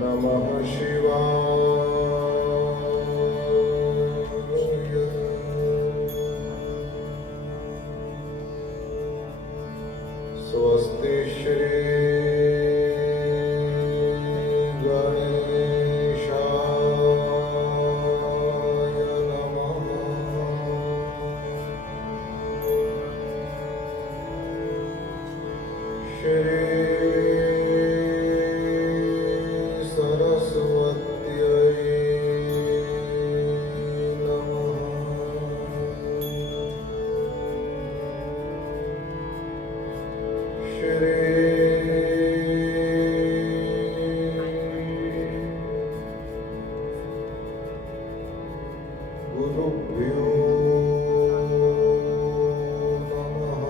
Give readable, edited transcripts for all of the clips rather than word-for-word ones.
नमः शिवाय। स्वस्ति श्री गणेशाय नमः। श्री गुरुभ्यो नमः।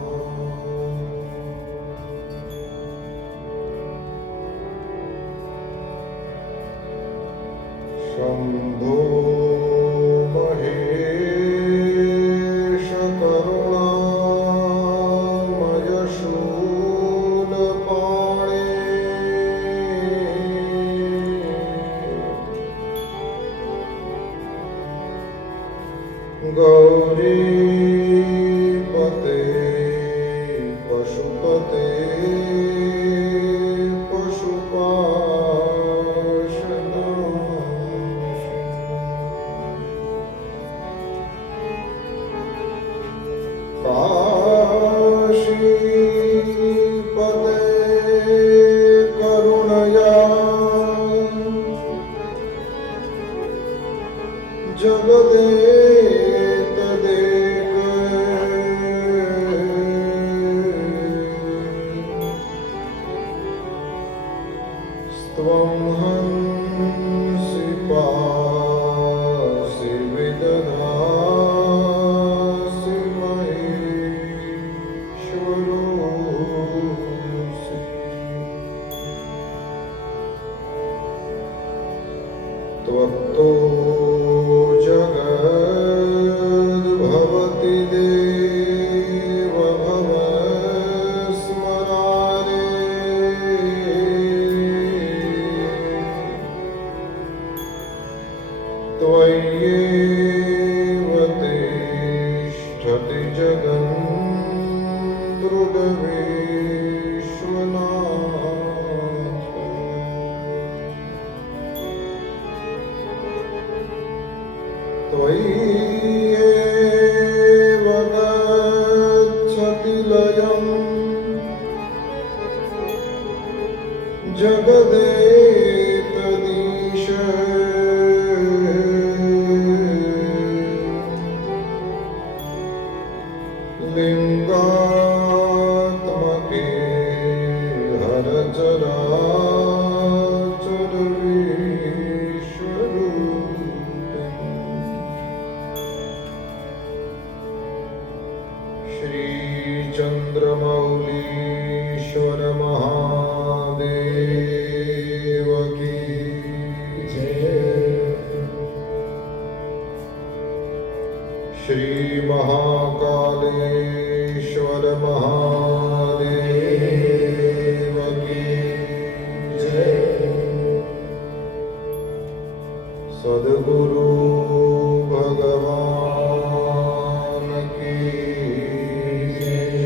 शम्भो महेश करुणामय शूलपाणे गौरीपते पशुपते पशुपाशनाश काशीपते करुणया जगदेक त्वं हंसि पासि विदधासि महेश्वरोऽसि। त्वत्तो जगद्भवति देव भवस्मरारे। त्वय्येव तिष्ठति जगन्मृगविश्वनाथ। त्वय्येव गच्छति लयं जगदेतदीश। लिङ्गात्मके हर चराचर विश्वरूपिणे। श्रीचन्द्रमौलीश्वर महादेव की जय। श्री महाकालेश्वर महादेव की जय। सद्गुरु भगवान की जय।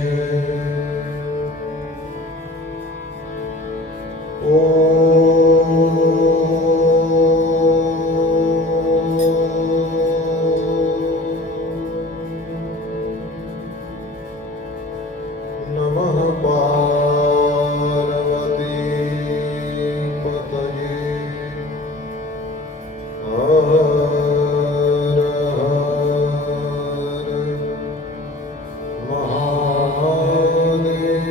नमः पार्वती पतये। हर हर महादेव।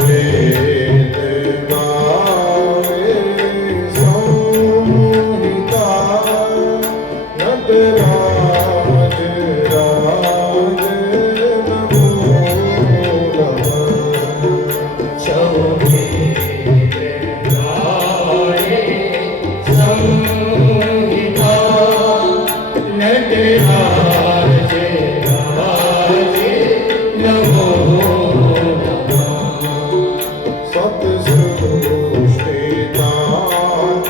वेद गावे संहिता नटराज राज नमो नमः। सत सृष्टि तांड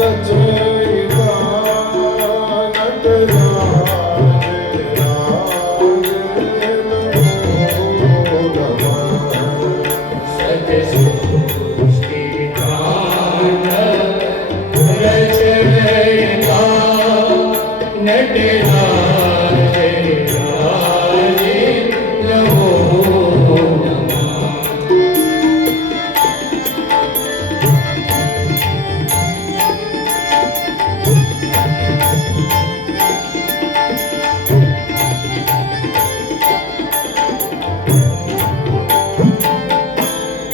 रचयिता नटराज राज नमो नमः।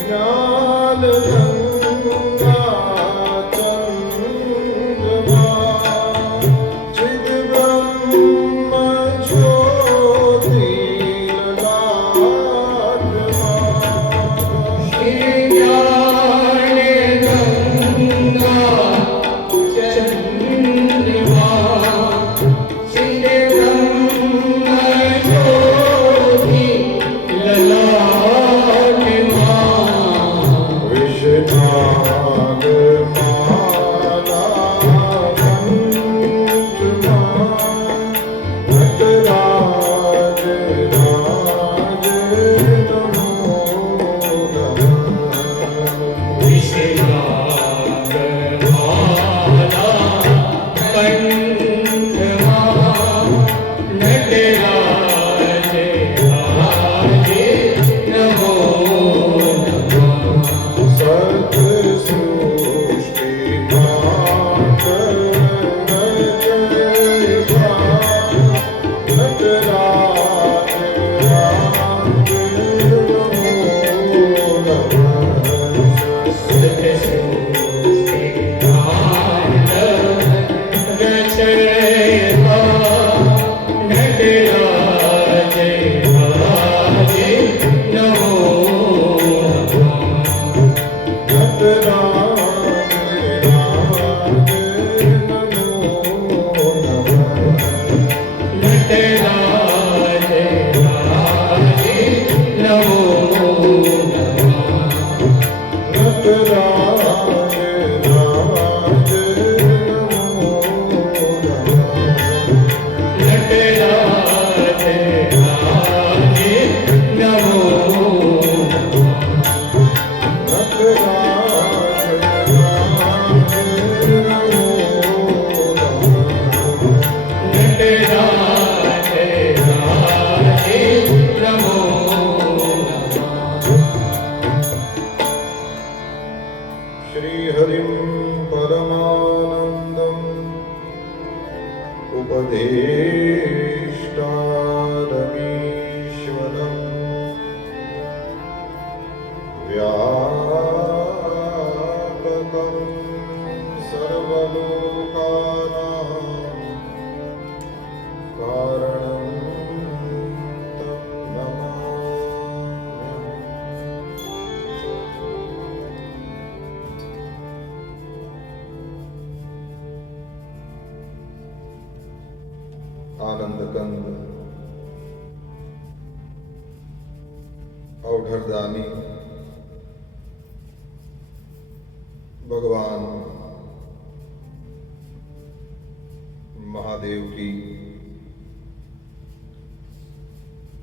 ज्ञान गंगा चंद्रमा चिद ब्रह्म ज्योति ललाटमा। विषनाग माला कंठमा नटराज राज नमो नमः। सत सृष्टि तांड रचयिता नटराज राज नमो नमः। नटराज राज नमो नमः। नटराज राज नमो श्रीहरिं परमानन्दम् उपदेष्टारमीश्वरम् व्यापकं सर्वलोकानां कारणं तं नमामि। आनंद कंद औढ़रदानी भगवान महादेव की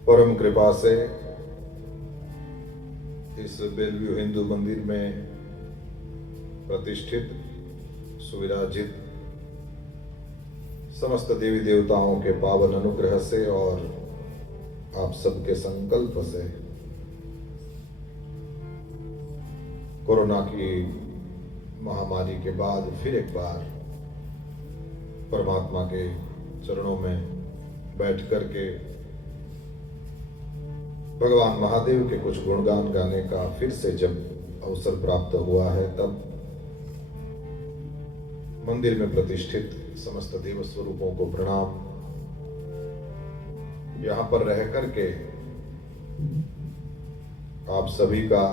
परम कृपा से इस बेलव्यू हिंदू मंदिर में प्रतिष्ठित सुविराजित समस्त देवी देवताओं के पावन अनुग्रह से और आप सबके संकल्प से कोरोना की महामारी के बाद फिर एक बार परमात्मा के चरणों में बैठ कर के भगवान महादेव के कुछ गुणगान गाने का फिर से जब अवसर प्राप्त हुआ है, तब मंदिर में प्रतिष्ठित समस्त देव स्वरूपों को प्रणाम। यहां पर रह करके आप सभी का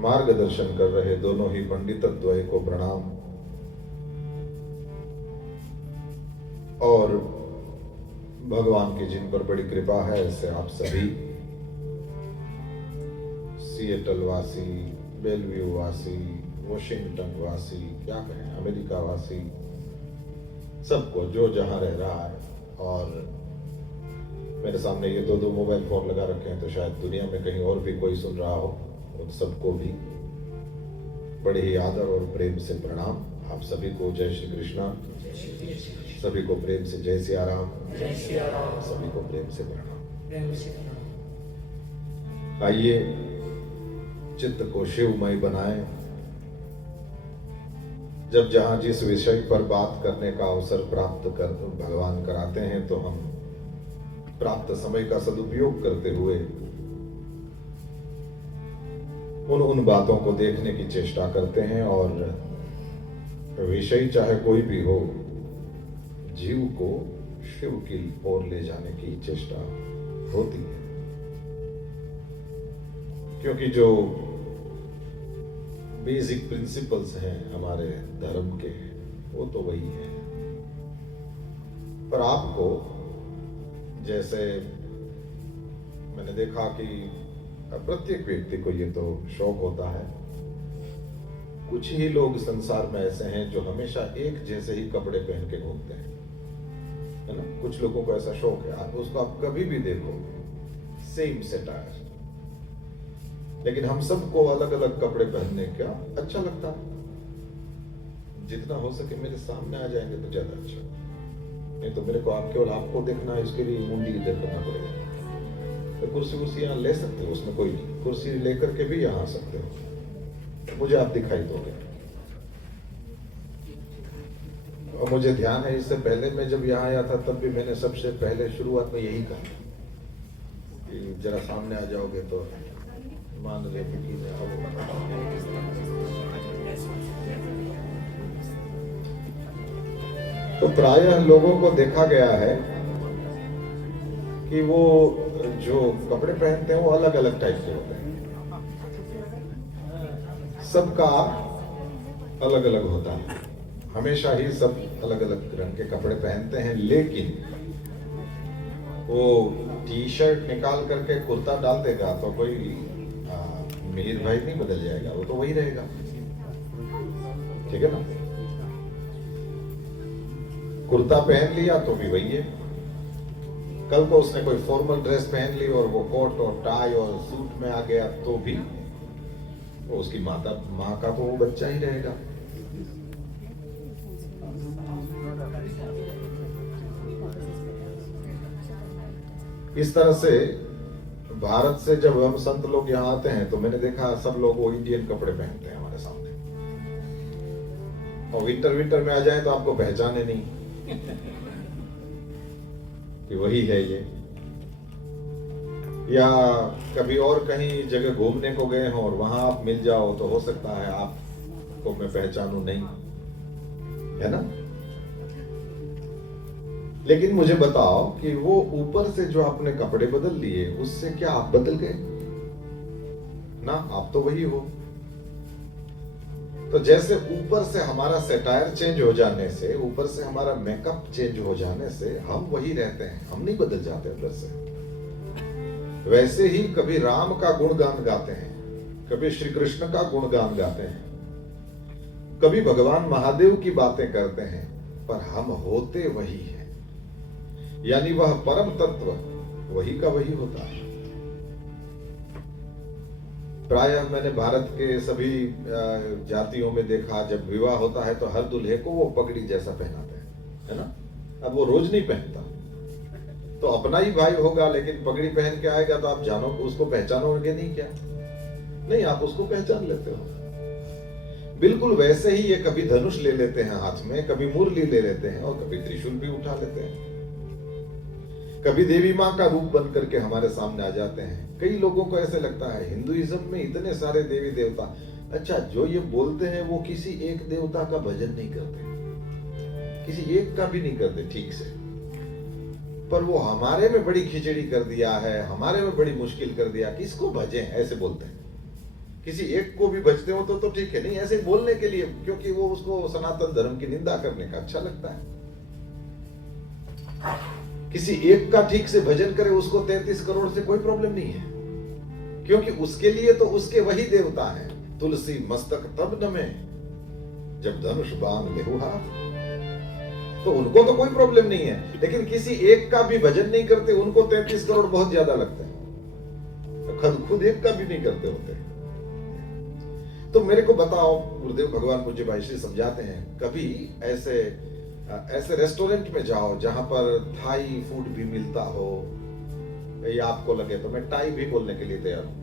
मार्गदर्शन कर रहे दोनों ही पंडितद्वय को प्रणाम। और भगवान की जिन पर बड़ी कृपा है, ऐसे आप सभी सिएटल वासी, बेलव्यू वासी, वॉशिंगटन वासी, क्या कहें, अमेरिका वासी, सबको जो जहां रह रहा है। और मेरे सामने ये दो मोबाइल फोन लगा रखे हैं, तो शायद दुनिया में कहीं और भी कोई सुन रहा हो, उन सबको भी बड़े ही आदर और प्रेम से प्रणाम। आप सभी को जय श्री कृष्णा, सभी को प्रेम से जय सिया राम, सभी को प्रेम से प्रणाम। आइए चित्त को शिवमय बनाएं। जब जहां जिस विषय पर बात करने का अवसर प्राप्त कर भगवान कराते हैं, तो हम प्राप्त समय का सदुपयोग करते हुए उन बातों को देखने की चेष्टा करते हैं। और विषय चाहे कोई भी हो, जीव को शिव की ओर ले जाने की चेष्टा होती है, क्योंकि जो बेसिक प्रिंसिपल्स हैं हमारे धर्म के, वो तो वही है। पर आपको, जैसे मैंने देखा कि प्रत्येक व्यक्ति को ये तो शौक होता है, कुछ ही लोग संसार में ऐसे हैं जो हमेशा एक जैसे ही कपड़े पहन के घूमते हैं, है ना। कुछ लोगों को ऐसा शौक है, आप उसको आप कभी भी देखो सेम सेटायर। लेकिन हम सबको अलग अलग कपड़े पहनने का अच्छा लगता है। जितना हो सके मेरे सामने आ जाएंगे तो ज्यादा अच्छा, नहीं तो मेरे को आप केवल आपको देखना है, इसके लिए मुंडी इधर करना पड़ेगा। तो कुर्सी यहाँ ले सकते हो, उसमें कोई नहीं, कुर्सी लेकर के भी यहाँ आ सकते हो, मुझे आप दिखाई दोगे। और मुझे ध्यान है, इससे पहले मैं जब यहाँ आया था, तब भी मैंने सबसे पहले शुरुआत में यही कहा कि जरा सामने आ जाओगे तो मान ले तो प्रायः लोगों को देखा गया है कि वो जो कपड़े पहनते हैं वो अलग अलग टाइप के होते हैं, सबका अलग अलग होता है। हमेशा ही सब अलग अलग रंग के कपड़े पहनते हैं, लेकिन वो टी शर्ट निकाल करके कुर्ता डाल देगा तो कोई मिहिर भाई नहीं बदल जाएगा, वो तो वही रहेगा, ठीक है ना। कुर्ता पहन लिया तो भी वही है, कल को उसने कोई फॉर्मल ड्रेस पहन ली और वो कोट और टाई और सूट में आ गया तो भी वो उसकी माँ का तो वो बच्चा ही रहेगा। इस तरह से भारत से जब हम संत लोग यहाँ आते हैं, तो मैंने देखा सब लोग वो इंडियन कपड़े पहनते हैं हमारे सामने, और विंटर में आ जाए तो आपको पहचाने नहीं कि वही है ये। या कभी और कहीं जगह घूमने को गए हो और वहां आप मिल जाओ, तो हो सकता है आपको मैं पहचानूं नहीं, है ना। लेकिन मुझे बताओ कि वो ऊपर से जो आपने कपड़े बदल लिए, उससे क्या आप बदल गए ना? आप तो वही हो। तो जैसे ऊपर से हमारा सेटायर चेंज हो जाने से, ऊपर से हमारा मेकअप चेंज हो जाने से हम वही रहते हैं, हम नहीं बदल जाते अंदर से। वैसे ही कभी राम का गुणगान गाते हैं, कभी श्री कृष्ण का गुणगान गाते हैं, कभी भगवान महादेव की बातें करते हैं, पर हम होते वही हैं। यानी वह परम तत्व वही का वही होता है। प्रायः मैंने भारत के सभी जातियों में देखा, जब विवाह होता है तो हर दूल्हे को वो पगड़ी जैसा पहनाते हैं, है ना। अब वो रोज नहीं पहनता, तो अपना ही भाई होगा, लेकिन पगड़ी पहन के आएगा तो आप जानो, उसको पहचानोगे नहीं क्या? नहीं, आप उसको पहचान लेते हो। बिल्कुल वैसे ही ये कभी धनुष ले लेते हैं हाथ में, कभी मुरली ले लेते हैं और कभी त्रिशूल भी उठा लेते हैं। कभी देवी माँ का रूप बन करके हमारे सामने आ जाते हैं। कई लोगों को ऐसे लगता है हिंदुइज्म में इतने सारे देवी देवता, अच्छा जो ये बोलते हैं वो किसी एक देवता का भजन नहीं करते, किसी एक का भी नहीं करते ठीक से, पर वो हमारे में बड़ी खिचड़ी कर दिया है, हमारे में बड़ी मुश्किल कर दिया, किसको भजें ऐसे बोलते हैं। किसी एक को भी भजते हो तो ठीक है, नहीं ऐसे बोलने के लिए, क्योंकि वो उसको सनातन धर्म की निंदा करने का अच्छा लगता है। किसी एक का ठीक से भजन करे उसको 33 करोड़ से कोई प्रॉब्लम नहीं है, क्योंकि उसके लिए तो उसके वही देवता हैं। तुलसी मस्तक तब नमे जब धनुष बाण लेहु हाथ, तो उनको तो कोई प्रॉब्लम नहीं है, लेकिन किसी एक का भी भजन नहीं करते, उनको 33 करोड़ बहुत ज्यादा लगता है, खुद एक का भी नहीं करते होते। तो मेरे को बताओ, गुरुदेव भगवान पूज्य भाई श्री समझाते हैं, कभी ऐसे रेस्टोरेंट में जाओ जहां पर थाई फूड भी मिलता हो, ये आपको लगे तो मैं टाई भी बोलने के लिए तैयार हूं,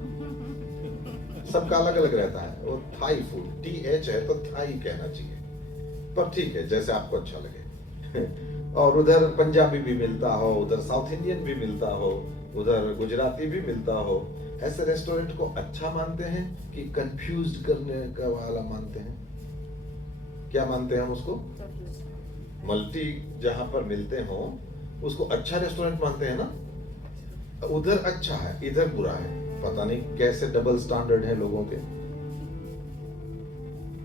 सबका अलग अलग रहता है, वो थाई फूड TH है तो थाई कहना चाहिए, पर ठीक है जैसे आपको अच्छा लगे। और उधर पंजाबी भी मिलता हो, उधर साउथ इंडियन भी मिलता हो, उधर गुजराती भी मिलता हो, ऐसे रेस्टोरेंट को अच्छा मानते हैं कि कंफ्यूज करने का वाला मानते हैं? क्या मानते हैं हम उसको? मल्टी जहां पर मिलते हो उसको अच्छा रेस्टोरेंट मानते हैं ना। उधर अच्छा है इधर बुरा है, पता नहीं कैसे डबल स्टैंडर्ड है लोगों के।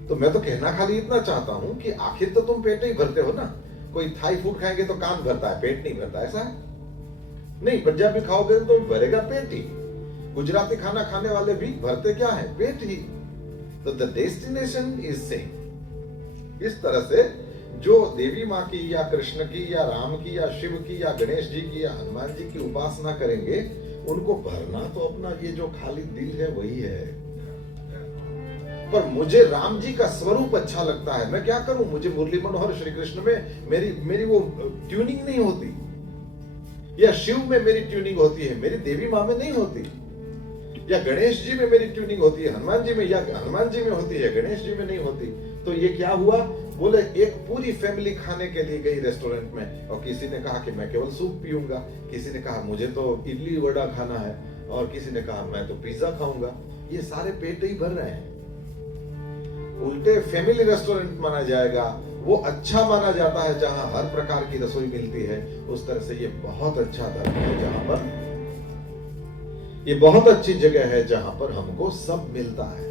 तो मैं तो कहना खाली इतना चाहता हूं कि आखिर तो तुम पेट ही भरते हो ना। कोई थाई फूड खाएंगे तो कान भरता है, पेट नहीं भरता, ऐसा है नहीं। पंजाबी खाओगे तो भरेगा पेट ही, गुजराती खाना खाने वाले भी भरते क्या है, पेट ही। तो द डेस्टिनेशन इज सेम। इस तरह से जो देवी माँ की या कृष्ण की या राम की या शिव की या गणेश जी की या हनुमान जी की उपासना करेंगे, उनको भरना तो अपना ये जो खाली दिल है वही है। पर मुझे राम जी का स्वरूप अच्छा लगता है, मैं क्या करूं, मुझे मुरली मनोहर श्री कृष्ण में मेरी वो ट्यूनिंग नहीं होती, या शिव में मेरी ट्यूनिंग होती है, मेरी देवी माँ में नहीं होती, या गणेश जी में मेरी ट्यूनिंग होती है हनुमान जी में, या हनुमान जी में होती है गणेश जी में नहीं होती। तो ये क्या हुआ, बोले एक पूरी फैमिली खाने के लिए गई रेस्टोरेंट में, और किसी ने कहा कि मैं केवल सूप पीऊंगा, किसी ने कहा मुझे तो इडली वड़ा खाना है, और किसी ने कहा मैं तो पिज्जा खाऊंगा। ये सारे पेट ही भर रहे हैं। उल्टे फैमिली रेस्टोरेंट माना जाएगा, वो अच्छा माना जाता है जहां हर प्रकार की रसोई मिलती है। उस तरह से ये बहुत अच्छा धर्म है, जहां पर ये बहुत अच्छी जगह है, जहां पर हमको सब मिलता है।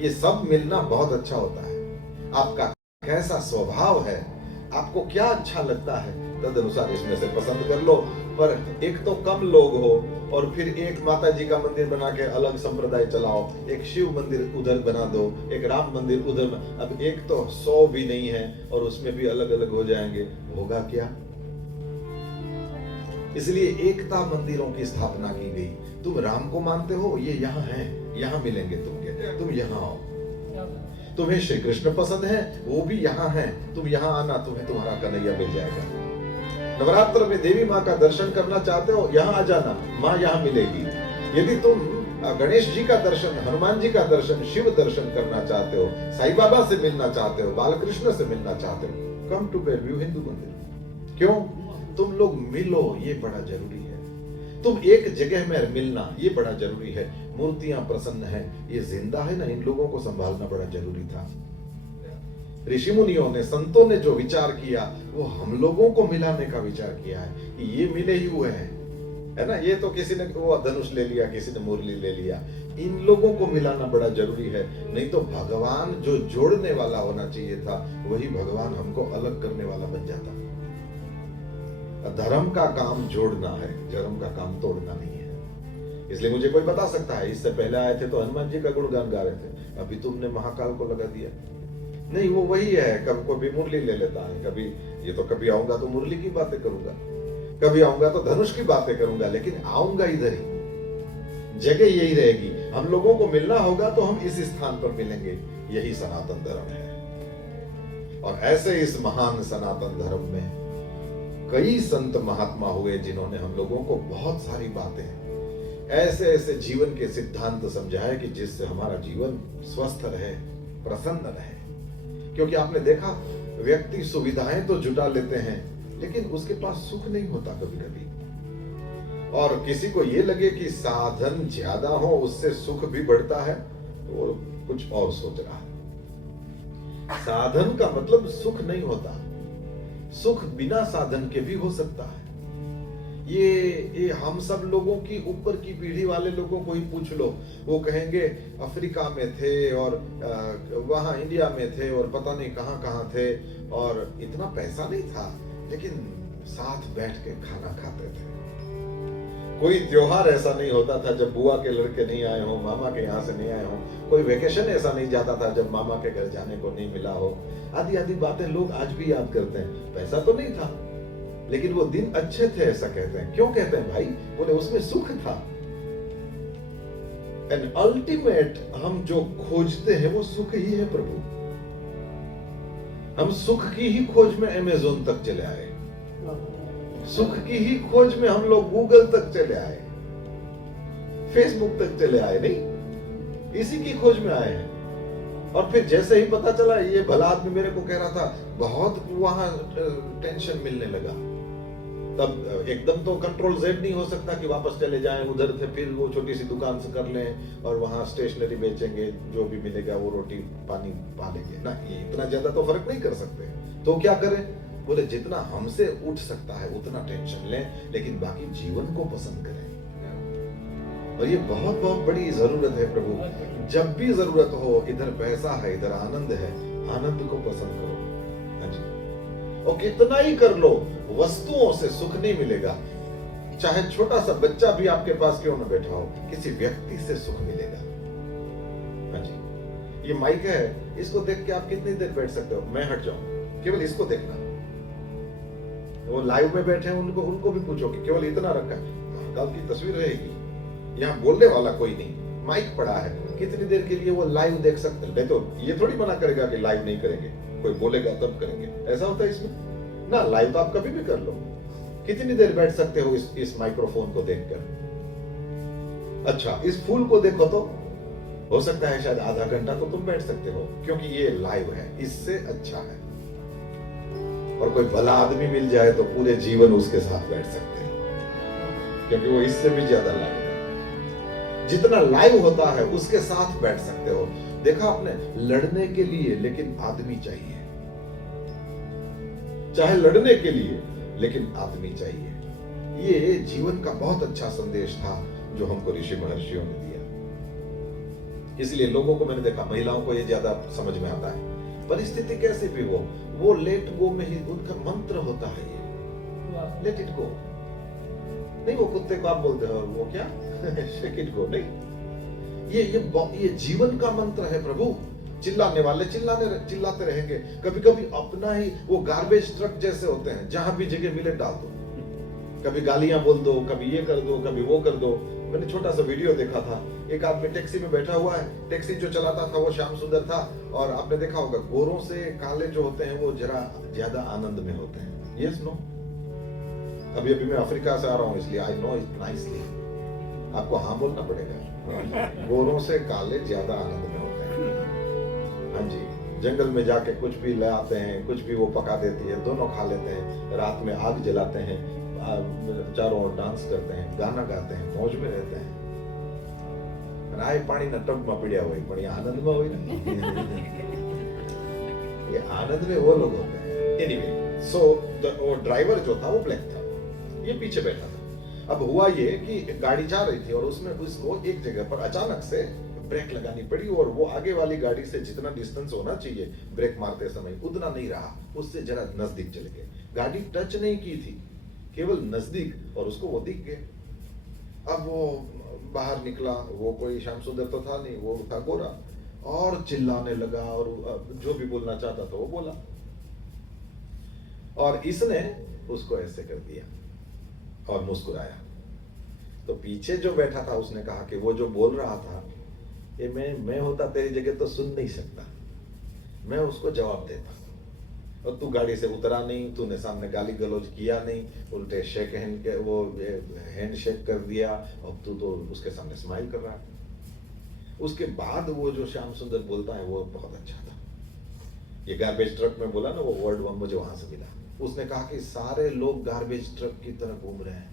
ये सब मिलना बहुत अच्छा होता है। आपका कैसा स्वभाव है, आपको क्या अच्छा लगता है, तद अनुसार इसमें से पसंद कर लो। पर एक तो कम लोग हो, और फिर एक माता जी का मंदिर बना के अलग संप्रदाय चलाओ, एक शिव मंदिर उधर बना दो, एक राम मंदिर उधर। अब एक तो 100 भी नहीं है और उसमें भी अलग अलग हो जाएंगे, होगा क्या? इसलिए एकता मंदिरों की स्थापना की गई। तुम राम को मानते हो, ये यहाँ है, यहाँ मिलेंगे तुमके, तुम यहाँ आओ। तुम्हें श्री कृष्ण पसंद है, वो भी यहाँ है, तुम यहाँ आना, तुम्हें तुम्हारा कन्हैया मिल जाएगा। नवरात्र में देवी माँ का दर्शन करना चाहते हो, यहाँ आ जाना, माँ यहाँ मिलेगी। यदि तुम गणेश जी का दर्शन, हनुमान जी का दर्शन, शिव दर्शन करना चाहते हो, साईं बाबा से मिलना चाहते हो, बालकृष्ण से मिलना चाहते हो, कम टू बेलव्यू हिंदू मंदिर। क्यों? तुम लोग मिलो, ये बड़ा जरूरी है। तुम एक जगह में मिलना, ये बड़ा जरूरी है। मूर्तियां प्रसन्न है, ये जिंदा है ना, इन लोगों को संभालना बड़ा जरूरी था। ऋषि मुनियों ने, संतों ने जो विचार किया, वो हम लोगों को मिलाने का विचार किया है कि ये मिले ही हुए हैं, है ना। ये तो किसी ने वो धनुष ले लिया, किसी ने मुरली ले लिया, इन लोगों को मिलाना बड़ा जरूरी है। नहीं तो भगवान जो जोड़ने वाला होना चाहिए था, वही भगवान हमको अलग करने वाला बन जाता। धर्म का काम जोड़ना है, धर्म का काम तोड़ना नहीं है। इसलिए मुझे कोई बता सकता है, इससे पहले आए थे तो हनुमान जी का गुणगान गा रहे थे, अभी तुमने महाकाल को लगा दिया। नहीं, वो वही है, कभी मुरली ले लेता है, कभी ये तो कभी आऊंगा तो मुरली की बातें करूंगा, कभी आऊंगा तो धनुष की बातें करूंगा, लेकिन आऊंगा इधर ही, जगह यही रहेगी। हम लोगों को मिलना होगा तो हम इस स्थान पर मिलेंगे, यही सनातन धर्म है। और ऐसे इस महान सनातन धर्म में कई संत महात्मा हुए, जिन्होंने हम लोगों को बहुत सारी बातें, ऐसे ऐसे जीवन के सिद्धांत समझाए कि जिससे हमारा जीवन स्वस्थ रहे, प्रसन्न रहे। क्योंकि आपने देखा, व्यक्ति सुविधाएं तो जुटा लेते हैं, लेकिन उसके पास सुख नहीं होता कभी कभी। और किसी को ये लगे कि साधन ज्यादा हो उससे सुख भी बढ़ता है, तो वो कुछ और सोच रहा है। साधन का मतलब सुख नहीं होता, सुख बिना साधन के भी हो सकता है। ये हम सब लोगों की ऊपर की पीढ़ी वाले लोगों को ही पूछ लो, वो कहेंगे अफ्रीका में थे और वहां इंडिया में थे और पता नहीं कहां कहां थे, और इतना पैसा नहीं था लेकिन साथ बैठ के खाना खाते थे। कोई त्योहार ऐसा नहीं होता था जब बुआ के लड़के नहीं आए हो, मामा के यहाँ से नहीं आए हो। कोई वेकेशन ऐसा नहीं जाता था जब मामा के घर जाने को नहीं मिला हो। आदि आदि बातें लोग आज भी याद करते हैं। पैसा तो नहीं था लेकिन वो दिन अच्छे थे, ऐसा कहते हैं। क्यों कहते हैं भाई? बोले उसमें सुख था। एंड अल्टीमेट हम जो खोजते हैं वो सुख ही है प्रभु। हम सुख की ही खोज में अमेज़न तक चले आए, सुख की ही खोज में हम लोग गूगल तक चले आए, फेसबुक तक चले आए, नहीं इसी की खोज में आए हैं। और फिर जैसे ही पता चला, ये भला आदमी मेरे को कह रहा था बहुत वहां टेंशन मिलने लगा, तब एकदम तो कंट्रोल जेड नहीं हो सकता कि वापस चले जाएं उधर थे, फिर वो छोटी सी दुकान से कर लें और वहां स्टेशनरी बेचेंगे, जो भी मिलेगा वो रोटी पानी पा लेंगे ना। ये इतना ज्यादा तो फर्क नहीं कर सकते, तो क्या करें? बोले जितना हमसे उठ सकता है उतना टेंशन लें, लेकिन बाकी जीवन को पसंद करें। और ये बहुत बहुत बड़ी जरूरत है प्रभु। जब भी जरूरत हो, इधर पैसा है इधर आनंद है, आनंद को पसंद करो। हाँ जी। और कितना ही कर लो, वस्तुओं से सुख नहीं मिलेगा। चाहे छोटा सा बच्चा भी आपके पास क्यों ना बैठा हो, किसी व्यक्ति से सुख मिलेगा। हाँ जी। ये माइक है, इसको देख के आप कितनी देर बैठ सकते हो? मैं हट जाऊं, केवल इसको देखना। वो लाइव में बैठे हैं, उनको भी पूछो कि केवल इतना रखा है, महाकाल की तस्वीर रहेगी, यहाँ बोलने वाला कोई नहीं, माइक पड़ा है, कितनी देर के लिए वो लाइव देख सकते हैं। नहीं तो ये थोड़ी मना करेगा कि लाइव नहीं करेंगे, कोई बोलेगा तब करेंगे, ऐसा होता है इसमें ना। लाइव तो आप कभी भी कर लो। कितनी देर बैठ सकते हो इस माइक्रोफोन को देखकर? अच्छा, इस फूल को देखो तो हो सकता है शायद आधा घंटा तो तुम बैठ सकते हो, क्योंकि ये लाइव है, इससे अच्छा है। और कोई भला आदमी मिल जाए तो पूरे जीवन उसके साथ बैठ सकते हैं, क्योंकि वो इससे भी ज्यादा लाइव है। जितना लाइव होता है उसके साथ बैठ सकते हो। देखा आपने, लड़ने के लिए लेकिन आदमी चाहिए, चाहे लड़ने के लिए लेकिन आदमी चाहिए। ये जीवन का बहुत अच्छा संदेश था जो हमको ऋषि महर्षियों ने दिया। इसलिए लोगों को मैंने देखा, महिलाओं को ये ज्यादा समझ में आता है। परिस्थिति कैसे भी हो, वो लेट गो में ही उनका मंत्र होता है। ये लेट इट गो नहीं, वो कुत्ते को आप बोलते हो वो क्या शेक इट गो नहीं, ये जीवन का मंत्र है प्रभु। चिल्लाने वाले चिल्लाते रहेंगे। कभी कभी अपना ही वो गार्बेज ट्रक जैसे होते हैं, जहां भी जगह मिले डाल दो, कभी गालियां बोल दो, कभी ये कर दो, कभी वो कर दो। मैंने छोटा सा वीडियो देखा था, एक आदमी टैक्सी में बैठा हुआ है, टैक्सी जो चलाता था वो श्याम सुंदर था, और आपने देखा होगा गोरों से काले जो होते हैं वो जरा ज्यादा आनंद में होते हैं। Yes no? अभी मैं अफ्रीका से आ रहा हूँ, इसलिए आई नो इट नाइसली। आपको हाँ बोलना पड़ेगा। गोरों से काले ज्यादा आनंद में होते हैं। हाँ जी। जंगल में जाके कुछ भी ले आते हैं, कुछ भी वो पका देती है, दोनों खा लेते हैं। रात में आग जलाते हैं, चारों ओर डांस करते हैं, गाना गाते हैं, मौज में रहते हैं। आए पानी न टब में पीड़िया हुई, पण आनंद में हुई ना। ये आनंद में वो लोग होते हैं। एनीवे, सो वो ड्राइवर जो था वो ब्लैक था, ये पीछे बैठा था। अब हुआ ये कि गाड़ी जा रही थी और उसमें उसको एक जगह पर अचानक से ब्रेक लगानी पड़ी, और वो आगे वाली गाड़ी से जितना डिस्टेंस होना चाहिए ब्रेक मारते समय उतना नहीं रहा, उससे जरा नजदीक चले गए। गाड़ी टच नहीं की थी, केवल नजदीक, और उसको वो दिख गए। अब वो बाहर निकला, वो कोई श्याम सुंदर तो था नहीं, वो था गोरा, और चिल्लाने लगा और जो भी बोलना चाहता था वो बोला, और इसने उसको ऐसे कर दिया और मुस्कुराया। तो पीछे जो बैठा था उसने कहा कि वो जो बोल रहा था, ये मैं होता तेरी जगह तो सुन नहीं सकता, मैं उसको जवाब देता, और तू गाड़ी से उतरा नहीं, तूने सामने गाली गलौज किया नहीं, उल्टे शेक हैंड के वो हैंड शेक कर दिया, अब तू तो उसके सामने स्माइल कर रहा है। उसके बाद वो जो श्याम सुंदर बोलता है वो बहुत अच्छा था। ये गार्बेज ट्रक में बोला ना वो वर्ड, वो मुझे वहां से मिला। उसने कहा कि सारे लोग गार्बेज ट्रक की तरह घूम रहे हैं,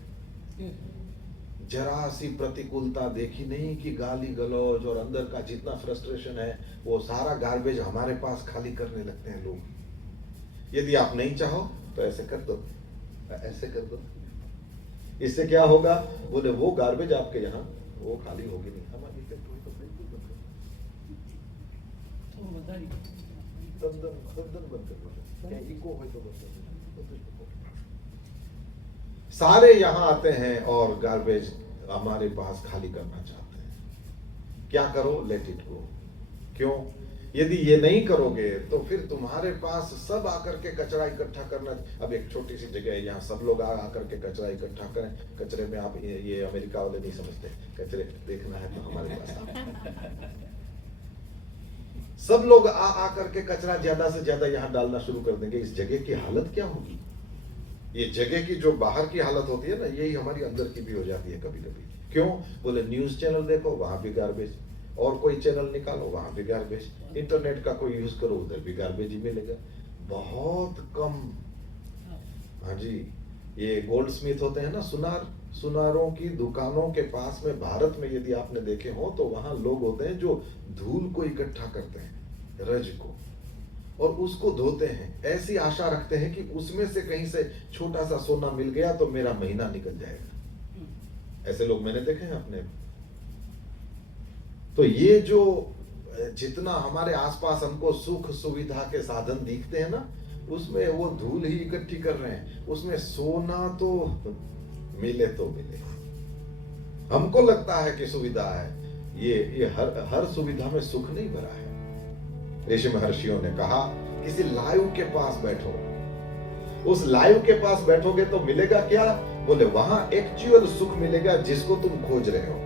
जरा सी प्रतिकूलता देखी नहीं कि गाली गलौज और अंदर का जितना फ्रस्ट्रेशन है वो सारा गार्बेज हमारे पास खाली करने लगते हैं लोग। यदि आप नहीं चाहो तो ऐसे कर दो, ऐसे कर दो, इससे क्या होगा? बोले वो गार्बेज आपके यहाँ वो खाली होगी नहीं, हमारी फैक्ट्री तो बिल्कुल बंद कर दो। सारे यहाँ आते हैं और गार्बेज हमारे पास खाली करना चाहते हैं। क्या करो? Let it go. क्यों? यदि ये नहीं करोगे तो फिर तुम्हारे पास सब आकर के कचरा इकट्ठा करना। अब एक छोटी सी जगह है, यहाँ सब लोग आकर के कचरा इकट्ठा करें। कचरे में आप ये अमेरिका वाले नहीं समझते, कचरे देखना है तो हमारे पास सब लोग आकर के कचरा ज्यादा से ज्यादा यहाँ डालना शुरू कर देंगे। इस जगह की हालत क्या होगी? ये जगह की जो बाहर की हालत होती है ना, यही हमारी अंदर की भी हो जाती है कभी कभी। क्यों? बोले न्यूज चैनल देखो, वहां भी गार्बेज, और कोई चैनल निकालो वहां भी गार्बेज, इंटरनेट का कोई यूज करो उधर भी गार्बेज ही मिलेगा। बहुत कम। हाँ जी, ये गोल्ड स्मिथ होते हैं ना, सुनारों की दुकानों के पास में भारत में यदि आपने देखे हो तो वहां लोग होते हैं जो धूल को इकट्ठा करते हैं, रज को, और उसको धोते हैं। ऐसी आशा रखते हैं कि उसमें से कहीं से छोटा सा सोना मिल गया तो मेरा महीना निकल जाएगा। ऐसे लोग मैंने देखे हैं अपने। तो ये जो जितना हमारे आसपास हमको सुख सुविधा के साधन दिखते हैं ना, उसमें वो धूल ही इकट्ठी कर रहे हैं। उसमें सोना तो मिले तो मिले, हमको लगता है कि सुविधा है, ये हर सुविधा में सुख नहीं भरा है। ऋषि महर्षियों ने कहा किसी लायु के पास बैठो, उस लायु के पास बैठोगे तो मिलेगा क्या? बोले वहां एक्चुअल सुख मिलेगा जिसको तुम खोज रहे हो,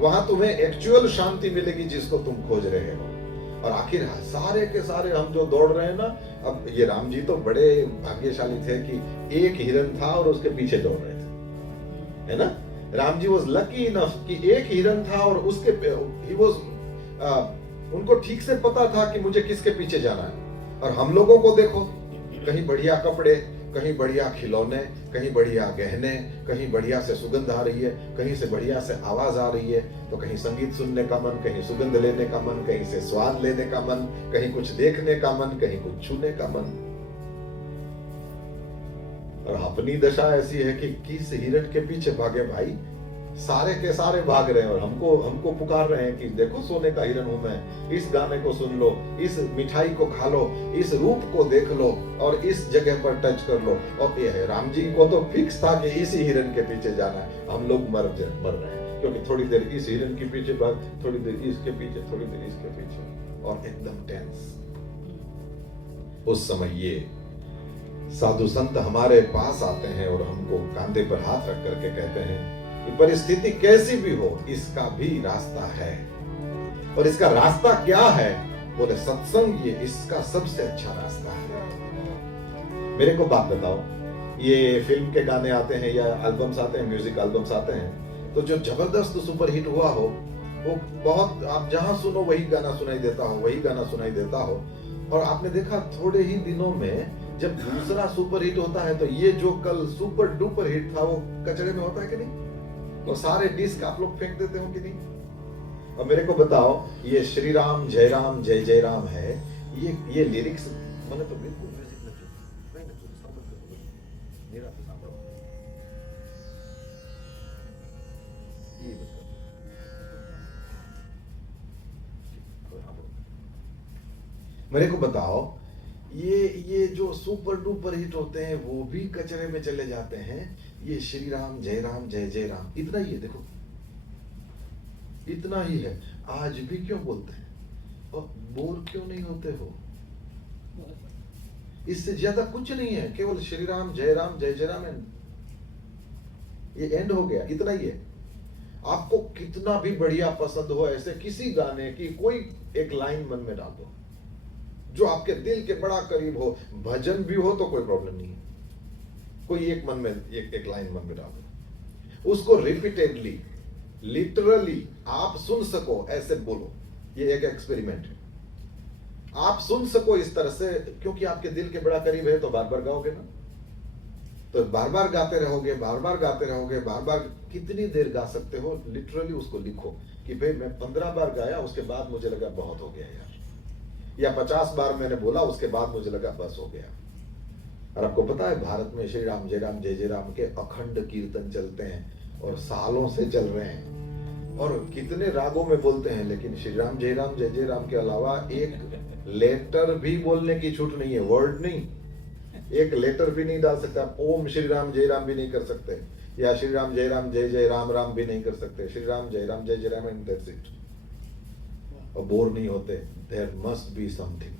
वहां तुम्हें एक्चुअल शांति मिलेगी जिसको तुम खोज रहे हो। और आखिर सारे के सारे हम जो दौड़ रहे हैं ना, अब ये राम जी तो बड़े भाग्यशाली थे कि एक हिरन था और उसके पीछे दौड़ रहे थे, है ना। Ram ji was lucky enough कि एक हिरन था और उसके ही वाज उनको ठीक से पता था कि मुझे किसके पीछे जाना है। और हम लोगों को देखो, कहीं बढ़िया कपड़े, कहीं बढ़िया खिलौने, कहीं बढ़िया गहने, कहीं बढ़िया से सुगंध आ रही है, कहीं से बढ़िया से आवाज आ रही है, तो कहीं संगीत सुनने का मन, कहीं सुगंध लेने का मन, कहीं से स्वाद लेने का मन, कहीं कुछ देखने का मन, कहीं कुछ छूने का मन। और अपनी दशा ऐसी है कि किस हिरन के पीछे भागे भाई, सारे के सारे भाग रहे हैं और हमको पुकार रहे हैं कि देखो सोने का हिरन हूं मैं, इस गाने को सुन लो, इस मिठाई को खा लो, इस रूप को देख लो और इस जगह पर टच कर लो। और ये है, राम जी को तो फिक्स था कि इसी हिरन के पीछे जाना है। हम लोग मर रहे हैं क्योंकि थोड़ी देर इस हिरन के पीछे भाग, थोड़ी देर इसके पीछे, थोड़ी देर इसके पीछे, और एकदम टेंस। उस समय ये साधु संत हमारे पास आते हैं और हमको कांधे पर हाथ रख करके कहते हैं कि परिस्थिति कैसी भी हो, इसका भी रास्ता है। और इसका रास्ता क्या है? बोले सत्संग, ये इसका सबसे अच्छा रास्ता है। मेरे को बात बताओ, ये फिल्म के गाने आते हैं या एल्बम्स आते हैं, म्यूजिक एल्बम्स आते हैं, तो जो जबरदस्त सुपर हिट हुआ हो, वो बहुत, आप जहां सुनो वही गाना सुनाई देता हो, वही गाना सुनाई देता हो। और आपने देखा थोड़े ही दिनों में जब दूसरा सुपर हिट होता है तो ये जो कल सुपर डुपर हिट था वो कचरे में होता है कि नहीं? तो सारे डिस्क आप लोग फेंक देते हो कि नहीं? और मेरे को बताओ, ये श्री राम जय राम है, ये लिरिक्स मैंने तो बिल्कुल म्यूजिक न चुन, नहीं न चुन, मेरा तो सांभो ये मेरे को बताओ, ये जो सुपर डुपर हिट होते हैं वो भी कचरे में चले जाते हैं। ये श्री राम जय राम इतना ही है, देखो इतना ही है। आज भी क्यों बोलते हैं और बोर क्यों नहीं होते हो? इससे ज्यादा कुछ नहीं है, केवल श्री राम जय राम ये एंड हो गया, इतना ही है। आपको कितना भी बढ़िया पसंद हो, ऐसे किसी गाने की कोई एक लाइन मन में डाल दो जो आपके दिल के बड़ा करीब हो, भजन भी हो तो कोई प्रॉब्लम नहीं है, कोई एक मन में एक लाइन मन में डाल दो, उसको रिपीटेडली लिटरली आप सुन सको, ऐसे बोलो। ये एक एक्सपेरिमेंट है, आप सुन सको इस तरह से, क्योंकि आपके दिल के बड़ा करीब है तो बार बार गाओगे ना। तो बार बार गाते रहोगे, बार बार गाते रहोगे, बार बार कितनी देर गा सकते हो? लिटरली उसको लिखो कि भाई मैं 15 बार गाया, उसके बाद मुझे लगा बहुत हो गया यार, या 50 बार मैंने बोला, उसके बाद मुझे लगा बस हो गया। और आपको पता है भारत में श्री राम जय जय राम के अखंड कीर्तन चलते हैं और सालों से चल रहे हैं, और कितने रागों में बोलते हैं, लेकिन श्री राम जय जय राम के अलावा एक लेटर भी बोलने की छूट नहीं है, वर्ड नहीं, एक लेटर भी नहीं डाल सकता। ओम श्री राम जय राम भी नहीं कर सकते, या श्री राम जय जय राम राम भी नहीं कर सकते। श्री राम जय जय राम एंड दैट्स इट। और बोर नहीं होते। There must be something.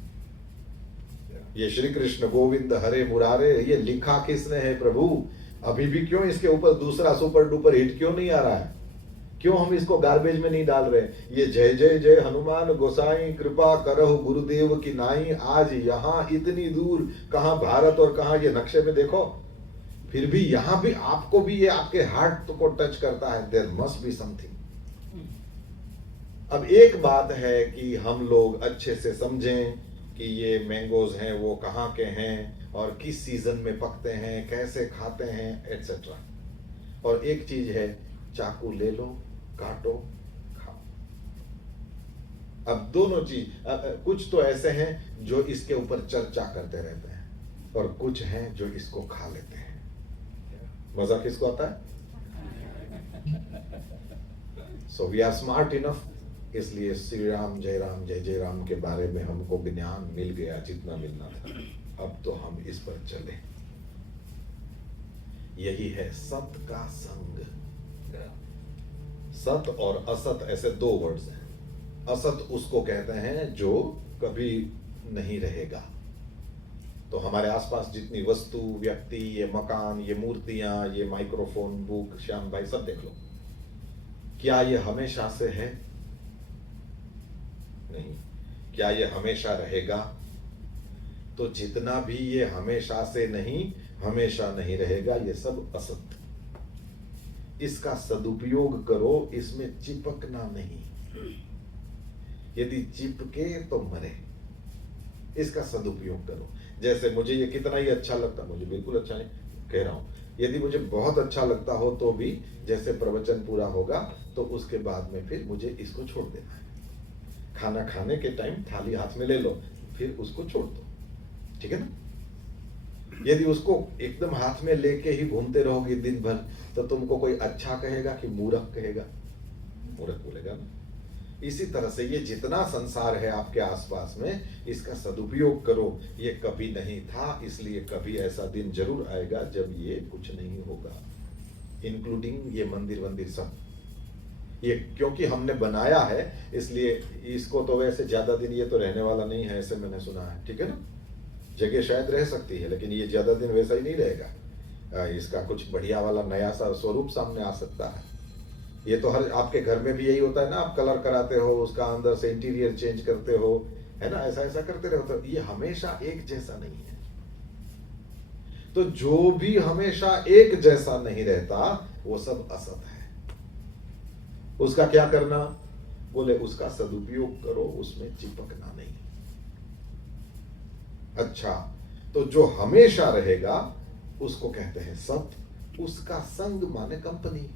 ये श्री कृष्ण गोविंद हरे मुरारे, ये लिखा किसने है प्रभु? अभी भी क्यों इसके ऊपर दूसरा सुपर डुपर हिट क्यों नहीं आ रहा है? क्यों हम इसको गार्बेज में नहीं डाल रहे? ये जय जय जय हनुमान गोसाई कृपा करहु गुरुदेव की नाई, आज यहाँ इतनी दूर, कहाँ भारत और कहाँ ये नक्शे में देखो, फिर भी यहाँ भी आपको भी ये आपके हार्ट को टच करता है। There must be something. अब एक बात है कि हम लोग अच्छे से समझें कि ये मैंगोज हैं वो कहाँ के हैं और किस सीजन में पकते हैं, कैसे खाते हैं, एटसेट्रा। और एक चीज है, चाकू ले लो, काटो, खाओ। अब दोनों चीज, कुछ तो ऐसे हैं जो इसके ऊपर चर्चा करते रहते हैं, और कुछ हैं जो इसको खा लेते हैं। मजा किसको आता है? So we are smart enough, इसलिए श्री राम जय जय राम के बारे में हमको ज्ञान मिल गया जितना मिलना था। अब तो हम इस पर चले। यही है सत का संग। सत और असत ऐसे दो वर्ड्स हैं। असत उसको कहते हैं जो कभी नहीं रहेगा। तो हमारे आसपास जितनी वस्तु, व्यक्ति, ये मकान, ये मूर्तियां, ये माइक्रोफोन, बुक, श्याम भाई सब देख लो, क्या ये हमेशा से है? नहीं। क्या ये हमेशा रहेगा? तो जितना भी ये हमेशा से नहीं, हमेशा नहीं रहेगा, ये सब असत। इसका सदुपयोग करो, इसमें चिपकना नहीं। यदि चिपके तो मरे। इसका सदुपयोग करो। जैसे मुझे ये कितना ही अच्छा लगता, मुझे बिल्कुल अच्छा नहीं कह रहा हूं, यदि मुझे बहुत अच्छा लगता हो तो भी जैसे प्रवचन पूरा होगा तो उसके बाद में फिर मुझे इसको छोड़ देना है। खाना खाने के टाइम थाली हाथ में ले लो, फिर उसको छोड़ दो, ठीक है ना? यदि उसको एकदम हाथ में लेके ही घूमते रहोगे दिन भर, तो तुमको कोई अच्छा कहेगा कि मूर्ख कहेगा? मूर्ख बोलेगा ना। इसी तरह से ये जितना संसार है आपके आसपास में, इसका सदुपयोग करो। ये कभी नहीं था, इसलिए कभी ऐसा दिन जरूर आएगा जब ये कुछ नहीं होगा, इंक्लूडिंग ये मंदिर वंदिर सब। ये क्योंकि हमने बनाया है, इसलिए इसको तो वैसे ज्यादा दिन ये तो रहने वाला नहीं है, ऐसे मैंने सुना है, ठीक है ना? जगह शायद रह सकती है, लेकिन ये ज्यादा दिन वैसा ही नहीं रहेगा। इसका कुछ बढ़िया वाला नया सा स्वरूप सामने आ सकता है। ये तो हर आपके घर में भी यही होता है ना, आप कलर कराते हो, उसका अंदर से इंटीरियर चेंज करते हो, है ना? ऐसा ऐसा करते रहो, तो ये हमेशा एक जैसा नहीं है। तो जो भी हमेशा एक जैसा नहीं रहता, वो सब असत है। उसका क्या करना? बोले उसका सदुपयोग करो, उसमें चिपकना नहीं। अच्छा, तो जो हमेशा रहेगा उसको कहते हैं सत। उसका संग माने कंपनी,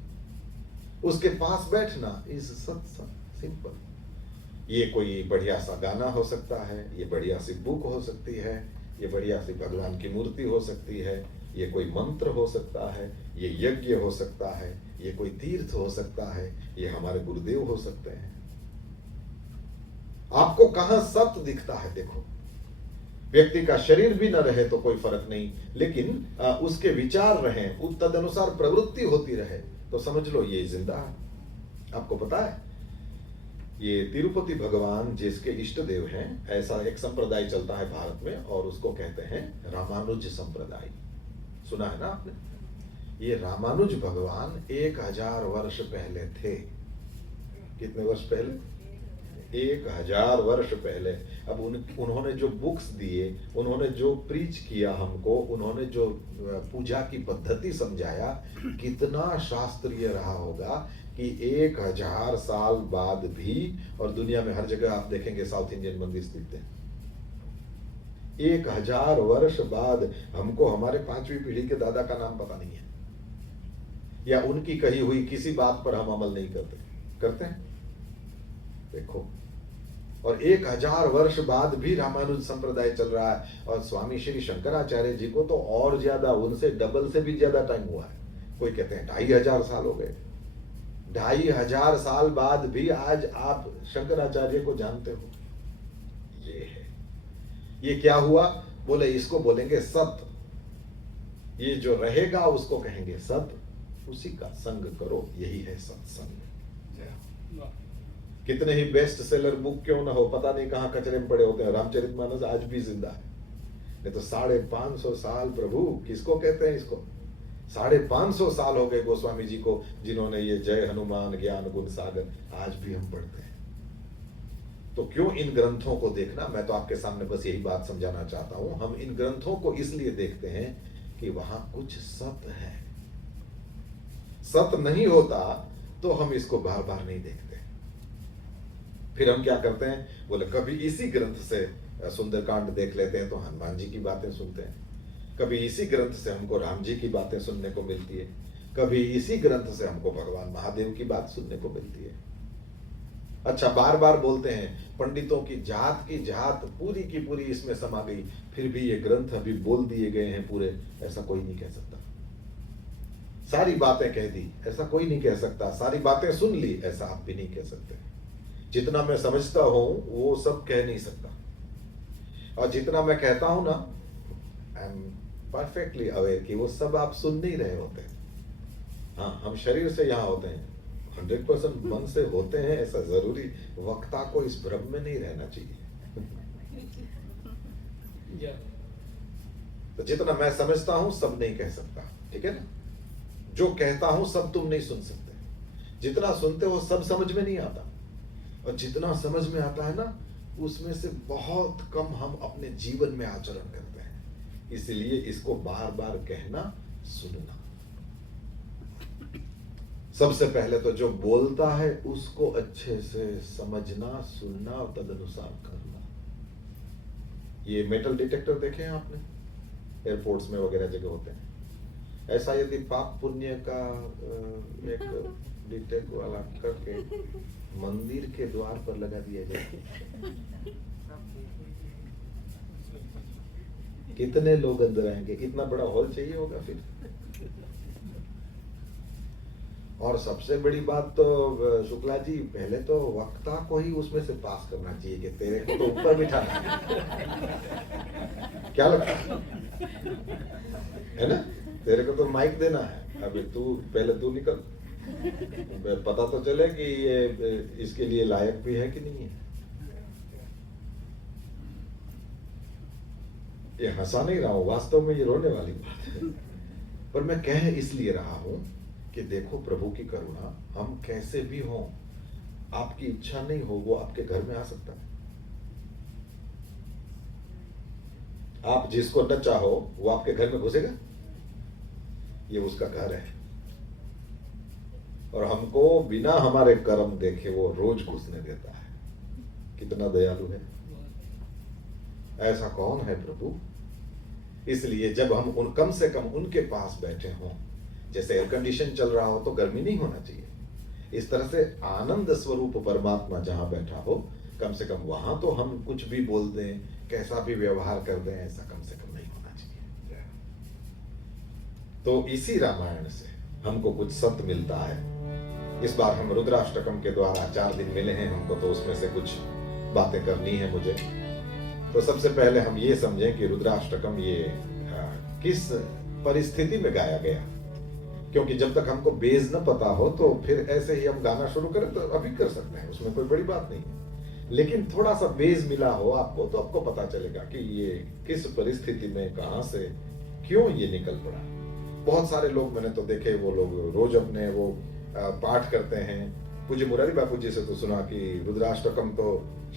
उसके पास बैठना इज सत्संग। सिंपल। ये कोई बढ़िया सा गाना हो सकता है, ये बढ़िया सी बुक हो सकती है, ये बढ़िया सी भगवान की मूर्ति हो सकती है, ये कोई मंत्र हो सकता है, ये यज्ञ हो सकता है, ये कोई तीर्थ हो सकता है, ये हमारे गुरुदेव हो सकते हैं। आपको कहां सत्य दिखता है? देखो, व्यक्ति का शरीर भी न रहे तो कोई फर्क नहीं, लेकिन उसके विचार रहे, तदनुसार प्रवृत्ति होती रहे, तो समझ लो ये जिंदा है। आपको पता है, ये तिरुपति भगवान जिसके इष्ट देव हैं, ऐसा एक संप्रदाय चलता है भारत में, और उसको कहते हैं रामानुज संप्रदाय। सुना है ना आपने? ये रामानुज भगवान 1000 वर्ष पहले थे। कितने वर्ष पहले? 1000 वर्ष पहले। अब उन्होंने जो बुक्स दिए, उन्होंने जो प्रीच किया हमको, उन्होंने जो पूजा की पद्धति समझाया, कितना शास्त्रीय रहा होगा कि 1000 साल बाद भी, और दुनिया में हर जगह आप देखेंगे साउथ इंडियन मंदिर स्थित हैं, 1000 वर्ष बाद हमको हमारे 5वीं पीढ़ी के दादा का नाम पता नहीं है, या उनकी कही हुई किसी बात पर हम अमल नहीं करते। करते हैं? देखो, और 1000 वर्ष बाद भी रामानुज संप्रदाय चल रहा है, और स्वामी श्री शंकराचार्य जी को तो और ज्यादा, उनसे डबल से भी ज्यादा टाइम हुआ है। कोई कहते हैं 2500 साल हो गए। 2500 साल बाद भी आज आप शंकराचार्य को जानते हो। ये है, ये क्या हुआ? बोले इसको बोलेंगे सत। ये जो रहेगा उसको कहेंगे सत, उसी का संग करो, यही है सत्संग। कितने ही बेस्ट सेलर बुक क्यों ना हो, पता नहीं कहां कचरे में पड़े होते हैं, रामचरितमानस आज भी जिंदा है। नहीं तो 550 साल प्रभु किसको कहते हैं इसको? 550 साल हो गए गोस्वामी जी को, जिन्होंने ये जय हनुमान ज्ञान गुण सागर आज भी हम पढ़ते हैं। तो क्यों इन ग्रंथों को देखना? मैं तो आपके सामने बस यही बात समझाना चाहता हूं। हम इन ग्रंथों को इसलिए देखते हैं कि वहां कुछ सत है। सत नहीं होता तो हम इसको बार बार नहीं देखते। फिर हम क्या करते हैं? बोले कभी इसी ग्रंथ से सुंदरकांड देख लेते हैं तो हनुमान जी की बातें सुनते हैं, कभी इसी ग्रंथ से हमको राम जी की बातें सुनने को मिलती है, कभी इसी ग्रंथ से हमको भगवान महादेव की बात सुनने को मिलती है। अच्छा, बार बार बोलते हैं पंडितों की जात पूरी की पूरी इसमें समा गई, फिर भी ये ग्रंथ अभी बोल दिए गए हैं पूरे, ऐसा कोई नहीं कह सकता। सारी बातें कह दी, ऐसा कोई नहीं कह सकता। सारी बातें सुन ली, ऐसा आप भी नहीं कह सकते। जितना मैं समझता हूं वो सब कह नहीं सकता, और जितना मैं कहता हूं ना, आई एम परफेक्टली अवेयर कि वो सब आप सुन नहीं रहे होते हैं। हाँ, हम शरीर से यहाँ होते हैं, 100% मन से होते हैं, ऐसा जरूरी वक्ता को इस भ्रम में नहीं रहना चाहिए। तो जितना मैं समझता हूं सब नहीं कह सकता, ठीक है ना? जो कहता हूं सब तुम नहीं सुन सकते। जितना सुनते हो सब समझ में नहीं आता, और जितना समझ में आता है ना, उसमें से बहुत कम हम अपने जीवन में आचरण करते हैं। इसलिए इसको बार बार कहना, सुनना। सबसे पहले तो जो बोलता है उसको अच्छे से समझना, सुनना और तदनुसार करना। ये मेटल डिटेक्टर देखे हैं आपने? एयरपोर्ट्स में वगैरह जगह होते हैं। ऐसा यदि पाप पुण्य का एक डिटेक्ट वाला करके मंदिर के द्वार पर लगा दिया जाए, कितने लोग अंदर आएंगे? कितना बड़ा हॉल चाहिए होगा फिर। और सबसे बड़ी बात तो शुक्ला जी, पहले तो वक्ता को ही उसमें से पास करना चाहिए कि तेरे को तो ऊपर बिठाना है। क्या लगता है ना? तेरे को तो माइक देना है, अभी पहले तू निकल, पता तो चले कि ये इसके लिए लायक भी है कि नहीं है। ये हंसा नहीं रहा हूं, वास्तव में ये रोने वाली बात है। पर मैं कह इसलिए रहा हूं कि देखो प्रभु की करुणा, हम कैसे भी हों, आपकी इच्छा नहीं हो वो आपके घर में आ सकता है। आप जिसको न चाहो वो आपके घर में घुसेगा? ये उसका घर है, और हमको बिना हमारे कर्म देखे वो रोज घुसने देता है। कितना दयालु है, ऐसा कौन है प्रभु? इसलिए जब हम कम से कम उनके पास बैठे हों, जैसे एयर कंडीशन चल रहा हो तो गर्मी नहीं होना चाहिए, इस तरह से आनंद स्वरूप परमात्मा जहां बैठा हो, कम से कम वहां तो हम कुछ भी बोल दें, कैसा भी व्यवहार कर दें, ऐसा कम से कम नहीं होना चाहिए। तो इसी रामायण से हमको कुछ सत्य मिलता है। इस बार हम रुद्राष्टकम के द्वारा 4 दिन मिले हैं हमको, तो उसमें से कुछ बातें करनी है मुझे। तो सबसे पहले हम ये समझें कि रुद्राष्टकम ये किस परिस्थिति में गाया गया, क्योंकि जब तक हमको बेस न पता हो तो फिर ऐसे ही हम गाना शुरू करें तो अभी कर सकते हैं, उसमें कोई बड़ी बात नहीं है। लेकिन थोड़ा सा बेस मिला हो आपको तो आपको पता चलेगा कि ये किस परिस्थिति में, कहां से, क्यों ये निकल पड़ा। बहुत सारे लोग मैंने तो देखे, वो लोग रोज अपने वो पाठ करते हैं। पूज्य मुरारी बापू जी से तो सुना कि रुद्राष्टकम तो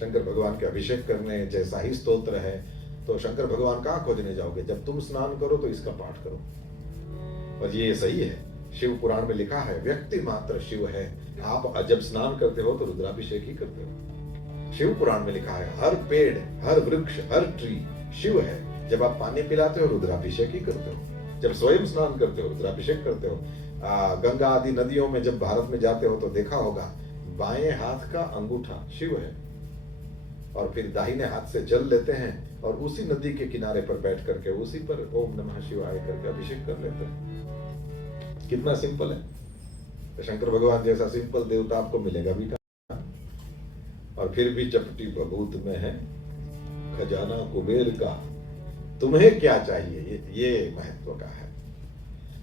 शंकर भगवान के अभिषेक करने जैसा ही स्तोत्र है, तो शंकर भगवान कहाँ खोजने जाओगे? जब तुम स्नान करो तो इसका पाठ करो। और ये सही है, शिव पुराण में लिखा है व्यक्ति मात्र शिव है। आप जब स्नान करते हो तो रुद्राभिषेक ही करते हो। शिव पुराण में लिखा है हर पेड़, हर वृक्ष, हर ट्री शिव है। जब आप पानी पिलाते हो रुद्राभिषेक ही करते हो, जब स्वयं स्नान करते हो रुद्राभिषेक करते हो। गंगा आदि नदियों में जब भारत में जाते हो तो देखा होगा बाएं हाथ का अंगूठा शिव है, और फिर दाहिने हाथ से जल लेते हैं और उसी नदी के किनारे पर बैठ करके उसी पर ओम नमः शिवाय करके अभिषेक कर लेते हैं। कितना सिंपल है। तो शंकर भगवान जैसा सिंपल देवता आपको मिलेगा भी कहाँ। और फिर भी चपटी बबूत में है खजाना कुबेर का, तुम्हें क्या चाहिए, ये महत्व का है।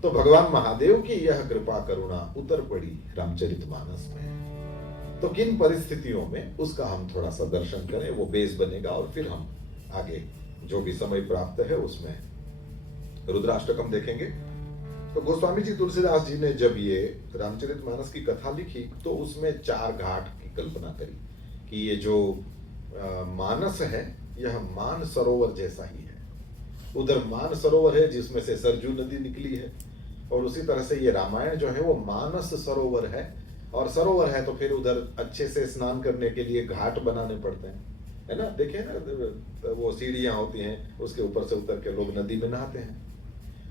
तो भगवान महादेव की यह कृपा करुणा उतर पड़ी रामचरितमानस में। तो किन परिस्थितियों में उसका हम थोड़ा सा दर्शन करें, वो बेस बनेगा, और फिर हम आगे जो भी समय प्राप्त है उसमें रुद्राष्टकम देखेंगे। तो गोस्वामी जी तुलसीदास जी ने जब ये रामचरितमानस की कथा लिखी तो उसमें 4 घाट की कल्पना करी कि ये जो मानस है यह मान सरोवर जैसा ही है। उधर मान सरोवर है जिसमें से सरजू नदी निकली है, और उसी तरह से ये रामायण जो है वो मानस सरोवर है। और सरोवर है तो फिर उधर अच्छे से स्नान करने के लिए घाट बनाने पड़ते हैं, है ना। देखे ना वो सीढ़ियां होती हैं, उसके ऊपर से उतर के लोग नदी में नहाते हैं।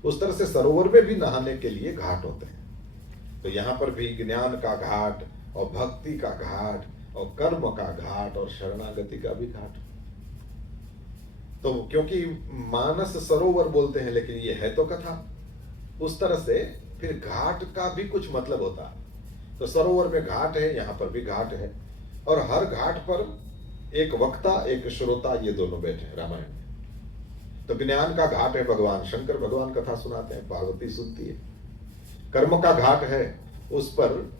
उस तरह से सरोवर में भी नहाने के लिए घाट होते हैं। तो यहाँ पर भी ज्ञान का घाट और भक्ति का घाट और कर्म का घाट और शरणागति का भी घाट। तो क्योंकि मानस सरोवर बोलते हैं लेकिन ये है तो कथा, उस तरह से फिर घाट का भी कुछ मतलब होता है। तो सरोवर में घाट है, यहाँ पर भी घाट है, और हर घाट पर एक वक्ता एक श्रोता, ये दोनों बैठे हैं रामायण में। तो ज्ञान का घाट है, भगवान शंकर भगवान कथा सुनाते हैं, पार्वती सुनती है। कर्म का घाट है, उस पर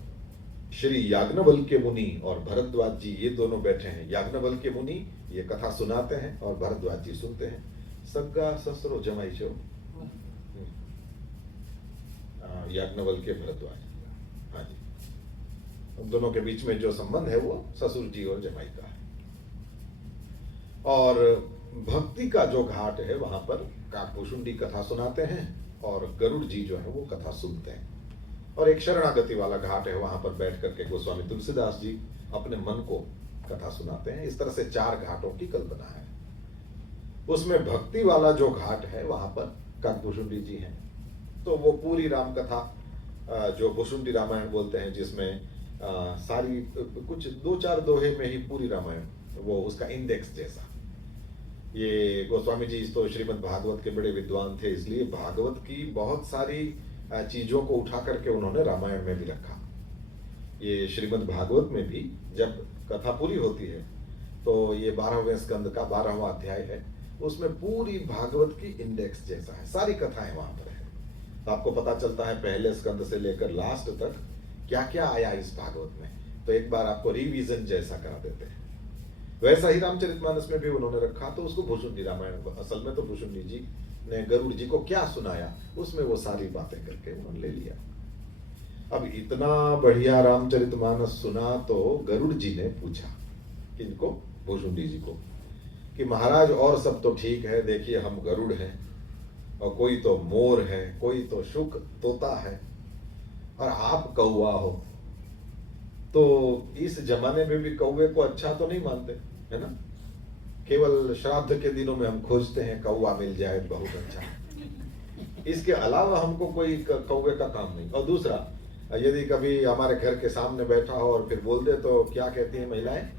श्री याज्ञवल्क्य मुनि और भरद्वाज जी ये दोनों बैठे हैं। याज्ञवल्क्य मुनि ये कथा सुनाते हैं और भरद्वाज जी सुनते हैं। सग्गा ससुरो जमाई चो, याज्ञवल्क्य भरद्वाज, हाँ जी, उन दोनों के बीच में जो संबंध है वो ससुर जी और जमाई का है। और भक्ति का जो घाट है वहां पर काकभूषुंडी कथा सुनाते हैं और गरुड़ जी जो है वो कथा सुनते हैं। और एक शरणागति वाला घाट है, वहां पर बैठ करके गोस्वामी तुलसीदास जी अपने मन को कथा सुनाते हैं। इस तरह से 4 घाटों की कल्पना है। उसमें भक्ति वाला जो घाट है वहां पर काकभूषुंडी जी हैं। तो वो पूरी राम कथा जो भुषुंडी रामायण बोलते हैं, जिसमें सारी कुछ 2-4 दोहे में ही पूरी रामायण, वो उसका इंडेक्स जैसा। ये गोस्वामी जी तो श्रीमद् भागवत के बड़े विद्वान थे, इसलिए भागवत की बहुत सारी चीजों को उठा करके उन्होंने रामायण में भी रखा। ये श्रीमद् भागवत में भी जब कथा पूरी होती है तो ये 12वें स्कंद का 12वां अध्याय है, उसमें पूरी भागवत की इंडेक्स जैसा है, सारी कथाएं वहां पर है। तो आपको पता चलता है पहले स्कंद से लेकर लास्ट तक क्या क्या आया इस भागवत में। तो एक बार आपको रिवीजन जैसा करा देते हैं। वैसा ही रामचरितमानस में भी उन्होंने रखा, तो उसको भुषुंडी रामायण, असल में तो भुषुंडी जी ने गरुड़ जी को क्या सुनाया उसमें वो सारी बातें करके उन्होंने ले लिया। अब इतना बढ़िया रामचरितमानस सुना तो गरुड़ जी ने पूछा किनको, भुषुंडी जी को, कि महाराज और सब तो ठीक है, देखिए हम गरुड़ हैं और कोई तो मोर है, कोई तो शुक तोता है, और आप कौआ हो। तो इस जमाने में भी कौवे को अच्छा तो नहीं मानते, है ना। केवल श्राद्ध के दिनों में हम खोजते हैं कौवा मिल जाए बहुत अच्छा, इसके अलावा हमको कोई कौवे का काम नहीं। और दूसरा, यदि कभी हमारे घर के सामने बैठा हो और फिर बोल दे तो क्या कहती हैं महिलाएं,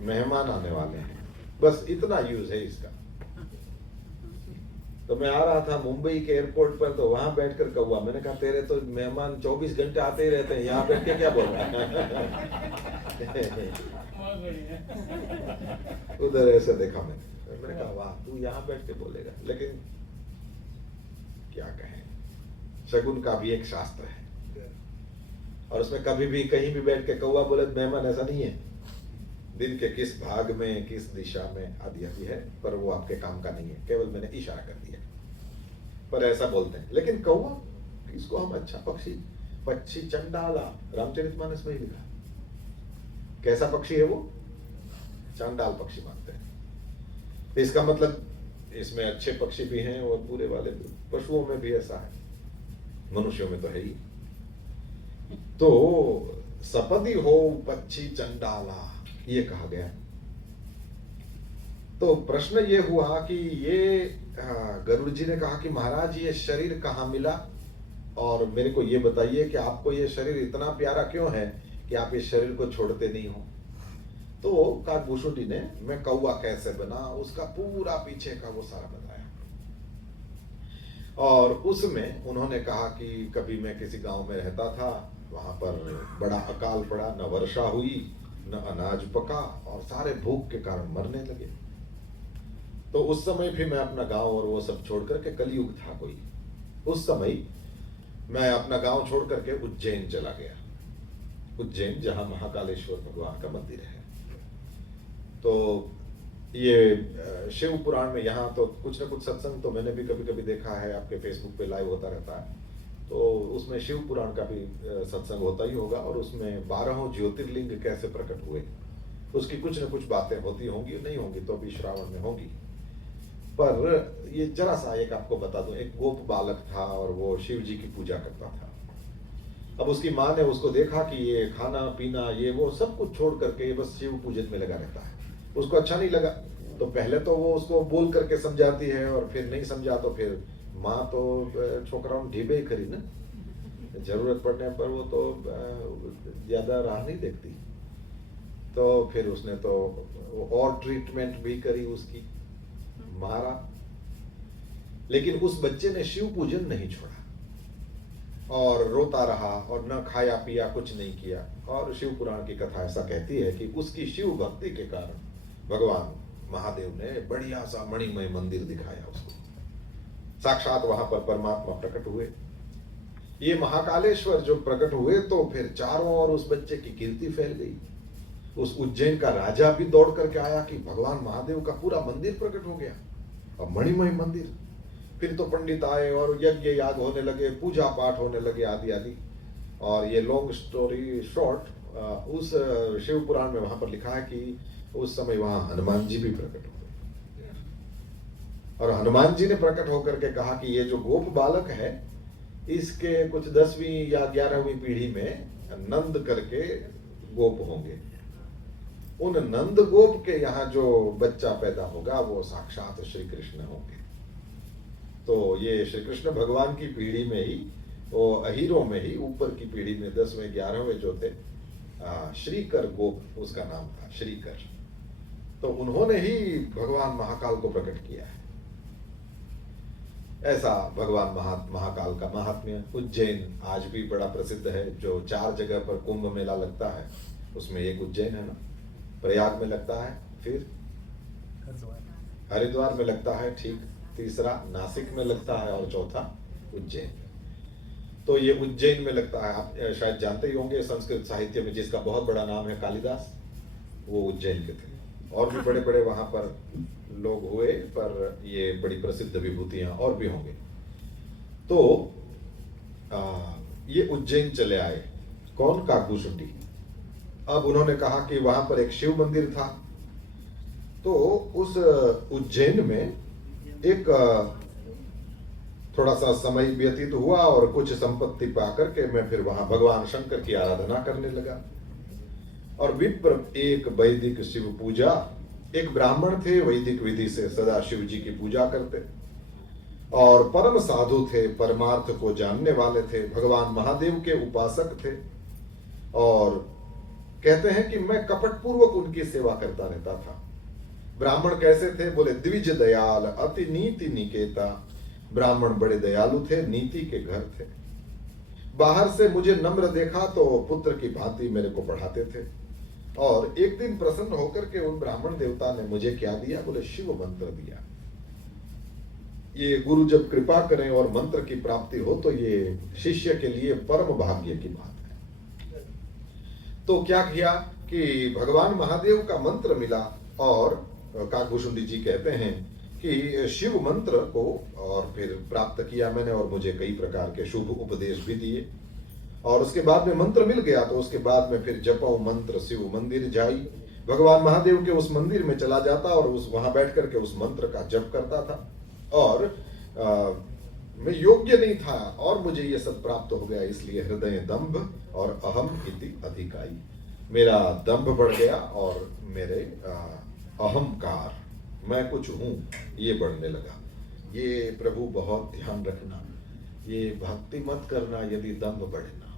मेहमान आने वाले हैं, बस इतना यूज है इसका। तो मैं आ रहा था मुंबई के एयरपोर्ट पर, तो वहां बैठकर कौवा, मैंने कहा तेरे तो मेहमान 24 घंटे आते ही रहते हैं, यहाँ बैठ के क्या बोल रहा है। उधर ऐसे देखा मैंने कहा वाह तू यहाँ बैठ के बोलेगा, लेकिन क्या कहें, शगुन का भी एक शास्त्र है, और उसमें कभी भी कहीं भी बैठ के कौवा बोले मेहमान, ऐसा नहीं है। दिन के किस भाग में किस दिशा में आदि आदि है, पर वो आपके काम का नहीं है, केवल मैंने इशारा कर दिया, पर ऐसा बोलते हैं। लेकिन कौवा, इसको हम अच्छा पक्षी, पक्षी चंडाला, रामचरितमानस में ही लिखा। कैसा पक्षी है वो, चांडाल पक्षी मानते हैं। तो इसका मतलब इसमें अच्छे पक्षी भी हैं और बुरे वाले भी। पशुओं में भी ऐसा है, मनुष्यों में तो है ही। तो सपदी हो पक्षी चंडाला, ये कहा गया। तो प्रश्न ये हुआ कि ये गरुड़ जी ने कहा कि महाराज ये शरीर कहाँ मिला, और मेरे को ये बताइए कि आपको ये शरीर इतना प्यारा क्यों है कि आप इस शरीर को छोड़ते नहीं हो। तो काकभूषुंडी ने मैं कौवा कैसे बना उसका पूरा पीछे का वो सारा बताया, और उसमें उन्होंने कहा कि कभी मैं किसी गांव में रहता था, वहां पर बड़ा अकाल पड़ा, न वर्षा हुई न अनाज पका, और सारे भूख के कारण मरने लगे। तो उस समय भी मैं अपना गांव और वो सब छोड़ करके, कलयुग था कोई, उस समय मैं अपना गांव छोड़ करके उज्जैन चला गया। उज्जैन जहां महाकालेश्वर भगवान का मंदिर है। तो ये शिव पुराण में यहाँ तो कुछ ना कुछ सत्संग तो मैंने भी कभी कभी देखा है, आपके फेसबुक पे लाइव होता रहता है, तो उसमें शिव पुराण का भी सत्संग होता ही होगा, और उसमें 12 ज्योतिर्लिंग कैसे प्रकट हुए उसकी कुछ न कुछ बातें होती होंगी, नहीं होंगी तो अभी श्रावण में होंगी। पर ये जरा सा एक आपको बता दूं, एक गोप बालक था और वो शिव जी की पूजा करता था। अब उसकी माँ ने उसको देखा कि ये खाना पीना ये वो सब कुछ छोड़ करके बस शिव पूजन में लगा रहता है, उसको अच्छा नहीं लगा। तो पहले तो वो उसको बोल करके समझाती है, और फिर नहीं समझा तो फिर माँ तो छोकरा ढीबे ही करी ना, जरूरत पड़ने पर वो तो ज्यादा राह नहीं देखती। तो फिर उसने तो और ट्रीटमेंट भी करी, उसकी मारा, लेकिन उस बच्चे ने शिव पूजन नहीं छोड़ा और रोता रहा और न खाया पिया, कुछ नहीं किया। और शिव पुराण की कथा ऐसा कहती है कि उसकी शिव भक्ति के कारण भगवान महादेव ने बढ़िया सा मणिमय मंदिर दिखाया उसको, साक्षात वहां पर परमात्मा प्रकट हुए। ये महाकालेश्वर जो प्रकट हुए तो फिर चारों ओर उस बच्चे की कीर्ति फैल गई। उस उज्जैन का राजा भी दौड़ करके आया कि भगवान महादेव का पूरा मंदिर प्रकट हो गया, अब मणिमय मंदिर। फिर तो पंडित आए और यज्ञ याग होने लगे, पूजा पाठ होने लगे, आदि आदि। और ये लॉन्ग स्टोरी शॉर्ट, उस शिव पुराण में वहां पर लिखा है कि उस समय वहां हनुमान जी भी प्रकट हुए, और हनुमान जी ने प्रकट होकर के कहा कि ये जो गोप बालक है इसके कुछ 10वीं या 11वीं पीढ़ी में नंद करके गोप होंगे, उन नंद गोप के यहाँ जो बच्चा पैदा होगा वो साक्षात श्री कृष्ण होंगे। तो ये श्री कृष्ण भगवान की पीढ़ी में ही, वो अहीरों में ही ऊपर की पीढ़ी में 10वें 11वें जो थे, श्रीकर गोप उसका नाम था, श्रीकर। तो उन्होंने ही भगवान महाकाल को प्रकट किया है। ऐसा भगवान महाकाल का महात्म्य। उज्जैन आज भी बड़ा प्रसिद्ध है, जो 4 जगह पर कुंभ मेला लगता है उसमें एक उज्जैन है ना, प्रयाग में लगता है, फिर हरिद्वार में लगता है, ठीक, तीसरा नासिक में लगता है, और चौथा उज्जैन। तो ये उज्जैन में लगता है। आप शायद जानते ही होंगे, संस्कृत साहित्य में जिसका बहुत बड़ा नाम है कालिदास, वो उज्जैन के थे। और भी बड़े बड़े वहां पर लोग हुए, पर ये बड़ी प्रसिद्ध विभूतियां और भी होंगे। तो ये उज्जैन चले आए, कौन? काकभूषुंडी। अब उन्होंने कहा कि वहां पर एक शिव मंदिर था। तो उस उज्जैन में एक थोड़ा सा समय व्यतीत हुआ और कुछ संपत्ति पाकर के मैं फिर वहां भगवान शंकर की आराधना करने लगा। और विप्र एक वैदिक शिव पूजा, एक ब्राह्मण थे, वैदिक विधि से सदा शिव जी की पूजा करते, और परम साधु थे, परमार्थ को जानने वाले थे, भगवान महादेव के उपासक थे। और कहते हैं कि मैं कपट पूर्वक उनकी सेवा करता रहता था। ब्राह्मण कैसे थे? बोले द्विज दयाल अति नीति निकेता। ब्राह्मण बड़े दयालु थे, नीति के घर थे। बाहर से मुझे नम्र देखा तो पुत्र की भांति मेरे को पढ़ाते थे। और एक दिन प्रसन्न होकर के उन ब्राह्मण देवता ने मुझे क्या दिया? बोले शिव मंत्र दिया। ये गुरु जब कृपा करें और मंत्र की प्राप्ति हो तो ये शिष्य के लिए परम भाग्य की बात है। तो क्या किया कि भगवान महादेव का मंत्र मिला, और काकभूषुंडी जी कहते हैं कि शिव मंत्र को और फिर प्राप्त किया मैंने, और मुझे कई प्रकार के शुभ उपदेश भी दिए। और उसके बाद में मंत्र मिल गया तो उसके बाद में फिर जपो मंत्र शिव मंदिर जाई, भगवान महादेव के उस मंदिर में चला जाता और उस वहां बैठ करके उस मंत्र का जप करता था। और मैं योग्य नहीं था और मुझे ये सब प्राप्त हो गया, इसलिए हृदय दंभ और अहम इति अधिकाई, मेरा दंभ बढ़ गया और मेरे अहंकार, मैं कुछ हूं, ये बढ़ने लगा। ये प्रभु बहुत ध्यान रखना, ये भक्ति मत करना यदि दंभ बढ़ना।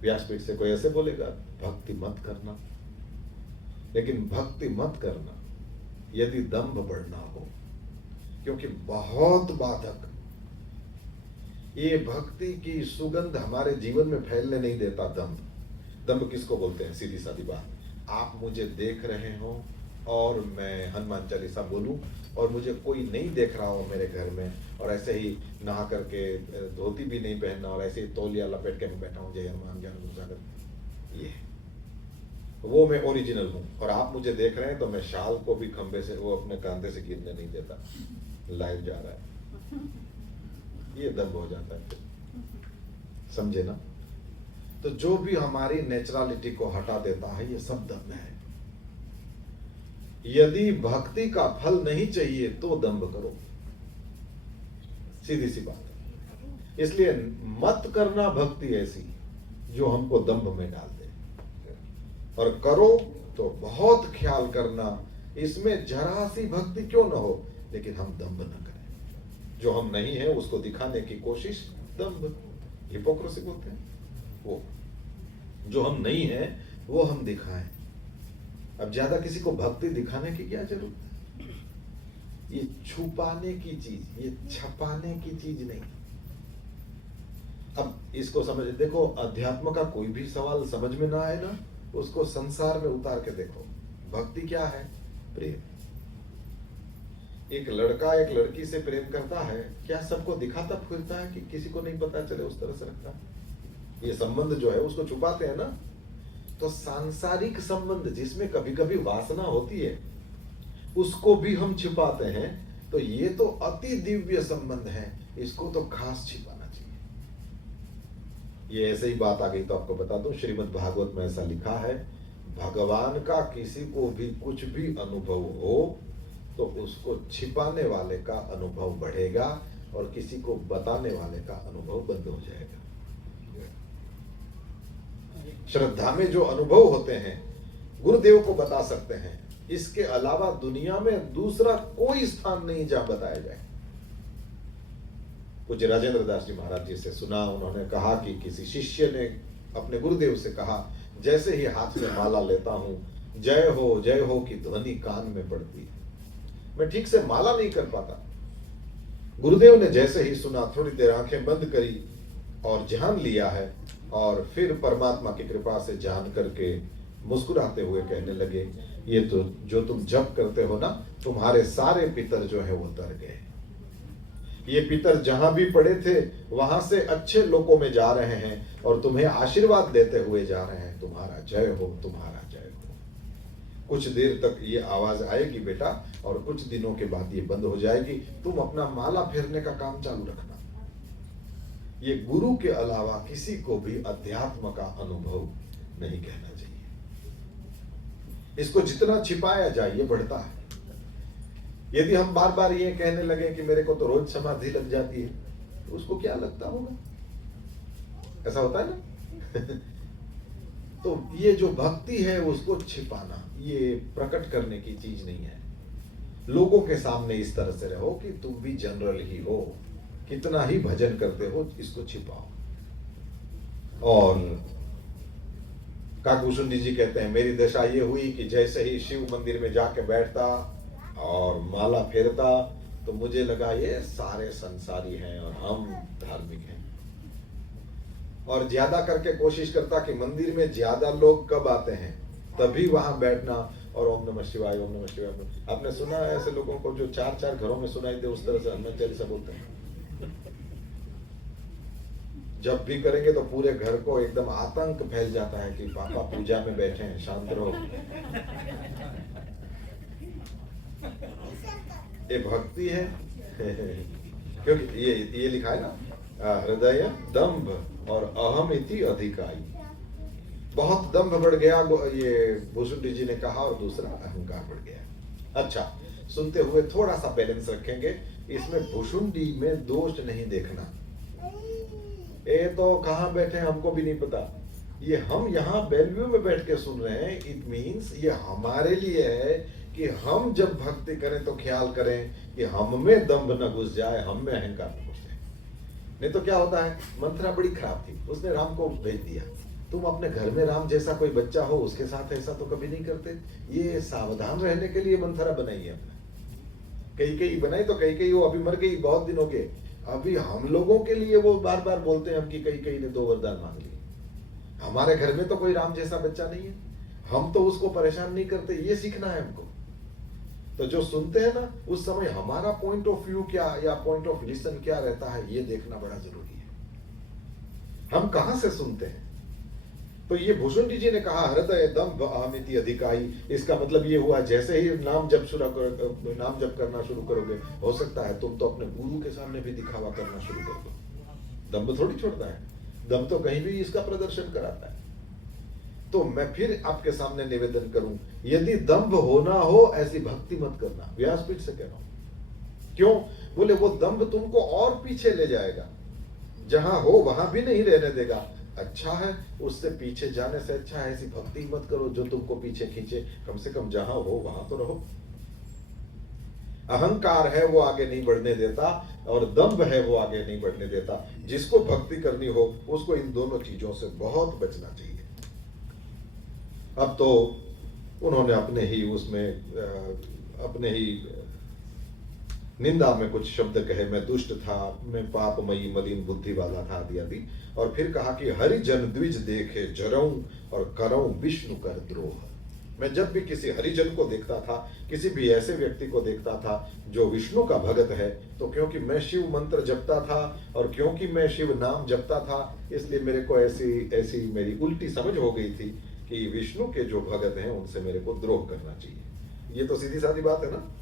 व्यासपीठ से कोई ऐसे बोलेगा भक्ति मत करना, लेकिन भक्ति मत करना यदि दंभ बढ़ना हो, क्योंकि बहुत बाधक। ये भक्ति की सुगंध हमारे जीवन में फैलने नहीं देता दंभ। दंभ किसको बोलते हैं? सीधी सादी बात, आप मुझे देख रहे हो और मैं हनुमान चालीसा बोलूं और मुझे कोई नहीं देख रहा हो मेरे घर में, और ऐसे ही नहा करके धोती भी नहीं पहनना और ऐसे ही तौलिया लपेट के मैं बैठा हूं जय हनुमान ज्ञान गुण सागर, ये वो मैं ओरिजिनल हूं। और आप मुझे देख रहे हैं तो मैं शाल को भी खंबे से, वो अपने कांधे से गिरने नहीं देता, लाइव जा रहा है, ये दंभ हो जाता है। समझे ना? तो जो भी हमारी नेचुरलिटी को हटा देता है ये सब दंभ है। यदि भक्ति का फल नहीं चाहिए तो दंभ करो, सीधी सी बात है। इसलिए मत करना भक्ति ऐसी जो हमको दंभ में डाल दे, और करो तो बहुत ख्याल करना इसमें जरा सी भक्ति क्यों न हो, लेकिन हम दंभ न करें। जो हम नहीं है उसको दिखाने की कोशिश दंभ, हिपोक्रेसी बोलते हैं। वो जो हम नहीं है वो हम दिखाएं। अब ज्यादा किसी को भक्ति दिखाने की क्या जरूरत है? ये छुपाने की चीज, ये छपाने की चीज नहीं। अब इसको समझ, देखो अध्यात्म का कोई भी सवाल समझ में ना आए ना, उसको संसार में उतार के देखो। भक्ति क्या है? प्रेम। एक लड़का एक लड़की से प्रेम करता है, क्या सबको दिखाता फिरता है कि किसी को नहीं पता चले उस तरह से रखता है? ये संबंध जो है उसको छुपाते हैं ना। तो सांसारिक संबंध जिसमें कभी कभी वासना होती है उसको भी हम छिपाते हैं। तो ये तो अति दिव्य संबंध है, इसको तो खास छिपाना चाहिए। ये ऐसे ही बात आ गई तो आपको बता दूं, श्रीमद् भागवत में ऐसा लिखा है, भगवान का किसी को भी कुछ भी अनुभव हो तो उसको छिपाने वाले का अनुभव बढ़ेगा और किसी को बताने वाले का अनुभव बंद हो जाएगा। श्रद्धा में जो अनुभव होते हैं गुरुदेव को बता सकते हैं, इसके अलावा दुनिया में दूसरा कोई स्थान नहीं जहां बताया जाए। कुछ राजेंद्र दास जी महाराज जी से सुना, उन्होंने कहा कि किसी शिष्य ने अपने गुरुदेव से कहा, जैसे ही हाथ में माला लेता हूं जय हो की ध्वनि कान में पड़ती है, मैं ठीक से माला नहीं कर पाता। गुरुदेव ने जैसे ही सुना थोड़ी देर आंखें बंद करी और ध्यान लिया है, और फिर परमात्मा की कृपा से जान करके मुस्कुराते हुए कहने लगे, ये तो जो तुम जप करते हो ना, तुम्हारे सारे पितर जो है वो तर गए। ये पितर जहां भी पड़े थे वहां से अच्छे लोकों में जा रहे हैं और तुम्हें आशीर्वाद देते हुए जा रहे हैं, तुम्हारा जय हो, तुम्हारा जय हो। कुछ देर तक ये आवाज आएगी बेटा, और कुछ दिनों के बाद ये बंद हो जाएगी। तुम अपना माला फेरने का काम चालू रखना। ये गुरु के अलावा किसी को भी अध्यात्म का अनुभव नहीं कहना चाहिए। इसको जितना छिपाया जाए ये बढ़ता है। यदि हम बार बार ये कहने लगे कि मेरे को तो रोज समाधि लग जाती है, तो उसको क्या लगता होगा? ऐसा होता है ना। तो ये जो भक्ति है उसको छिपाना, ये प्रकट करने की चीज नहीं है। लोगों के सामने इस तरह से रहो कि तुम भी जनरल ही हो, कितना ही भजन करते हो, इसको छिपाओ। और काकभूषुंडी जी कहते हैं, मेरी दशा ये हुई कि जैसे ही शिव मंदिर में जाके बैठता और माला फेरता तो मुझे लगा ये सारे संसारी हैं और हम धार्मिक हैं। और ज्यादा करके कोशिश करता कि मंदिर में ज्यादा लोग कब आते हैं तभी वहां बैठना और ओम नमः शिवाय, ओम नमः शिवाय। आपने सुना है ऐसे लोगों को जो 4-4 घरों में सुनाई दे उस तरह से हनुमान चालीसा बोलते हैं? जब भी करेंगे तो पूरे घर को एकदम आतंक फैल जाता है कि पापा पूजा में बैठे हैं, शांत रहो। ये भक्ति है। क्योंकि ये लिखा है ना, हृदय दंभ और अहम इति अधिकाई। बहुत दंभ बढ़ गया, ये भूषुंडी जी ने कहा, और दूसरा अहंकार बढ़ गया। अच्छा, सुनते हुए थोड़ा सा बैलेंस रखेंगे। इसमें भूषुंडी में दोष नहीं देखना। ये तो कहाँ बैठे हमको भी नहीं पता, ये हम यहाँ बेलव्यू में बैठ के सुन रहे हैं। इट मीन्स ये हमारे लिए है कि हम जब भक्ति करें तो ख्याल करें कि हम में दंभ न घुस जाए, हम में अहंकार न घुस जाए। नहीं तो क्या होता है, मंथरा बड़ी खराब थी, उसने राम को भेज दिया। तुम अपने घर में राम जैसा कोई बच्चा हो उसके साथ ऐसा तो कभी नहीं करते। ये सावधान रहने के लिए मंथरा बनाई है हमने। कई बनाई तो कई वो अभी मर गई, बहुत दिन हो गए। अभी हम लोगों के लिए वो बार बार बोलते हैं हम कि कई ने 2 वरदान मांग लिए। हमारे घर में तो कोई राम जैसा बच्चा नहीं है, हम तो उसको परेशान नहीं करते। ये सीखना है हमको। तो जो सुनते हैं ना, उस समय हमारा पॉइंट ऑफ व्यू क्या या पॉइंट ऑफ लिसन क्या रहता है, ये देखना बड़ा जरूरी है। हम कहां से सुनते हैं। तो ये भूषुंडी जी ने कहा हृदय दंभ अहमिति अधिकाई। इसका मतलब ये हुआ जैसे ही नाम जप करना शुरू करोगे, हो सकता है तुम तो अपने गुरु के सामने भी दिखावा करना शुरू कर दो। दंभ थोड़ी छोड़ता है, दंभ तो कहीं भी इसका प्रदर्शन कराता है। तो मैं फिर आपके सामने निवेदन करूं, यदि दंभ होना हो ऐसी भक्ति मत करना। व्यासपीठ से कह रहा हूं। क्यों? बोले वो दंभ तुमको और पीछे ले जाएगा, जहां हो वहां भी नहीं रहने देगा। अच्छा है, उससे पीछे जाने से अच्छा है ऐसी भक्ति मत करो जो तुमको पीछे खींचे। कम से कम जहां हो वहां तो रहो। अहंकार है वो आगे नहीं बढ़ने देता, और दंभ है वो आगे नहीं बढ़ने देता। जिसको भक्ति करनी हो उसको इन दोनों चीजों से बहुत बचना चाहिए। अब तो उन्होंने अपने ही निंदा में कुछ शब्द कहे, मैं दुष्ट था, मैं पापमयी मलिन बुद्धि वाला था आदि आदि। और फिर कहा कि हरिजन द्विज देखे जरऊं और करऊं विष्णु कर द्रोह। मैं जब भी किसी हरिजन को देखता था, किसी भी ऐसे व्यक्ति को देखता था जो विष्णु का भगत है, तो क्योंकि मैं शिव मंत्र जपता था और क्योंकि मैं शिव नाम जपता था, इसलिए मेरे को ऐसी मेरी उल्टी समझ हो गई थी कि विष्णु के जो भगत हैं उनसे मेरे को द्रोह करना चाहिए। ये तो सीधी सादी बात है ना।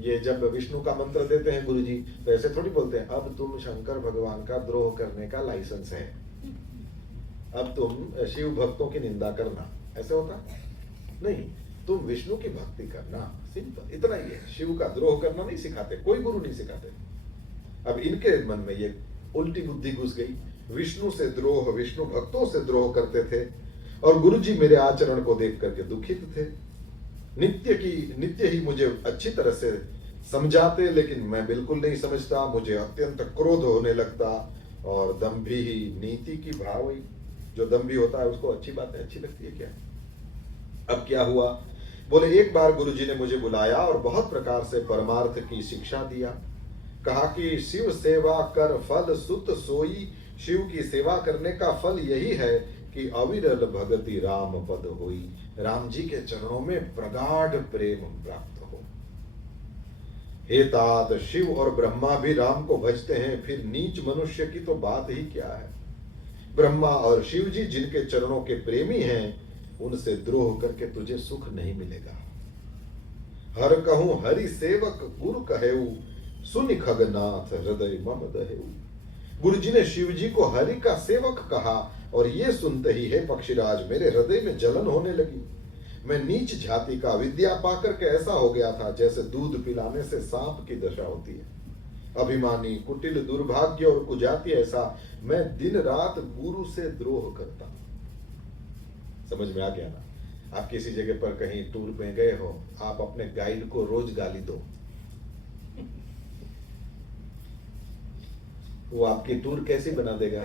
ये जब विष्णु का मंत्र देते हैं गुरुजी, तो ऐसे थोड़ी बोलते हैं अब तुम शंकर भगवान का द्रोह करने का लाइसेंस है, अब तुम शिव भक्तों की निंदा करना, ऐसे होता नहीं। तुम विष्णु की भक्ति करना, सिंपल इतना ही है। शिव का द्रोह करना नहीं सिखाते, कोई गुरु नहीं सिखाते। अब इनके मन में ये उल्टी बुद्धि घुस गई, विष्णु से द्रोह, विष्णु भक्तों से द्रोह करते थे। और गुरुजी मेरे आचरण को देख करके दुखित थे। नित्य ही मुझे अच्छी तरह से समझाते, लेकिन मैं बिल्कुल नहीं समझता। मुझे अत्यंत क्रोध होने लगता, और दंभी ही नीति की भाव ही। जो दंभी होता है उसको अच्छी बातें अच्छी लगती है क्या? अब क्या हुआ? बोले एक बार गुरुजी ने मुझे बुलाया और बहुत प्रकार से परमार्थ की शिक्षा दिया। कहा कि शिव सेवा कर फल सुत सोई। शिव की सेवा करने का फल यही है कि अविरल भगति राम पद होई। राम जी के चरणों में प्रगाढ़ प्रेम प्राप्त हो। हे तात, शिव और ब्रह्मा भी राम को भजते हैं, फिर नीच मनुष्य की तो बात ही क्या है। ब्रह्मा और शिव जी जिनके चरणों के प्रेमी हैं, उनसे द्रोह करके तुझे सुख नहीं मिलेगा। हर कहूं हरि सेवक गुरु कहेऊ, सुनि खगनाथ हृदय मम दहेऊ। गुरु जी ने शिव जी को हरि का सेवक कहा, और ये सुनते ही हे पक्षीराज मेरे हृदय में जलन होने लगी। मैं नीच जाति का विद्या पाकर के ऐसा हो गया था जैसे दूध पिलाने से सांप की दशा होती है। अभिमानी, कुटिल, दुर्भाग्य और कुजाति ऐसा मैं दिन रात गुरु से द्रोह करता। समझ में आ गया ना? आप किसी जगह पर कहीं टूर में गए हो, आप अपने गाइड को रोज गाली दो, वो आपकी टूर कैसी बना देगा?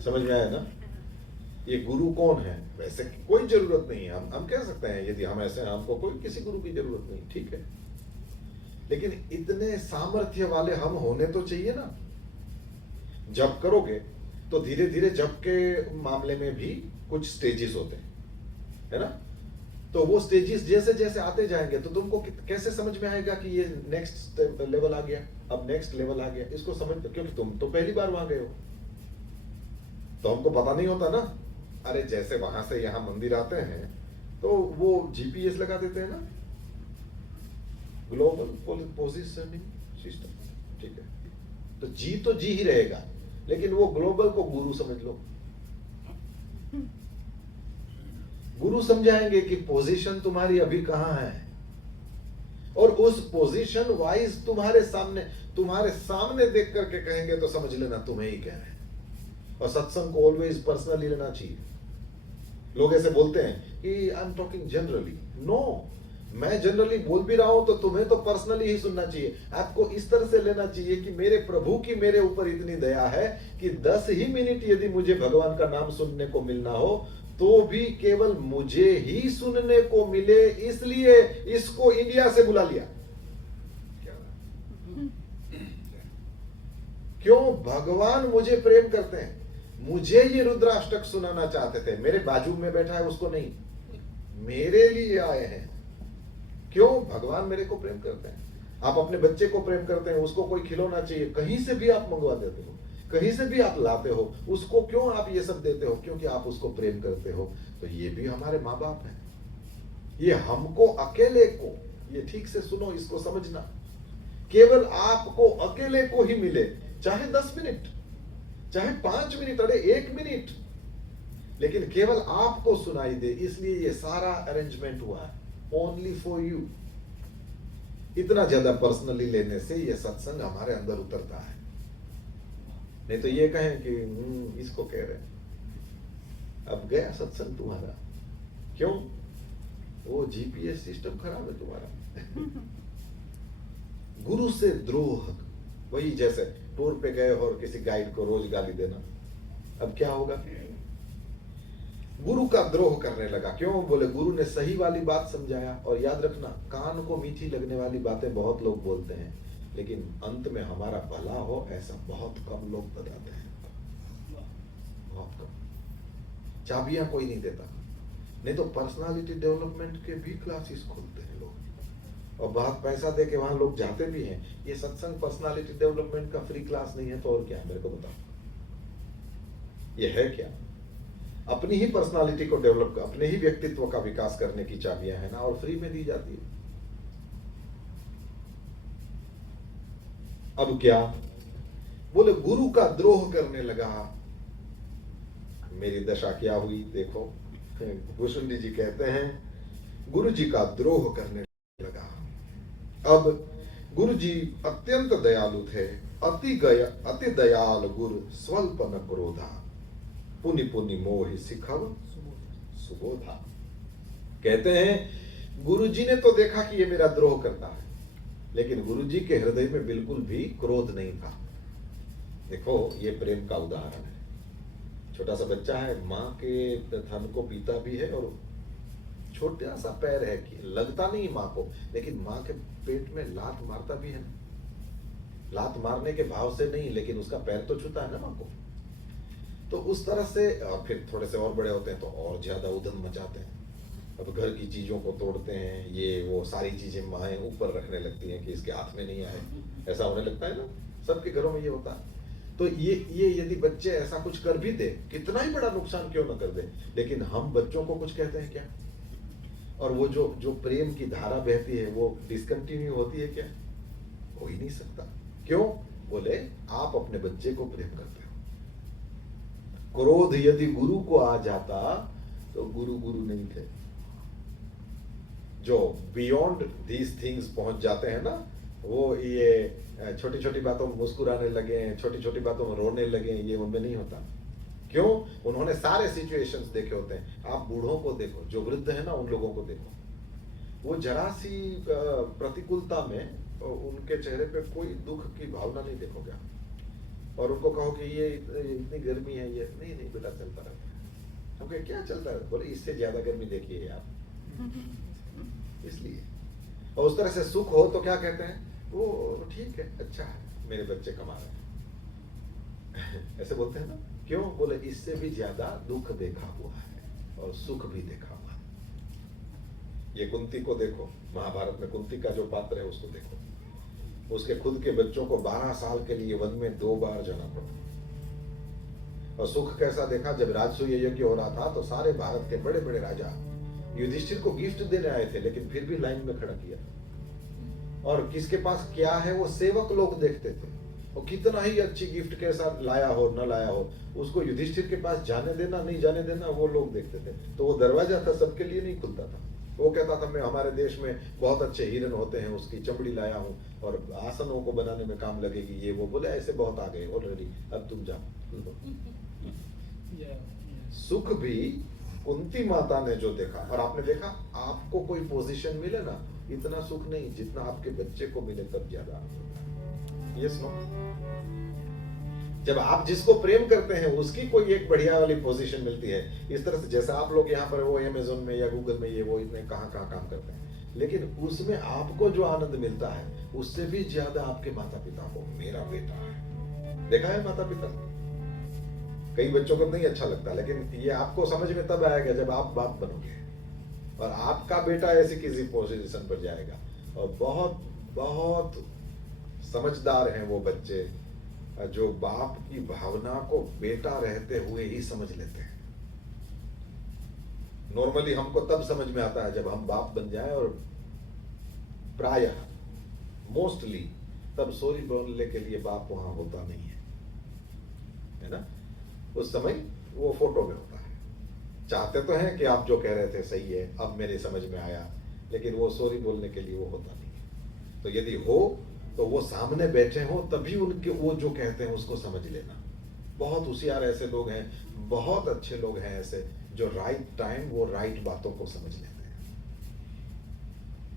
समझ में आया ना? ये गुरु कौन है? वैसे कोई जरूरत नहीं है। हम कह सकते हैं यदि हम ऐसे हैं, हमको कोई किसी गुरु की जरूरत नहीं, ठीक है। लेकिन इतने सामर्थ्य वाले हम होने तो चाहिए ना। जब करोगे तो धीरे धीरे जब के मामले में भी कुछ स्टेजेस होते हैं, है ना? तो वो स्टेजेस जैसे जैसे आते जाएंगे तो तुमको कैसे समझ में आएगा कि ये नेक्स्ट लेवल आ गया, अब नेक्स्ट लेवल आ गया। इसको समझ, क्योंकि तुम तो पहली बार वहां गए हो, तो हमको पता नहीं होता ना। अरे जैसे वहां से यहाँ मंदिर आते हैं तो वो जीपीएस लगा देते हैं ना, ग्लोबल पोजिशनिंग सिस्टम, ठीक है। तो जी ही रहेगा, लेकिन वो ग्लोबल को गुरु समझ लो। गुरु समझाएंगे कि पोजीशन तुम्हारी अभी कहां है, और उस पोजीशन वाइज तुम्हारे सामने देख करके कहेंगे तो समझ लेना तुम्हें ही कह रहे हैं। और सत्संग को ऑलवेज पर्सनली लेना चाहिए। लोग ऐसे बोलते हैं कि I am talking generally. No, मैं जनरली बोल भी रहा हूं तो तुम्हें तो पर्सनली ही सुनना चाहिए। आपको इस तरह से लेना चाहिए कि मेरे प्रभु की मेरे ऊपर इतनी दया है कि 10 ही मिनट यदि मुझे भगवान का नाम सुनने को मिलना हो तो भी केवल मुझे ही सुनने को मिले, इसलिए इसको इंडिया से बुला लिया। क्यों? भगवान मुझे प्रेम करते हैं। मुझे ये रुद्राष्टक सुनाना चाहते थे, मेरे बाजू में बैठा है उसको नहीं, मेरे लिए आए हैं। क्यों? भगवान मेरे को प्रेम करते हैं। आप अपने बच्चे को प्रेम करते हैं, उसको कोई खिलौना चाहिए, कहीं से भी आप मंगवा देते हो, कहीं से भी आप लाते हो, उसको क्यों आप ये सब देते हो? क्योंकि आप उसको प्रेम करते हो। तो ये भी हमारे माँ बाप हैं। ये हमको अकेले को, ये ठीक से सुनो, इसको समझना, केवल आपको अकेले को ही मिले, चाहे 10 मिनट, चाहे 5 मिनट, अरे 1 मिनट, लेकिन केवल आपको सुनाई दे, इसलिए ये सारा अरेंजमेंट हुआ है, ओनली फॉर यू। इतना ज्यादा पर्सनली लेने से ये सत्संग हमारे अंदर उतरता है। नहीं तो ये कहें कि इसको कह रहे हैं, अब गया सत्संग तुम्हारा। क्यों? वो जीपीएस सिस्टम खराब है तुम्हारा। गुरु से द्रोह, वही जैसे टूर पे गए और किसी गाइड को रोज गाली देना, अब क्या होगा? गुरु का द्रोह करने लगा। क्यों? बोले गुरु ने सही वाली बात समझाया। और याद रखना, कान को मीठी लगने वाली बातें बहुत लोग बोलते हैं, लेकिन अंत में हमारा भला हो ऐसा बहुत कम लोग बताते हैं, बहुत कम। चाबियां कोई नहीं देता। नहीं तो पर्सनालिटी डेवलपमेंट के भी क्लासेस खोलते हैं लोग, और बहुत पैसा दे के वहां लोग जाते भी हैं। ये सत्संग पर्सनालिटी डेवलपमेंट का फ्री क्लास नहीं है तो और क्या है? मेरे को बताओ, ये है क्या? अपनी ही पर्सनालिटी को डेवलप, अपने ही व्यक्तित्व का विकास करने की चाबियां है ना, और फ्री में दी जाती है। अब क्या? बोले गुरु का द्रोह करने लगा। मेरी दशा क्या हुई देखो। भूषुंडी जी कहते हैं गुरु जी का द्रोह करने लगा। अब गुरु जी अत्यंत दयालु थे। अति दयाल गुरु स्वल्प न क्रोधा, पुनि पुनि मोहि सिखव सुबोधा। कहते हैं गुरु जी ने तो देखा कि ये मेरा द्रोह करता है, लेकिन गुरु जी के हृदय में बिल्कुल भी क्रोध नहीं था। देखो ये प्रेम का उदाहरण है। छोटा सा बच्चा है, माँ के थन को पीता भी है, और छोटा सा पैर है कि लगता नहीं माँ को, लेकिन माँ के पेट में लात मारता भी है ना। लात मारने के भाव से नहीं, लेकिन उसका पैर तो छूता है ना माँ को। तो उस तरह से, और फिर थोड़े से और बड़े होते हैं तो और ज्यादा उधम मचाते हैं। अब घर की चीजों को तोड़ते हैं, ये वो सारी चीजें माएँ ऊपर रखने लगती हैं कि इसके हाथ में नहीं आए, ऐसा होने लगता है ना। सबके घरों में ये होता है। तो ये यदि बच्चे ऐसा कुछ कर भी दे, कितना ही बड़ा नुकसान क्यों ना कर दे, लेकिन हम बच्चों को कुछ कहते हैं क्या? और वो जो प्रेम की धारा बहती है वो डिसकंटिन्यू होती है क्या? हो ही नहीं सकता। क्यों? बोले आप अपने बच्चे को प्रेम करते हो। क्रोध यदि गुरु को आ जाता तो गुरु नहीं थे। जो बियॉन्ड दीज थिंग्स पहुंच जाते हैं ना, वो ये छोटी छोटी बातों में मुस्कुराने लगे, छोटी छोटी बातों में रोने लगे, ये उनमें नहीं होता। क्यों? उन्होंने सारे सिचुएशंस देखे होते हैं। आप बूढ़ों को देखो, जो वृद्ध है ना, उन लोगों को देखो, वो जरा सी प्रतिकूलता में उनके चेहरे पे कोई दुख की भावना नहीं देखोगे। और उनको कहो कि ये इतनी गर्मी है, ये नहीं बेटा चलता रहता है। ओके, क्या चलता है? बोले इससे ज्यादा गर्मी देखिए आप। इसलिए, और उस तरह से सुख हो तो क्या कहते हैं? वो ठीक है, अच्छा है, मेरे बच्चे कमा रहे हैं। ऐसे बोलते हैं ना। क्यों? बोले इससे भी ज्यादा दुख देखा हुआ है और सुख भी देखा हुआ है। ये कुंती को देखो, महाभारत में कुंती का जो पात्र है उसको देखो। उसके खुद के बच्चों को 12 साल के लिए वन में 2 बार जाना पड़ा। और सुख कैसा देखा? जब राजसूय यज्ञ हो रहा था तो सारे भारत के बड़े बड़े राजा युधिष्ठिर को गिफ्ट देने आए थे, लेकिन फिर भी लाइन में खड़ा किया। और किसके पास क्या है वो सेवक लोग देखते थे। और कितना ही अच्छी गिफ्ट के साथ लाया हो न लाया हो, उसको युधिष्ठिर के पास जाने देना नहीं जाने देना वो लोग देखते थे। तो वो दरवाजा था, सबके लिए नहीं खुलता था। वो कहता था मैं हमारे देश में बहुत अच्छे हिरन होते हैं, उसकी चमड़ी लाया हूँ और आसनों को बनाने में काम लगेगी, ये वो। बोले ऐसे बहुत आ गए ऑलरेडी, अब तुम जाओ। सुख भी कुंती माता ने जो देखा, और आपने देखा आपको कोई पोजीशन मिले ना, इतना सुख नहीं जितना आपके बच्चे को मिले तब ज्यादा। Yes no? जब आप जिसको प्रेम करते हैं उसकी कोई एक बढ़िया वाली पोजीशन मिलती है, इस तरह से जैसा आप लोग यहाँ पर वो अमेज़न में या गूगल में ये वो इतने कहाँ कहाँ काम करते हैं, लेकिन उसमें आपको जो आनंद मिलता है उससे भी ज्यादा आपके माता पिता को, मेरा बेटा है। देखा है माता पिता, कई बच्चों को नहीं अच्छा लगता, लेकिन ये आपको समझ में तब आएगा जब आप बाप बनोगे और आपका बेटा ऐसी किसी पोजीशन पर जाएगा। और बहुत बहुत समझदार हैं वो बच्चे जो बाप की भावना को बेटा रहते हुए ही समझ लेते हैं। नॉर्मली हमको तब समझ में आता है जब हम बाप बन जाएं, और प्रायः मोस्टली तब सॉरी बोलने के लिए बाप वहां होता नहीं है ना? उस समय वो फोटो में होता है। चाहते तो हैं कि आप जो कह रहे थे सही है, अब मेरे समझ में आया, लेकिन वो सॉरी बोलने के लिए वो होता नहीं है। तो यदि हो तो वो सामने बैठे हो तभी उनके वो जो कहते हैं उसको समझ लेना। बहुत होशियार ऐसे लोग हैं, बहुत अच्छे लोग हैं ऐसे, जो राइट टाइम वो राइट बातों को समझ लेते हैं।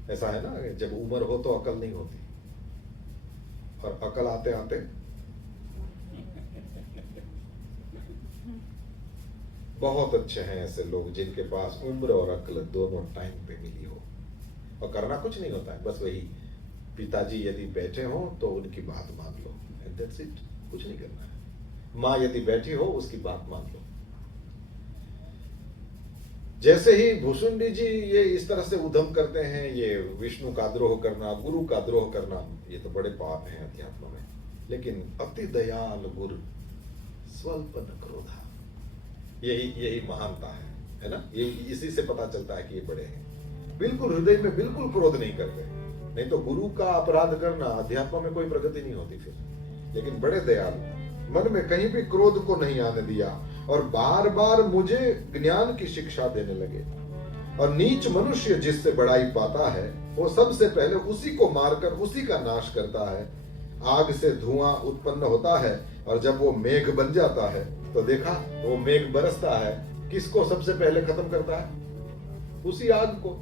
ऐसा है ना, जब उम्र हो तो अकल नहीं होती, और अकल आते आते बहुत अच्छे हैं ऐसे लोग जिनके पास उम्र और अकल दोनों टाइम पे मिली हो, और करना कुछ नहीं होता है, बस वही पिताजी यदि बैठे हो तो उनकी बात मान लो, एंड दैट्स इट, कुछ नहीं करना है। माँ यदि बैठी हो उसकी बात मान लो। जैसे ही भुसुंडी जी ये इस तरह से उद्यम करते हैं, ये विष्णु का द्रोह करना, गुरु का द्रोह करना, ये तो बड़े पाप हैं अध्यात्म में। लेकिन अति दयाल गुरु स्वल्प न क्रोधा, यही महानता है ना? ये इसी से पता चलता है कि ये बड़े हैं। बिल्कुल हृदय में बिल्कुल क्रोध नहीं करते, नहीं तो गुरु का अपराध करना अध्यात्म में कोई प्रगति नहीं होती फिर। लेकिन बड़े दयालु, मन में कहीं भी क्रोध को नहीं आने दिया, और बार बार मुझे ज्ञान की शिक्षा देने लगे। और नीच मनुष्य जिससे बड़ाई पाता है वो सबसे पहले उसी को मारकर उसी का नाश करता है। आग से धुआं उत्पन्न होता है, और जब वो मेघ बन जाता है तो देखा वो मेघ बरसता है, किसको सबसे पहले खत्म करता है? उसी आग को।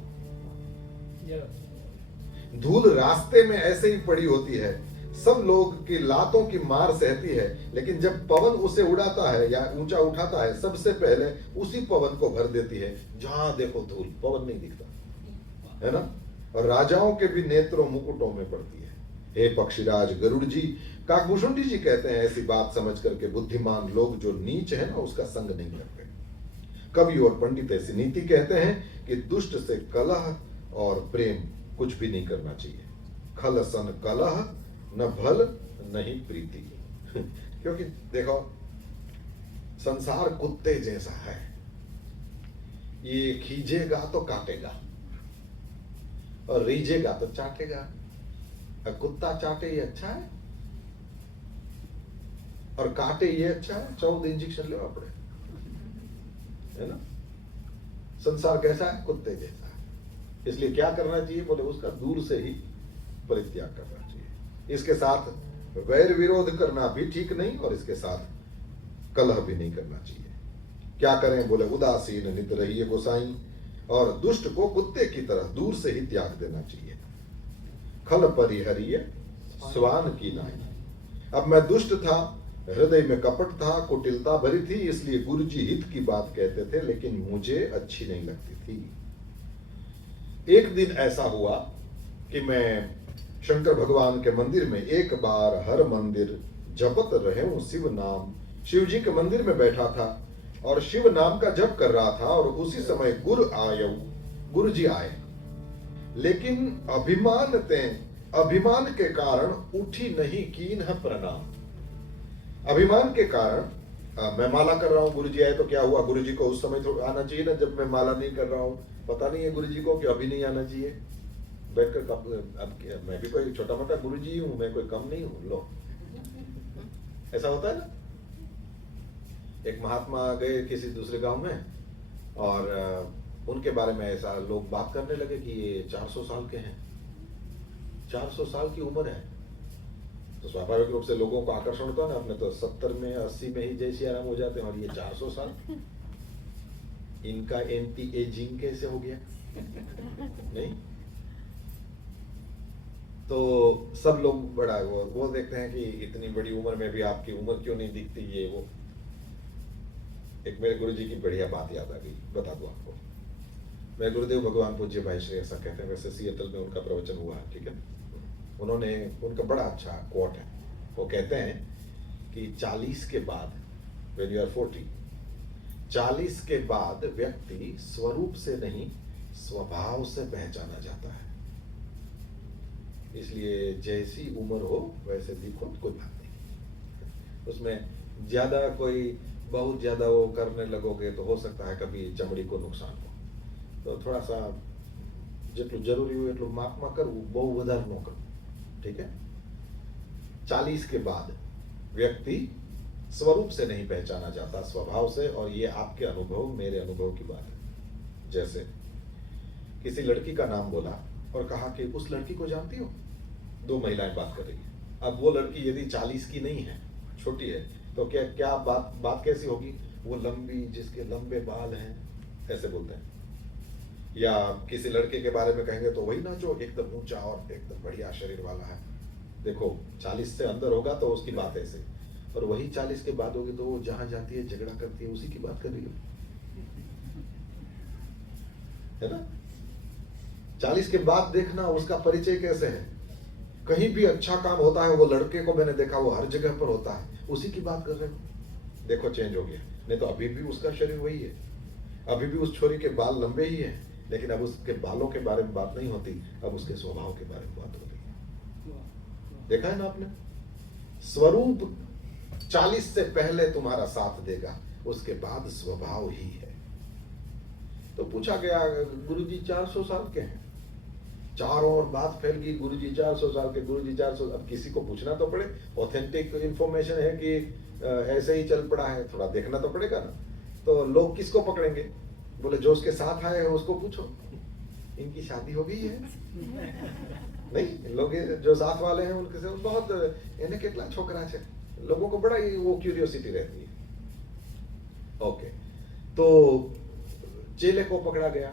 धूल रास्ते में ऐसे ही पड़ी होती है, सब लोग की लातों की मार सहती है, लेकिन जब पवन उसे उड़ाता है या ऊंचा उठाता है, सबसे पहले उसी पवन को भर देती है। जहां देखो धूल, पवन नहीं दिखता है ना? और राजाओं के भी नेत्रों मुकुटों में पड़ती है। हे पक्षीराज गरुड़ जी, काकभूषुंडी जी कहते हैं, ऐसी बात समझ करके बुद्धिमान लोग जो नीच है ना उसका संग नहीं करते। कवि और पंडित ऐसी नीति कहते हैं कि दुष्ट से कलह और प्रेम कुछ भी नहीं करना चाहिए। खल सन कलह न भल नहीं प्रीति। क्योंकि देखो संसार कुत्ते जैसा है, ये खींचेगा तो काटेगा और रीझेगा तो चाटेगा। कुत्ता चाटे ये अच्छा है और काटे ये अच्छा है? 14 इंजेक्शन लेवा पड़े, है ना? संसार कैसा है? कुत्ते जैसा है। इसलिए क्या करना चाहिए? बोले उसका दूर से ही परित्याग करना चाहिए। इसके साथ वैर विरोध करना भी ठीक नहीं, और इसके साथ कलह भी नहीं करना चाहिए। क्या करें? बोले उदासीन नित रहिए गोसाई, और दुष्ट को कुत्ते की तरह दूर से ही त्याग देना चाहिए। खल परिहरिय स्वान की नाई। अब मैं दुष्ट था, हृदय में कपट था, कुटिलता भरी थी, इसलिए गुरुजी हित की बात कहते थे, लेकिन मुझे अच्छी नहीं लगती थी। एक दिन ऐसा हुआ कि मैं शंकर भगवान के मंदिर में एक बार हर मंदिर जपत रहे हूं शिव नाम, शिव जी के मंदिर में बैठा था और शिव नाम का जप कर रहा था, और उसी समय गुरु जी आए। लेकिन अभिमान के कारण उठी नहीं कीन है प्रणाम। अभिमान के कारण मैं माला कर रहा हूं, गुरुजी आए तो क्या हुआ? गुरुजी को उस समय तो आना चाहिए ना जब मैं माला नहीं कर रहा हूं। पता नहीं है गुरुजी को कि अभी नहीं आना चाहिए। बैठकर अब मैं भी कोई छोटा मोटा गुरुजी हूं, मैं कोई कम नहीं हूं। लो, ऐसा होता है ना। एक महात्मा गए किसी दूसरे गांव में, और उनके बारे में ऐसा लोग बात करने लगे कि ये 400 साल के हैं, 400 साल की उम्र है। तो स्वाभाविक रूप से लोगों को आकर्षण होता है ना, अपने तो 70 में 80 में ही जय सिया राम हो जाते हैं, और ये 400 साल। इनका एंटी एजिंग कैसे हो गया? नहीं, तो सब लोग बड़ा वो देखते हैं कि इतनी बड़ी उम्र में भी आपकी उम्र क्यों नहीं दिखती, ये वो। एक मेरे गुरुजी की बढ़िया बात याद आ गई, बता दूं आपको। मेरे गुरुदेव भगवान पूज्य भाई श्री ऐसा कहते हैं, वैसे सिएटल में उनका प्रवचन हुआ, ठीक है। उन्होंने, उनका बड़ा अच्छा कोट है, वो कहते हैं कि 40 के बाद, when you are 40, 40 के बाद व्यक्ति स्वरूप से नहीं स्वभाव से पहचाना जाता है। इसलिए जैसी उम्र हो वैसे दिखो, कोई बात नहीं। उसमें ज्यादा कोई बहुत ज्यादा वो करने लगोगे तो हो सकता है कभी चमड़ी को नुकसान हो, तो थोड़ा सा જેટલું જરૂરી હોય એટલું માપમાં કરવું, બહુ વધારે ન કરવું, ठीक है। 40 के बाद व्यक्ति स्वरूप से नहीं पहचाना जाता, स्वभाव से। और ये आपके अनुभव, मेरे अनुभव की बात है। जैसे किसी लड़की का नाम बोला और कहा कि उस लड़की को जानती हो, 2 महिलाएं बात कर रही है। अब वो लड़की यदि 40 की नहीं है, छोटी है, तो क्या बात कैसी होगी? वो लंबी, जिसके लंबे बाल हैं, ऐसे बोलते हैं। या किसी लड़के के बारे में कहेंगे तो वही ना जो एकदम ऊंचा और एकदम बढ़िया शरीर वाला है। देखो 40 से अंदर होगा तो उसकी बात ऐसे, और वही 40 के बाद होगी तो वो जहां जाती है झगड़ा करती है, उसी की बात कर रही है ना। 40 के बाद देखना उसका परिचय कैसे है। कहीं भी अच्छा काम होता है, वो लड़के को मैंने देखा वो हर जगह पर होता है, उसी की बात कर रहे हो। देखो चेंज हो गया, नहीं तो अभी भी उसका शरीर वही है, अभी भी उस छोरी के बाल लंबे ही है, लेकिन अब उसके बालों के बारे में बात नहीं होती, अब उसके स्वभाव के बारे में बात होती है। देखा है ना आपने, स्वरूप 40 से पहले तुम्हारा साथ देगा, उसके बाद स्वभाव ही है। तो पूछा गया, गुरुजी 400 साल के हैं, चारों ओर बात फैल गई, गुरुजी 400 साल के, गुरुजी 400। अब किसी को पूछना तो पड़े, ऑथेंटिक इंफॉर्मेशन है कि ऐसे ही चल पड़ा है, थोड़ा देखना तो पड़ेगा ना। तो लोग किसको पकड़ेंगे? बोले जो उसके साथ आए हैं उसको पूछो, इनकी शादी हो गई है? नहीं, लोग जो साथ वाले हैं उनके से बहुत इन्हें कितना छोकरा है, लोगों को बड़ा ही वो क्यूरियोसिटी रहती है। ओके, तो चेले को पकड़ा गया।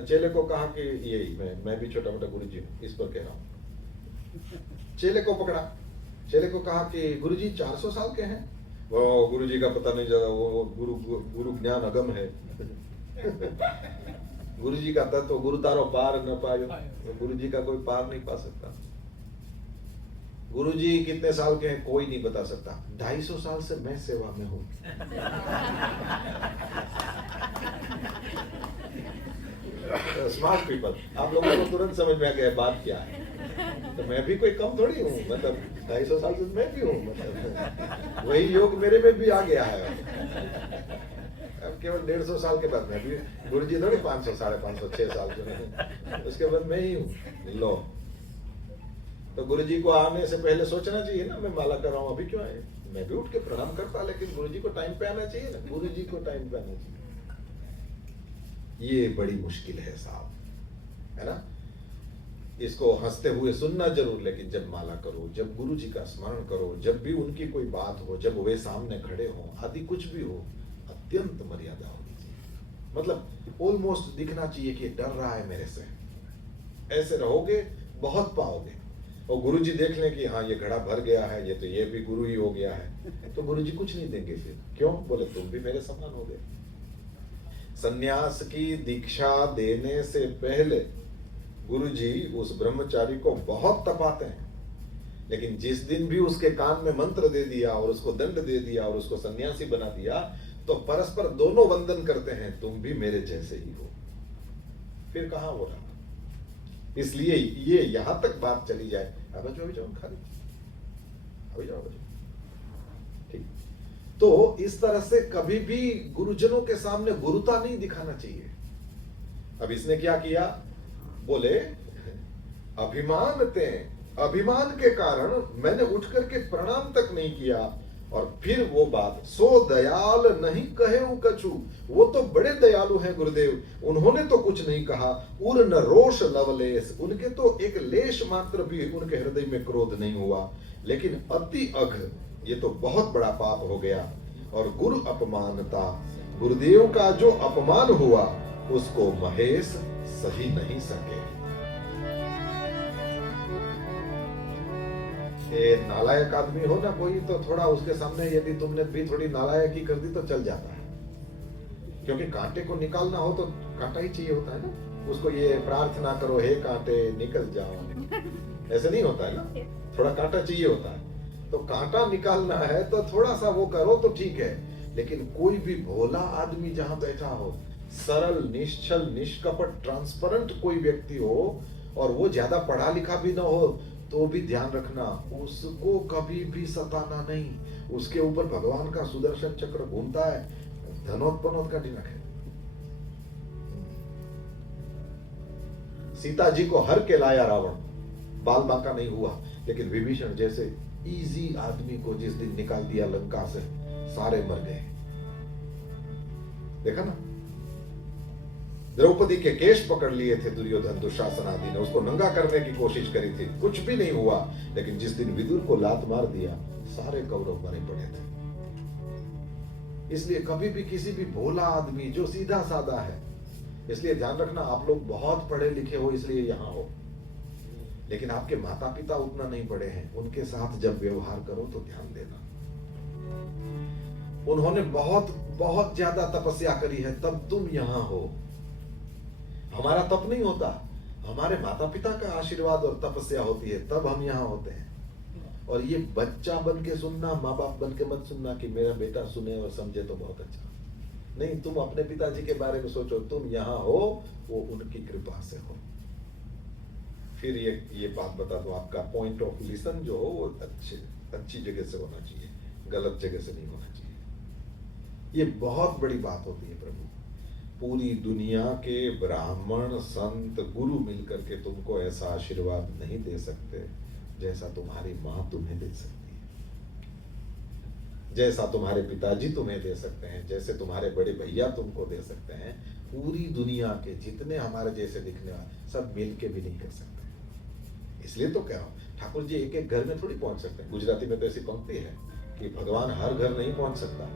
चेले को कहा कि यही मैं भी छोटा मोटा गुरुजी हूं, इस पर कह रहा हूं। चेले को पकड़ा, चेले को कहा कि गुरुजी 400 साल के हैं। वो गुरुजी का पता नहीं चला, वो गुरु ज्ञान अगम है। गुरुजी का तत्व गुरु तारो पार न पायो, गुरुजी का कोई पार नहीं पा सकता। गुरुजी कितने साल के हैं कोई नहीं बता सकता। 250 साल से मैं सेवा में हूं। स्मार्ट पीपल, आप लोगों को तुरंत समझ में आ गया बात क्या है। तो मैं भी कोई कम थोड़ी हूँ, मतलब 250 साल से मैं भी हूँ, मतलब वही योग मेरे में भी आ गया है। अब केवल 150 साल के बाद मैं भी, गुरुजी थोड़ी 500, 550, 6 साल के हैं, उसके बाद मैं ही हूँ। लो, तो गुरुजी को आने से पहले सोचना चाहिए ना, मैं माला कर रहा हूँ, अभी क्यों आए? मैं भी उठ के प्रणाम करता, लेकिन गुरुजी को टाइम पे आना चाहिए ना, गुरुजी को टाइम पे आना चाहिए। ये बड़ी मुश्किल है साहब, है ना। इसको हंसते हुए सुनना जरूर, लेकिन जब माला करो, जब गुरु जी का स्मरण करो, जब भी उनकी कोई बात हो, जब वे सामने खड़े हो, आदि कुछ भी हो, अत्यंत मर्यादा होनी चाहिए। मतलब ऑलमोस्ट दिखना चाहिए कि डर रहा है मेरे से। ऐसे रहोगे बहुत पाओगे। और गुरु जी देख लें कि हाँ ये घड़ा भर गया है, ये तो ये भी गुरु ही हो गया है, तो गुरु जी कुछ नहीं देंगे फिर। क्यों? बोले तुम भी मेरे समान हो गए। सन्यास की दीक्षा देने से पहले गुरुजी उस ब्रह्मचारी को बहुत तपाते हैं, लेकिन जिस दिन भी उसके कान में मंत्र दे दिया और उसको दंड दे दिया और उसको सन्यासी बना दिया, तो परस्पर दोनों वंदन करते हैं, तुम भी मेरे जैसे ही हो। फिर कहां हो रहा? इसलिए ये यहां तक बात चली जाए। अब जाओ खाली, अभी जाओ। ठीक, तो इस तरह से कभी भी गुरुजनों के सामने गुरुता नहीं दिखाना चाहिए। अब इसने क्या किया? बोले अभिमान थे, अभिमान के कारण मैंने उठ करके प्रणाम तक नहीं किया। और फिर वो बात, सो दयाल नहीं कहे कछु, वो तो बड़े दयालु हैं गुरुदेव, उन्होंने तो कुछ नहीं कहा। उर न रोष लवलेश, उनके तो एक लेश मात्र भी उनके हृदय में क्रोध नहीं हुआ। लेकिन अति अघ, ये तो बहुत बड़ा पाप हो गया। और गुरु अपमानता, गुरुदेव का जो अपमान हुआ उसको महेश सही नहीं सके। ये नालायक आदमी हो ना कोई, तो थोड़ा उसके सामने यदि तुमने भी थोड़ी नालायकी कर दी तो चल जाता है, क्योंकि कांटे को निकालना हो तो कांटा ही चाहिए होता है ना। उसको ये प्रार्थना करो, हे कांटे निकल जाओ, ऐसे नहीं होता है ना, थोड़ा कांटा चाहिए होता है। तो कांटा निकालना है तो थोड़ा सा वो करो तो ठीक है, लेकिन कोई भी भोला आदमी जहां बैठा हो, सरल निश्चल निष्कपट ट्रांसपेरेंट कोई व्यक्ति हो, और वो ज्यादा पढ़ा लिखा भी ना हो, तो भी ध्यान रखना उसको कभी भी सताना नहीं। उसके ऊपर भगवान का सुदर्शन चक्र घूमता है, धनोत्पन्नोत का दिनक है। सीता जी को हर के लाया रावण, बाल बांका नहीं हुआ, लेकिन विभीषण जैसे इजी आदमी को जिस दिन निकाल दिया लंका से, सारे मर गए। देखा ना, द्रौपदी के केश पकड़ लिए थे दुर्योधन दुशासन आदि ने, उसको नंगा करने की कोशिश करी थी, कुछ भी नहीं हुआ। लेकिन जिस दिन विदुर को लात मार दिया, सारे कौरव मरे पड़े थे। इसलिए कभी भी किसी भी भोला आदमी जो सीधा साधा है, इसलिए ध्यान रखना, आप लोग बहुत पढ़े लिखे हो इसलिए यहां हो, लेकिन आपके माता पिता उतना नहीं पढ़े हैं, उनके साथ जब व्यवहार करो तो ध्यान देना। उन्होंने बहुत बहुत ज्यादा तपस्या करी है, तब तुम यहां हो। हमारा तप नहीं होता, हमारे माता पिता का आशीर्वाद और तपस्या होती है, तब हम यहां होते हैं। और ये बच्चा बन के सुनना, माँ बाप बन के मत सुनना कि मेरा बेटा सुने और समझे तो बहुत अच्छा। नहीं, तुम अपने पिताजी के बारे में सोचो, तुम यहां हो वो उनकी कृपा से हो। फिर ये बात बता दो, आपका पॉइंट ऑफ लिसन जो हो वो अच्छी जगह से होना चाहिए, गलत जगह से नहीं होना चाहिए। ये बहुत बड़ी बात होती है प्रभु। पूरी दुनिया के ब्राह्मण संत गुरु मिलकर के तुमको ऐसा आशीर्वाद नहीं दे सकते जैसा तुम्हारी माँ तुम्हें दे सकती है, जैसा तुम्हारे पिताजी तुम्हें दे सकते हैं, जैसे तुम्हारे बड़े भैया तुमको दे सकते हैं। पूरी दुनिया के जितने हमारे जैसे दिखने वाले सब मिल के भी नहीं कर सकते। इसलिए तो कह रहा हूं, ठाकुर जी एक एक घर में थोड़ी पहुंच सकते हैं। गुजराती में तो ऐसी पंक्ति है कि भगवान हर घर नहीं पहुंच सकता,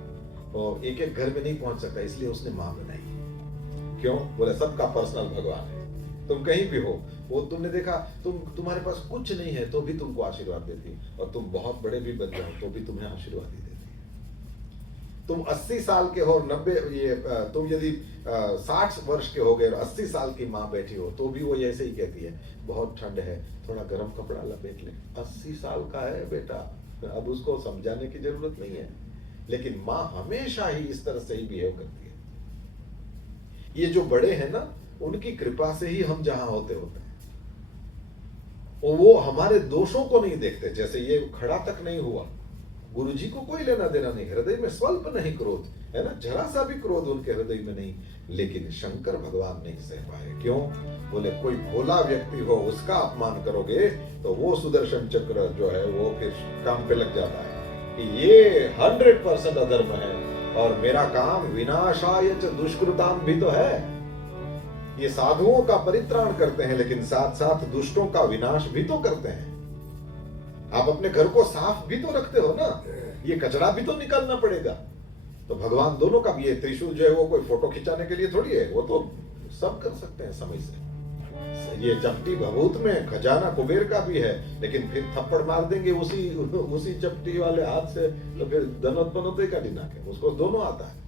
और एक एक घर में नहीं पहुंच सकता, इसलिए उसने मां बनाई। क्यों? बोले सबका पर्सनल भगवान है। तुम कहीं भी हो, वो तुमने देखा, तुम्हारे पास कुछ नहीं है तो भी तुमको आशीर्वाद देती है, और तुम बहुत बड़े भी बन जाओ तो भी तुम्हें आशीर्वाद ही देती है। तुम 80 साल के हो, 90 तुम यदि 60 वर्ष के हो गए और 80 साल की माँ बैठी हो तो भी वो ऐसे ही कहती है, बहुत ठंड है, थोड़ा गर्म कपड़ा लपेट ले। 80 साल का है बेटा, अब उसको समझाने की जरूरत नहीं है, लेकिन माँ हमेशा ही इस तरह से ही बिहेव करती है। ये जो बड़े हैं ना, उनकी कृपा से ही हम जहां होते हैं, और वो हमारे दोषों को नहीं देखते। जैसे ये खड़ा तक नहीं हुआ, गुरुजी को कोई लेना देना नहीं, हृदय में स्वल्प नहीं क्रोध है ना, जरा सा भी क्रोध उनके हृदय में नहीं। लेकिन शंकर भगवान नहीं सह पाए। क्यों? बोले कोई भोला व्यक्ति हो उसका अपमान करोगे तो वो सुदर्शन चक्र जो है वो फिर काम पे लग जाता है कि ये 100% अधर्म है, और मेरा काम विनाशाय च दुष्कृताम भी तो है। ये साधुओं का परित्राण करते हैं, लेकिन साथ साथ दुष्टों का विनाश भी तो करते हैं। आप अपने घर को साफ भी तो रखते हो ना, ये कचरा भी तो निकालना पड़ेगा। तो भगवान दोनों का भी, ये त्रिशूल जो है वो कोई फोटो खिंचाने के लिए थोड़ी है, वो तो सब कर सकते हैं समय से। ये चपटी भभूत में खजाना कुबेर का भी है, लेकिन फिर थप्पड़ मार देंगे उसी चपटी वाले हाथ से, तो फिर धनोत्पन्नोत का दिनाक है, उसको दोनों आता है।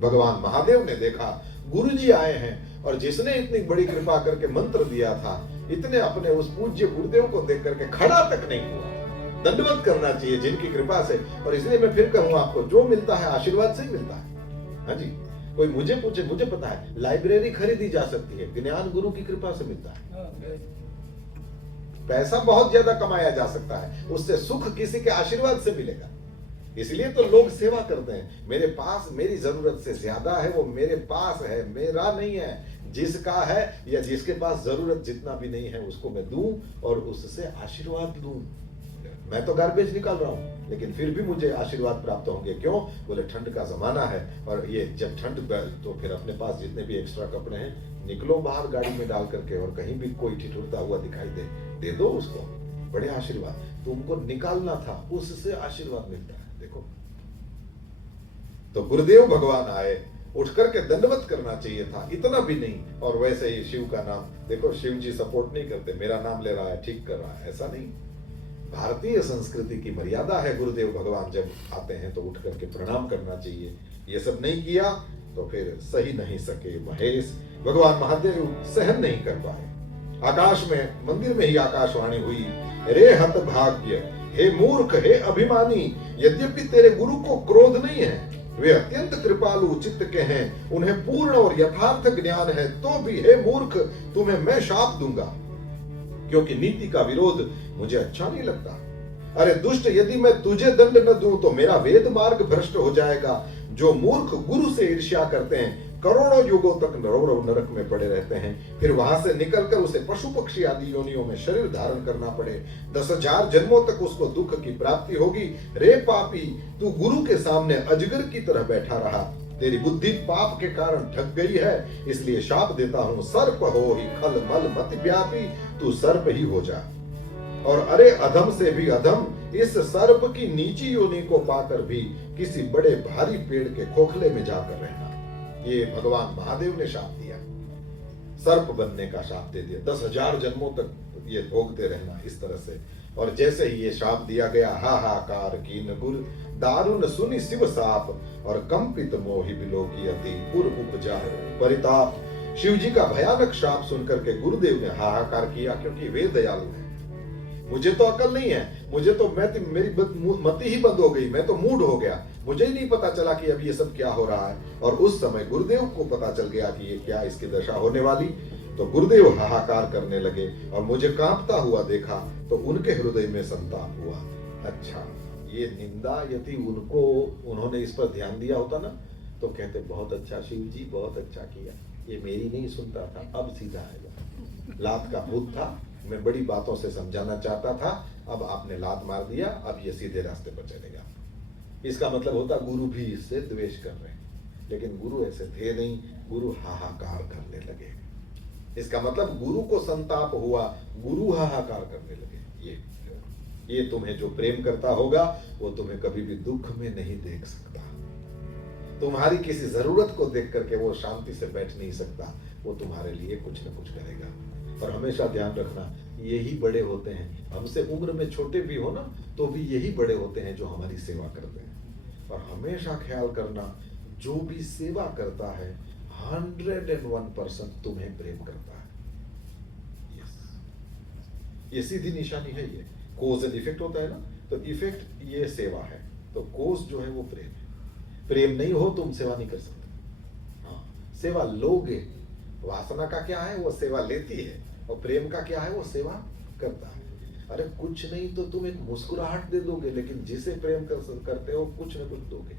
भगवान महादेव ने देखा गुरुजी आए हैं, और जिसने इतनी बड़ी कृपा करके मंत्र दिया था, इतने अपने उस पूज्य गुरुदेव को देख करके खड़ा तक नहीं हुआ। दंडवत करना चाहिए जिनकी कृपा से। और इसलिए मैं फिर कहूँ आपको, जो मिलता है आशीर्वाद से ही मिलता है। हाँ जी, कोई मुझे पूछे, मुझे पता है लाइब्रेरी खरीदी जा सकती है, ज्ञान गुरु की कृपा से मिलता है। पैसा बहुत ज्यादा कमाया जा सकता है, उससे सुख किसी के आशीर्वाद से मिलेगा। इसलिए तो लोग सेवा करते हैं। मेरे पास मेरी जरूरत से ज्यादा है, वो मेरे पास है, मेरा नहीं है। जिसका है या जिसके पास जरूरत जितना भी नहीं है उसको मैं दूं और उससे आशीर्वाद लूं। मैं तो गार्बेज निकाल रहा हूं, लेकिन फिर भी मुझे आशीर्वाद प्राप्त होंगे। क्यों? बोले ठंड का जमाना है, और ये जब ठंड, तो फिर अपने पास जितने भी एक्स्ट्रा कपड़े हैं निकलो बाहर गाड़ी में डाल करके, और कहीं भी कोई ठिठुरता हुआ दिखाई दे दो उसको। बड़े आशीर्वाद तुमको निकालना था, उससे आशीर्वाद मिलता है। देखो, तो गुरुदेव भगवान आए, उठ करके दंडवत करना चाहिए था, इतना भी नहीं। और वैसे ही शिव का नाम देखो, शिव जी सपोर्ट नहीं करते, मेरा नाम ले रहा है, ठीक कर रहा है, ऐसा नहीं। भारतीय संस्कृति की मर्यादा है, गुरुदेव भगवान जब आते हैं तो उठ करके प्रणाम करना चाहिए। ये सब नहीं किया तो फिर सही नहीं सके महेश, भगवान महादेव सहन नहीं कर पाए। आकाश में, मंदिर में ही आकाशवाणी हुई, रे हत भाग्य, हे मूर्ख, हे अभिमानी, यद्यपि तेरे गुरु को क्रोध नहीं है, वे अत्यंत कृपालु चित्त के हैं, उन्हें पूर्ण और यथार्थ ज्ञान है, तो भी हे मूर्ख तुम्हें मैं शाप दूंगा, क्योंकि नीति का विरोध मुझे अच्छा नहीं लगता। अरे दुष्ट, यदि मैं तुझे दंड न दूं तो मेरा वेद मार्ग भ्रष्ट हो जाएगा। जो मूर्ख गुरु से ईर्ष्या करते हैं, करोड़ों युगों तक नरक में पड़े रहते हैं, फिर वहां से निकलकर उसे पशु पक्षी आदि योनियों में शरीर धारण करना पड़े, 10,000 जन्मों तक उसको दुख की प्राप्ति होगी। रे पापी, तू गुरु के सामने अजगर की तरह बैठा रहा, तेरी बुद्धि पाप के कारण ढक गई है, इसलिए शाप देता हूं, सर्प हो ही खल मल मत व्यापी, तू सर्प ही हो जा। और अरे अधम से भी अधम, इस सर्प की नीची योनि को पाकर भी किसी बड़े भारी पेड़ के खोखले में जाकर रहना। ये भगवान महादेव ने शाप दिया, सर्प बनने का शाप दे दिया, 10,000 जन्मों तक ये भोगते रहना इस तरह से। और जैसे ही ये शाप दिया गया, हाहाकार कीन गुर, दारुण सुनि शिव साप, और कंपित मोहि बिलो की अति पुर उपजा परिताप। शिव जी का भयानक शाप सुनकर के गुरुदेव ने हाहाकार किया, क्योंकि वे दयालु हैं। मुझे तो अकल नहीं है, मुझे तो मेरी मति ही बंद हो गई, मैं तो मूड हो गया, मुझे ही नहीं पता चला कि अब ये सब क्या हो रहा है। और उस समय गुरुदेव को पता चल गया कि ये क्या इसकी दशा होने वाली, तो गुरुदेव हाहाकार करने लगे और मुझे कांपता हुआ देखा तो उनके हृदय में संताप हुआ। अच्छा, ये निंदा यदि उन्होंने इस पर ध्यान दिया होता ना तो कहते बहुत अच्छा शिव जी, बहुत अच्छा किया, ये मेरी नहीं सुनता था, अब सीधा आएगा। लात का भूत था, मैं बड़ी बातों से समझाना चाहता था, अब आपने लात मार दिया, अब ये सीधे रास्ते पर चलेगा। इसका मतलब होता गुरु भी इससे द्वेष कर रहे हैं, लेकिन गुरु ऐसे थे नहीं, गुरु हाहाकार करने लगे। इसका मतलब गुरु को संताप हुआ, गुरु हाहाकार करने लगे। ये तुम्हें जो प्रेम करता होगा वो तुम्हें कभी भी दुख में नहीं देख सकता, तुम्हारी किसी जरूरत को देख करके वो शांति से बैठ नहीं सकता, वो तुम्हारे लिए कुछ न कुछ करेगा। और हमेशा ध्यान रखना, यही बड़े होते हैं, हमसे उम्र में छोटे भी हो ना तो भी यही बड़े होते हैं जो हमारी सेवा करते हैं। और हमेशा ख्याल करना, जो भी सेवा करता है 101% तुम्हें प्रेम करता है। ये सीधी निशानी है, ये कोज एंड इफेक्ट होता है ना, तो इफेक्ट ये सेवा है, तो कोज जो है वो प्रेम है। प्रेम नहीं हो तुम सेवा नहीं कर सकते। हाँ, सेवा लोगे, वासना का क्या है वो सेवा लेती है, और प्रेम का क्या है वो सेवा करता है। अरे कुछ नहीं तो तुम एक मुस्कुराहट दे दोगे, लेकिन जिसे प्रेम करते हो कुछ न कुछ दोगे,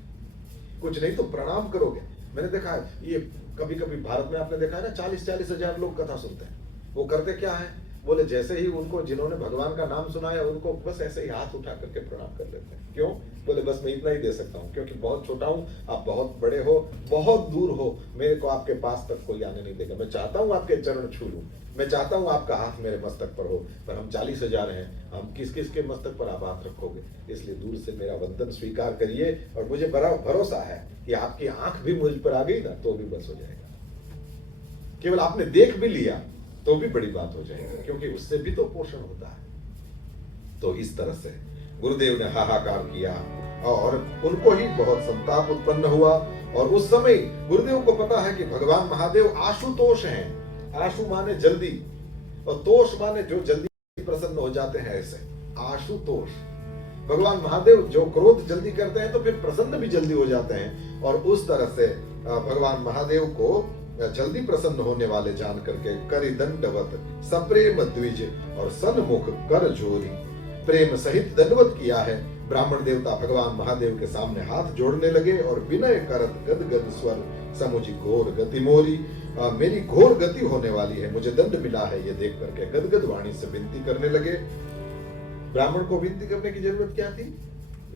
कुछ नहीं तो प्रणाम करोगे। मैंने देखा है ये, कभी कभी भारत में आपने देखा है ना, 40-40 हजार लोग कथा सुनते हैं, वो करते क्या है, बोले जैसे ही उनको, जिन्होंने भगवान का नाम सुनाया, उनको बस ऐसे ही हाथ उठा करके प्रणाम कर लेते हैं। क्यों? बोले बस मैं इतना ही दे सकता हूँ, क्योंकि बहुत छोटा हूँ, आप बहुत बड़े हो, बहुत दूर हो, मेरे को आपके पास तक कोई आने नहीं देगा। मैं चाहता हूँ आपके चरण छू लूं, मैं चाहता हूँ आपका हाथ मेरे मस्तक पर हो, पर हम 40,000 हैं, हम किस किस के मस्तक पर आप हाथ रखोगे, इसलिए दूर से मेरा वंदन स्वीकार करिए। और मुझे बड़ा भरोसा है कि आपकी आंख भी मुझ पर आ गई ना तो भी बस हो जाएगा, केवल आपने देख भी लिया तो भी बड़ी बात हो जाएगी, क्योंकि उससे भी तो पोषण होता है। तो इस तरह से गुरुदेव ने हाहाकार किया और उनको ही बहुत संताप उत्पन्न हुआ। और उस समय गुरुदेव को पता है कि भगवान महादेव आशुतोष हैं। आशु माने जल्दी, और तोष माने जो जल्दी प्रसन्न हो जाते हैं, ऐसे आशुतोष। भगवान महादेव जो क्रोध जल्दी करते हैं तो फिर प्रसन्न भी जल्दी हो जाते हैं। और उस तरह से भगवान महादेव को जल्दी प्रसन्न होने वाले जान करके करि दंडवत सप्रेम द्विज और सन्मुख कर जोरी, प्रेम सहित दंडवत किया है। ब्राह्मण देवता भगवान महादेव के सामने हाथ जोड़ने लगे और विनय करत गदगद स्वर समुझी घोर गति मोरी, मेरी घोर गति होने वाली है, मुझे दंड मिला है, ये देख करके गदगद वाणी से विनती करने लगे। ब्राह्मण को विनती करने की जरूरत क्या थी?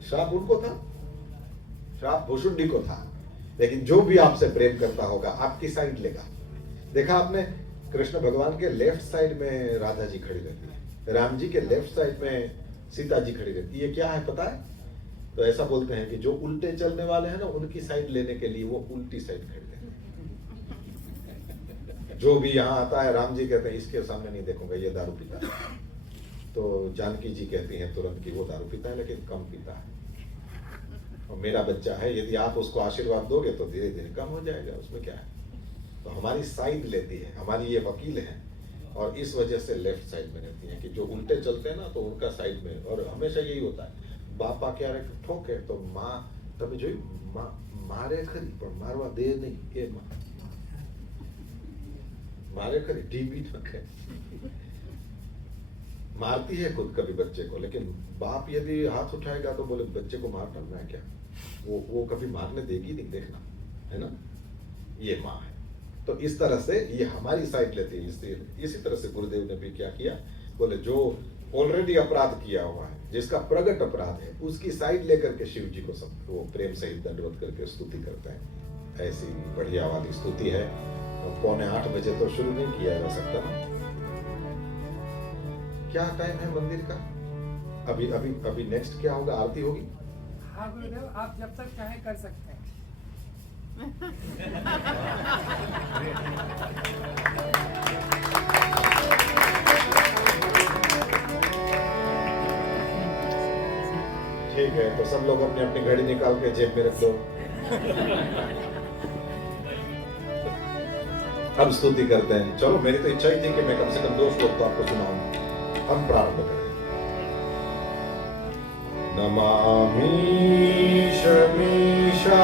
श्राप उनको था, श्राप भुषुंडी को था, लेकिन जो भी आपसे प्रेम करता होगा आपकी साइड लेगा। देखा आपने, कृष्ण भगवान के लेफ्ट साइड में राधा जी खड़ी रहती है, राम जी के लेफ्ट साइड में सीता जी खड़ी रहती है। ये क्या है पता है? तो ऐसा बोलते हैं कि जो उल्टे चलने वाले हैं ना, उनकी साइड लेने के लिए वो उल्टी साइड खरीदते हैं। जो भी यहाँ आता है, राम जी कहते हैं इसके सामने नहीं देखूंगा, ये दारू पीता है। तो जानकी जी कहती हैं तुरंत कि वो दारू पीता है लेकिन कम पीता है, और मेरा बच्चा है, यदि आप उसको आशीर्वाद दोगे तो धीरे धीरे कम हो जाएगा, उसमें क्या है। तो हमारी साइड लेती है, हमारी ये वकील है, और इस वजह से लेफ्ट साइड में रहती है कि जो उल्टे चलते हैं ना तो उनका साइड में। और हमेशा यही होता है, बापा क्या ठोके तो माँ तभी जो मारे खरी पर मारवा दे नहीं, ये मारे खरी टीवी ठोके, मारती है खुद कभी बच्चे को, लेकिन बाप यदि हाथ उठाएगा तो बोले बच्चे को मार डालना है क्या, वो कभी मारने देगी नहीं, देखना है ना, ये माँ है। तो इस तरह से ये हमारी साइड लेती है। इसी तरह से गुरुदेव ने भी क्या किया, बोले जो ऑलरेडी अपराध किया हुआ है, जिसका प्रगट अपराध है, उसकी साइड लेकर के शिव जी को सब वो प्रेम सहित दंडवत करके स्तुति करते हैं। ऐसी बढ़िया वाली स्तुति है। 7:45 बजे तो शुरू नहीं किया जा सकता ना, क्या टाइम है मंदिर का? अभी अभी अभी नेक्स्ट क्या होगा, आरती होगी? हाँ गुरुदेव, आप जब तक चाहे कर सकते हैं। ठीक है, तो सब लोग अपनी अपनी घड़ी निकाल के जेब में रख दो। अब स्तुति करते हैं। चलो, मेरी तो इच्छा ही थी कि मैं कम से कम 2 श्लोक तो आपको सुनाऊं। हम प्रारंभ करें। नमामि शमीशा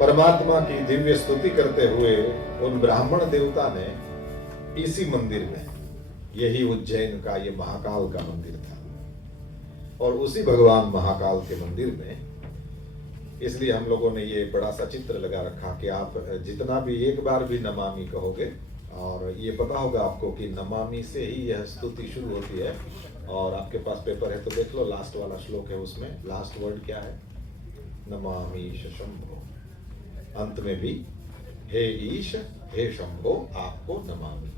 परमात्मा की दिव्य स्तुति करते हुए उन ब्राह्मण देवता ने इसी मंदिर में, यही उज्जैन का ये महाकाल का मंदिर था, और उसी भगवान महाकाल के मंदिर में, इसलिए हम लोगों ने ये बड़ा सा चित्र लगा रखा कि आप जितना भी एक बार भी नमामि कहोगे, और ये पता होगा आपको कि नमामि से ही यह स्तुति शुरू होती है। और आपके पास पेपर है तो देख लो, लास्ट वाला श्लोक है, उसमें लास्ट वर्ड क्या है, नमामि शंभो। अंत में भी हे ईश हे शंभो, आपको नमामि।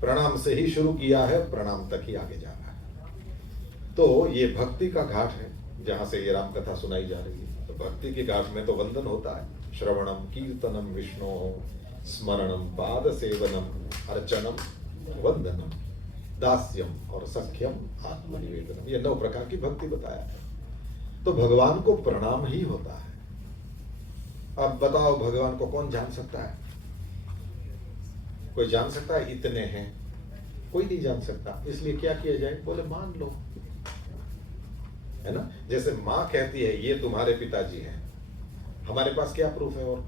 प्रणाम से ही शुरू किया है, प्रणाम तक ही आगे जाना है। तो ये भक्ति का घाट है जहां से ये राम कथा सुनाई जा रही है। तो भक्ति के घाट में तो वंदन होता है, श्रवणम कीर्तनम विष्णु, स्मरणम पाद सेवनम, अर्चनम वंदनम, दास्यम और सख्यम आत्मनिवेदनम। ये 9 प्रकार की भक्ति बताया है। तो भगवान को प्रणाम ही होता है। अब बताओ, भगवान को कौन जान सकता है? कोई जान सकता है इतने हैं? कोई नहीं जान सकता। इसलिए क्या किया जाए, बोले मान लो, है ना। जैसे माँ कहती है ये तुम्हारे पिताजी हैं, हमारे पास क्या प्रूफ है? और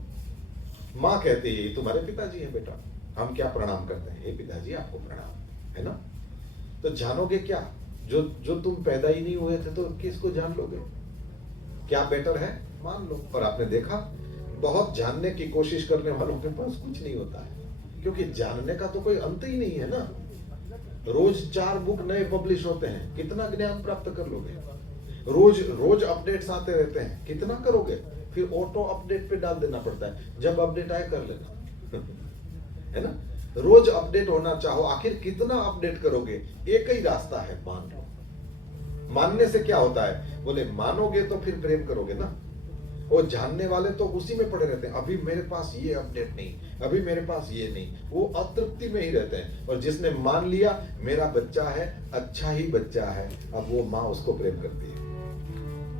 माँ कहती है ये तुम्हारे पिताजी हैं बेटा, हम क्या प्रणाम करते हैं, ये पिताजी आपको प्रणाम, है ना। तो जानोगे क्या? जो तुम पैदा ही नहीं हुए थे तो किसको जान लोगे? क्या बेटर है? मान लो। और आपने देखा, बहुत जानने की कोशिश करने वालों के पास कुछ नहीं होता है, क्योंकि जानने का तो कोई अंत ही नहीं है ना। रोज 4 बुक नए पब्लिश होते हैं, कितना ज्ञान प्राप्त कर लोगे? रोज अपडेट्स आते रहते हैं, कितना करोगे? फिर ऑटो अपडेट पे डाल देना पड़ता है, जब अपडेट आए कर लेना है ना। रोज अपडेट होना चाहो, आखिर कितना अपडेट करोगे? एक ही रास्ता है, मान लो। मानने से क्या होता है? बोले मानोगे तो फिर प्रेम करोगे ना। वो जानने वाले तो उसी में पड़े रहते हैं, अभी मेरे पास ये अपडेट नहीं, अभी मेरे पास ये नहीं, वो अतृप्ति में ही रहते हैं। और जिसने मान लिया मेरा बच्चा है, अच्छा ही बच्चा है, अब वो माँ उसको प्रेम करती है।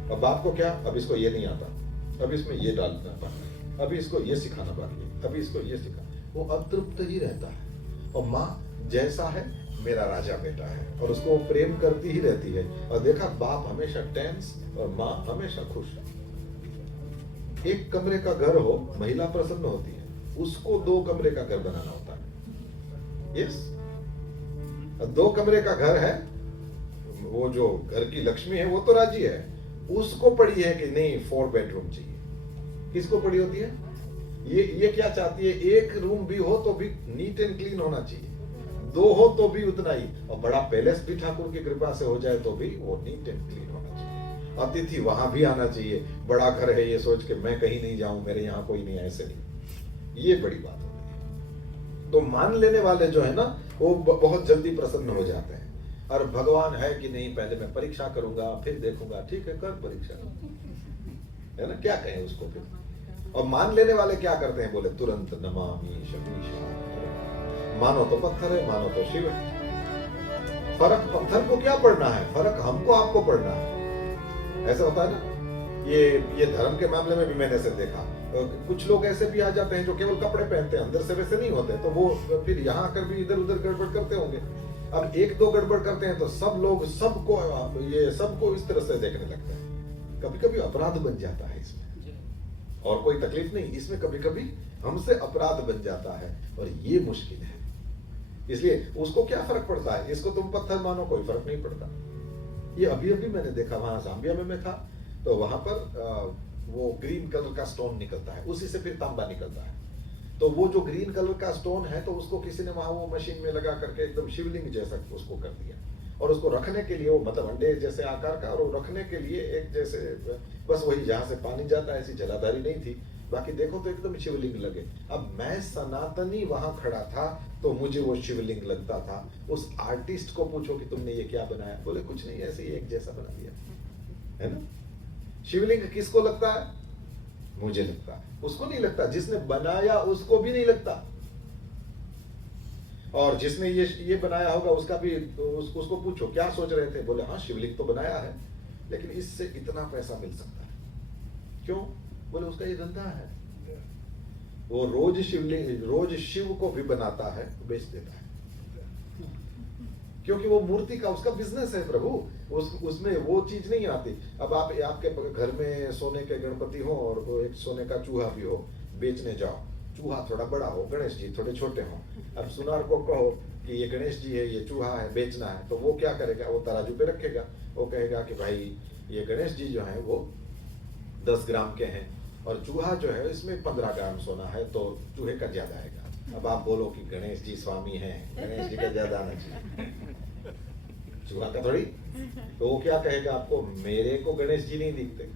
अब बाप को क्या, अब इसको ये नहीं आता, अब इसमें ये डालना बाकी है, अभी इसको ये सिखाना बाकी है, अभी इसको ये सिखा, वो अतृप्त ही रहता है। और माँ जैसा है मेरा राजा बेटा है, और उसको वो प्रेम करती ही रहती है। और देखा, बाप हमेशा टेंस और माँ हमेशा खुश है। एक कमरे का घर हो, महिला प्रसन्न होती है, उसको 2 कमरे का घर बनाना होता है। यस, 2 कमरे का घर है, वो जो घर की लक्ष्मी है वो तो राजी है, उसको पड़ी है कि नहीं 4 बेडरूम चाहिए। किसको पड़ी होती है? ये क्या चाहती है? 1 रूम भी हो तो भी नीट एंड क्लीन होना चाहिए, 2 हो तो भी उतना ही, और बड़ा पैलेस भी ठाकुर की कृपा से हो जाए तो भी वो नीट एंड क्लीन होना चाहिए। अतिथि वहां भी आना चाहिए, बड़ा घर है ये सोच के मैं कहीं नहीं जाऊं, मेरे यहाँ कोई नहीं, ऐसे नहीं। ये बड़ी बात होती है। तो मान लेने वाले जो है ना, वो बहुत जल्दी प्रसन्न हो जाते हैं। और भगवान है कि नहीं, पहले मैं परीक्षा करूंगा फिर देखूंगा। ठीक है, कर परीक्षा, है ना, क्या कहें उसको फिर। और मान लेने वाले क्या करते हैं? बोले तुरंत नमामि शमीशा, मानो तो पत्थर है, मानो तो शिव है। फर्क पत्थर को क्या पढ़ना है, फर्क हमको आपको पढ़ना है। ऐसा होता है ना, ये धर्म के मामले में भी मैंने ऐसे देखा। कुछ लोग ऐसे भी आ जाते हैं जो केवल कपड़े पहनते हैं, अंदर से वैसे नहीं होते, तो वो फिर यहाँ आकर भी इधर उधर गड़बड़ करते होंगे। अब 1-2 गड़बड़ करते हैं तो सब लोग सबको इस तरह से देखने लगते हैं। कभी कभी अपराध बन जाता है इसमें, और कोई तकलीफ नहीं, इसमें कभी कभी हमसे अपराध बन जाता है, और ये मुश्किल है। इसलिए उसको क्या फर्क पड़ता है? इसको तुम पत्थर मानो, कोई फर्क नहीं पड़ता। ये अभी मैंने देखा, वहां जाम्बिया में मैं था, तो वहां पर वो ग्रीन कलर का स्टोन निकलता है, उसी से फिर तांबा निकलता है। तो वो जो ग्रीन कलर का स्टोन है, तो उसको किसी ने वहां वो मशीन में लगा करके एकदम शिवलिंग जैसा उसको कर दिया। और उसको रखने के लिए, वो मतलब अंडे जैसे आकार का, और रखने के लिए एक जैसे बस वही जहां से पानी जाता है, ऐसी जलाधारी नहीं थी, बाकी देखो तो एकदम शिवलिंग लगे। अब मैं सनातनी वहां खड़ा था तो मुझे वो शिवलिंग लगता था। उस आर्टिस्ट को पूछो कि तुमने ये क्या बनाया, बोले कुछ नहीं, ऐसे ही एक जैसा बना दिया, है ना। शिवलिंग किसको लगता है? मुझे लगता है, उसको नहीं लगता। जिसने बनाया उसको भी नहीं लगता, और जिसने ये बनाया होगा उसका भी, उसको पूछो क्या सोच रहे थे, बोले हाँ शिवलिंग तो बनाया है, लेकिन इससे इतना पैसा मिल सकता है। क्यों? बोले उसका ये धंधा है, वो रोज शिव को भी बनाता है, बेच देता है, क्योंकि वो मूर्ति का उसका बिजनेस है प्रभु, उसमें वो चीज नहीं आती। अब आप आपके घर में सोने के गणपति हो और एक सोने का चूहा भी हो, बेचने जाओ, चूहा थोड़ा बड़ा हो, गणेश जी थोड़े छोटे हो। अब सुनार को कहो कि ये गणेश जी है, ये चूहा है, बेचना है, तो वो क्या करेगा? वो तराजू पे रखेगा, वो कहेगा कि भाई ये गणेश जी जो है वो 10 ग्राम के हैं, और चूहा जो है इसमें 15 ग्राम सोना है, तो चूहे का ज्यादा आएगा। अब आप बोलो कि गणेश जी स्वामी हैं, गणेश जी का ज्यादा आना चाहिए, चूहा का थोड़ी। तो वो क्या कहेगा आपको? मेरे को गणेश जी नहीं दिखते,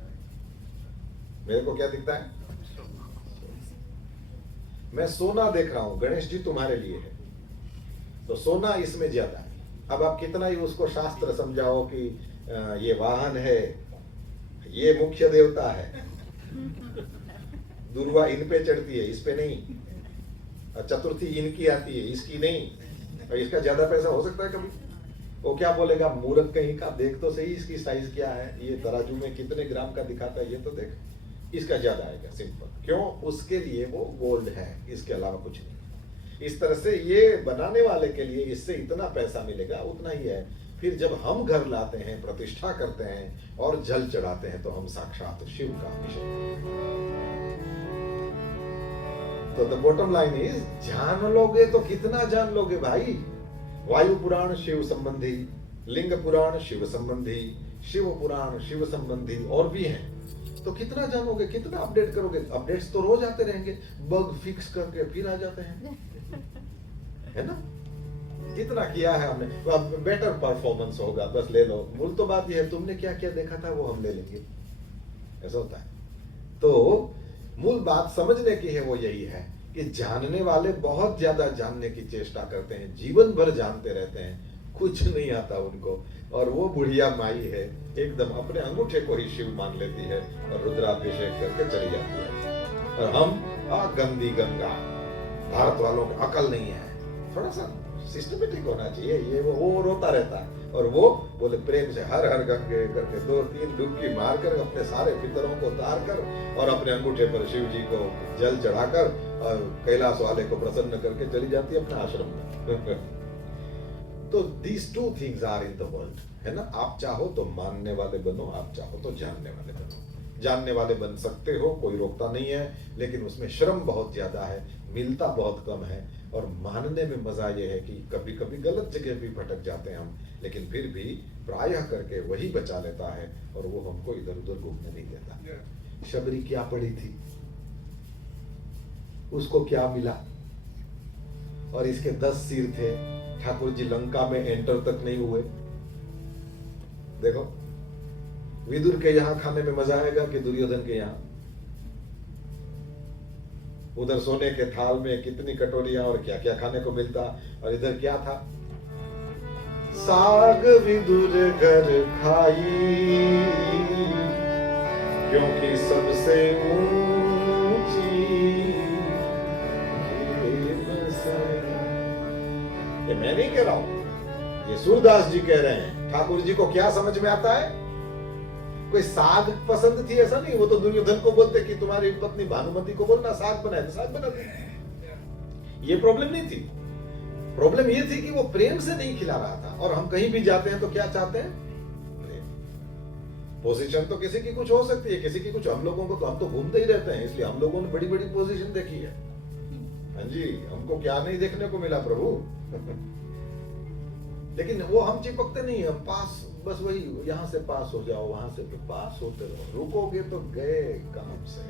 मेरे को क्या दिखता है? मैं सोना देख रहा हूं, गणेश जी तुम्हारे लिए है, तो सोना इसमें ज्यादा है। अब आप कितना ही उसको शास्त्र समझाओ कि ये वाहन है, ये मुख्य देवता है, दुर्वा इन पे चढ़ती है, इस पे नहीं, चतुर्थी इनकी आती है, इसकी नहीं, और इसका ज्यादा पैसा हो सकता है कभी। वो क्या बोलेगा? मूर्ख कहीं का, देख तो सही इसकी साइज क्या है, ये तराजू में कितने ग्राम का दिखाता है, ये तो देख, इसका ज्यादा आएगा, सिंपल। क्यों? उसके लिए वो गोल्ड है, इसके अलावा कुछ नहीं। इस तरह से ये बनाने वाले के लिए इससे इतना पैसा मिलेगा, उतना ही है। फिर जब हम घर लाते हैं, प्रतिष्ठा करते हैं और जल चढ़ाते हैं, तो हम साक्षात शिव का अभिषेक करते हैं। तो द बॉटम लाइन इज, जान लोगे तो कितना जान लोगे भाई। वायु पुराण शिव संबंधी, लिंग पुराण शिव संबंधी, शिव पुराण शिव संबंधी, और भी हैं। तो कितना जानोगे, कितना अपडेट करोगे? अपडेट्स तो रोज आते रहेंगे, बग फिक्स करके फिर आ जाते हैं, है ना। कितना किया है हमने, तो अब बेटर परफॉर्मेंस होगा, बस ले लो। मूल तो बात यह है, तुमने क्या क्या देखा था वो हम ले लेंगे, ऐसा होता है। तो मूल बात समझने की है वो यही है कि जानने वाले बहुत ज्यादा जानने की चेष्टा करते हैं, जीवन भर जानते रहते हैं, कुछ नहीं आता उनको। और वो बुढ़िया माई है, एकदम अपने अंगूठे को ही शिव मान लेती है और रुद्राभिषेक करके चली जाती है। और हम गंदी गंगा, भारत वालों को अकल नहीं है, थोड़ा सा सिस्टमेटिक होना चाहिए। ये वो रोता रहता है और वो बोले प्रेम से हर हर गंगे करके 2-3 डुबकी मारकर अपने सारे पितरों को उतार कर और अपने अंगूठे पर शिव जी को जल चढ़ाकर और कैलाश वाले को प्रसन्न करके चली जाती है अपने आश्रम में। तो these two things are in the world, है ना। आप चाहो तो मानने वाले बनो, आप चाहो तो जानने वाले बनो। जानने वाले बन सकते हो, कोई रोकता नहीं है, लेकिन उसमें श्रम बहुत ज्यादा है, मिलता बहुत कम है। और मानने में मजा ये है कि कभी कभी गलत जगह भी भटक जाते हैं हम, लेकिन फिर भी प्रायः करके वही बचा लेता है और वो हमको इधर उधर घूमने नहीं देता। शबरी क्या पड़ी थी, उसको क्या मिला, और इसके 10 सिर थे। ठाकुर जी लंका में एंटर तक नहीं हुए। देखो विदुर के यहां खाने में मजा आएगा कि दुर्योधन के यहां। उधर सोने के थाल में कितनी कटोरियां और क्या क्या खाने को मिलता, और इधर क्या था, साग विदुर घर खाई क्योंकि सबसे ऊंची। ये मैं नहीं कह रहा हूं, ये सूरदास जी कह रहे हैं। ठाकुर जी को क्या समझ में आता है, कोई साग पसंद थी ऐसा नहीं। वो तो दुर्योधन को बोलते कि तुम्हारी पत्नी भानुमति को बोलना साग बनाए, तो साग बना दे। ये प्रॉब्लम नहीं थी। प्रॉब्लम ये थी कि वो प्रेम से नहीं खिला रहा था। और हम कहीं भी जाते हैं तो क्या चाहते हैं, प्रेम। पोजीशन तो किसी की कुछ हो सकती है, किसी की कुछ। हम लोगों को तो, हम तो घूमते ही रहते हैं, इसलिए हम लोगों ने बड़ी बड़ी पोजीशन देखी है। हाँ जी, हमको क्या नहीं देखने को मिला प्रभु। लेकिन वो हम चिपकते नहीं, हम पास, बस वही यहां से पास हो जाओ, वहां से पास होते रहो। रुकोगे तो गए काम से।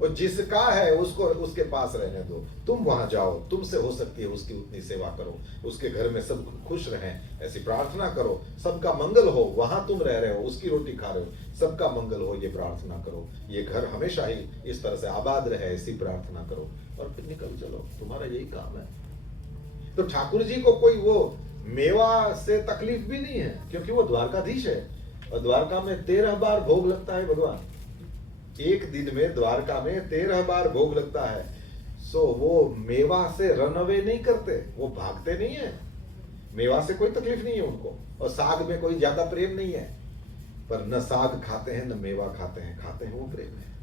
और जिसका है उसको उसके पास रहने दो, तुम वहां जाओ, तुमसे हो सकती है उसकी उतनी सेवा करो, उसके घर में सब खुश रहें ऐसी प्रार्थना करो, सबका मंगल हो। वहां तुम रह रहे हो, उसकी रोटी खा रहे हो, सबका मंगल हो ये प्रार्थना करो। ये घर हमेशा ही इस तरह से आबाद रहे ऐसी प्रार्थना करो, और फिर निकल चलो, तुम्हारा यही काम है। तो ठाकुर जी को कोई वो मेवा से तकलीफ भी नहीं है, क्योंकि वो द्वारकाधीश है। और द्वारका में 13 बार भोग लगता है भगवान। एक दिन में द्वारका में 13 बार भोग लगता है। सो वो मेवा से रन अवे नहीं करते, वो भागते नहीं है। मेवा से कोई तकलीफ नहीं है उनको, और साग में कोई ज्यादा प्रेम नहीं है। पर न साग खाते हैं न मेवा खाते हैं, खाते हैं वो प्रेम है।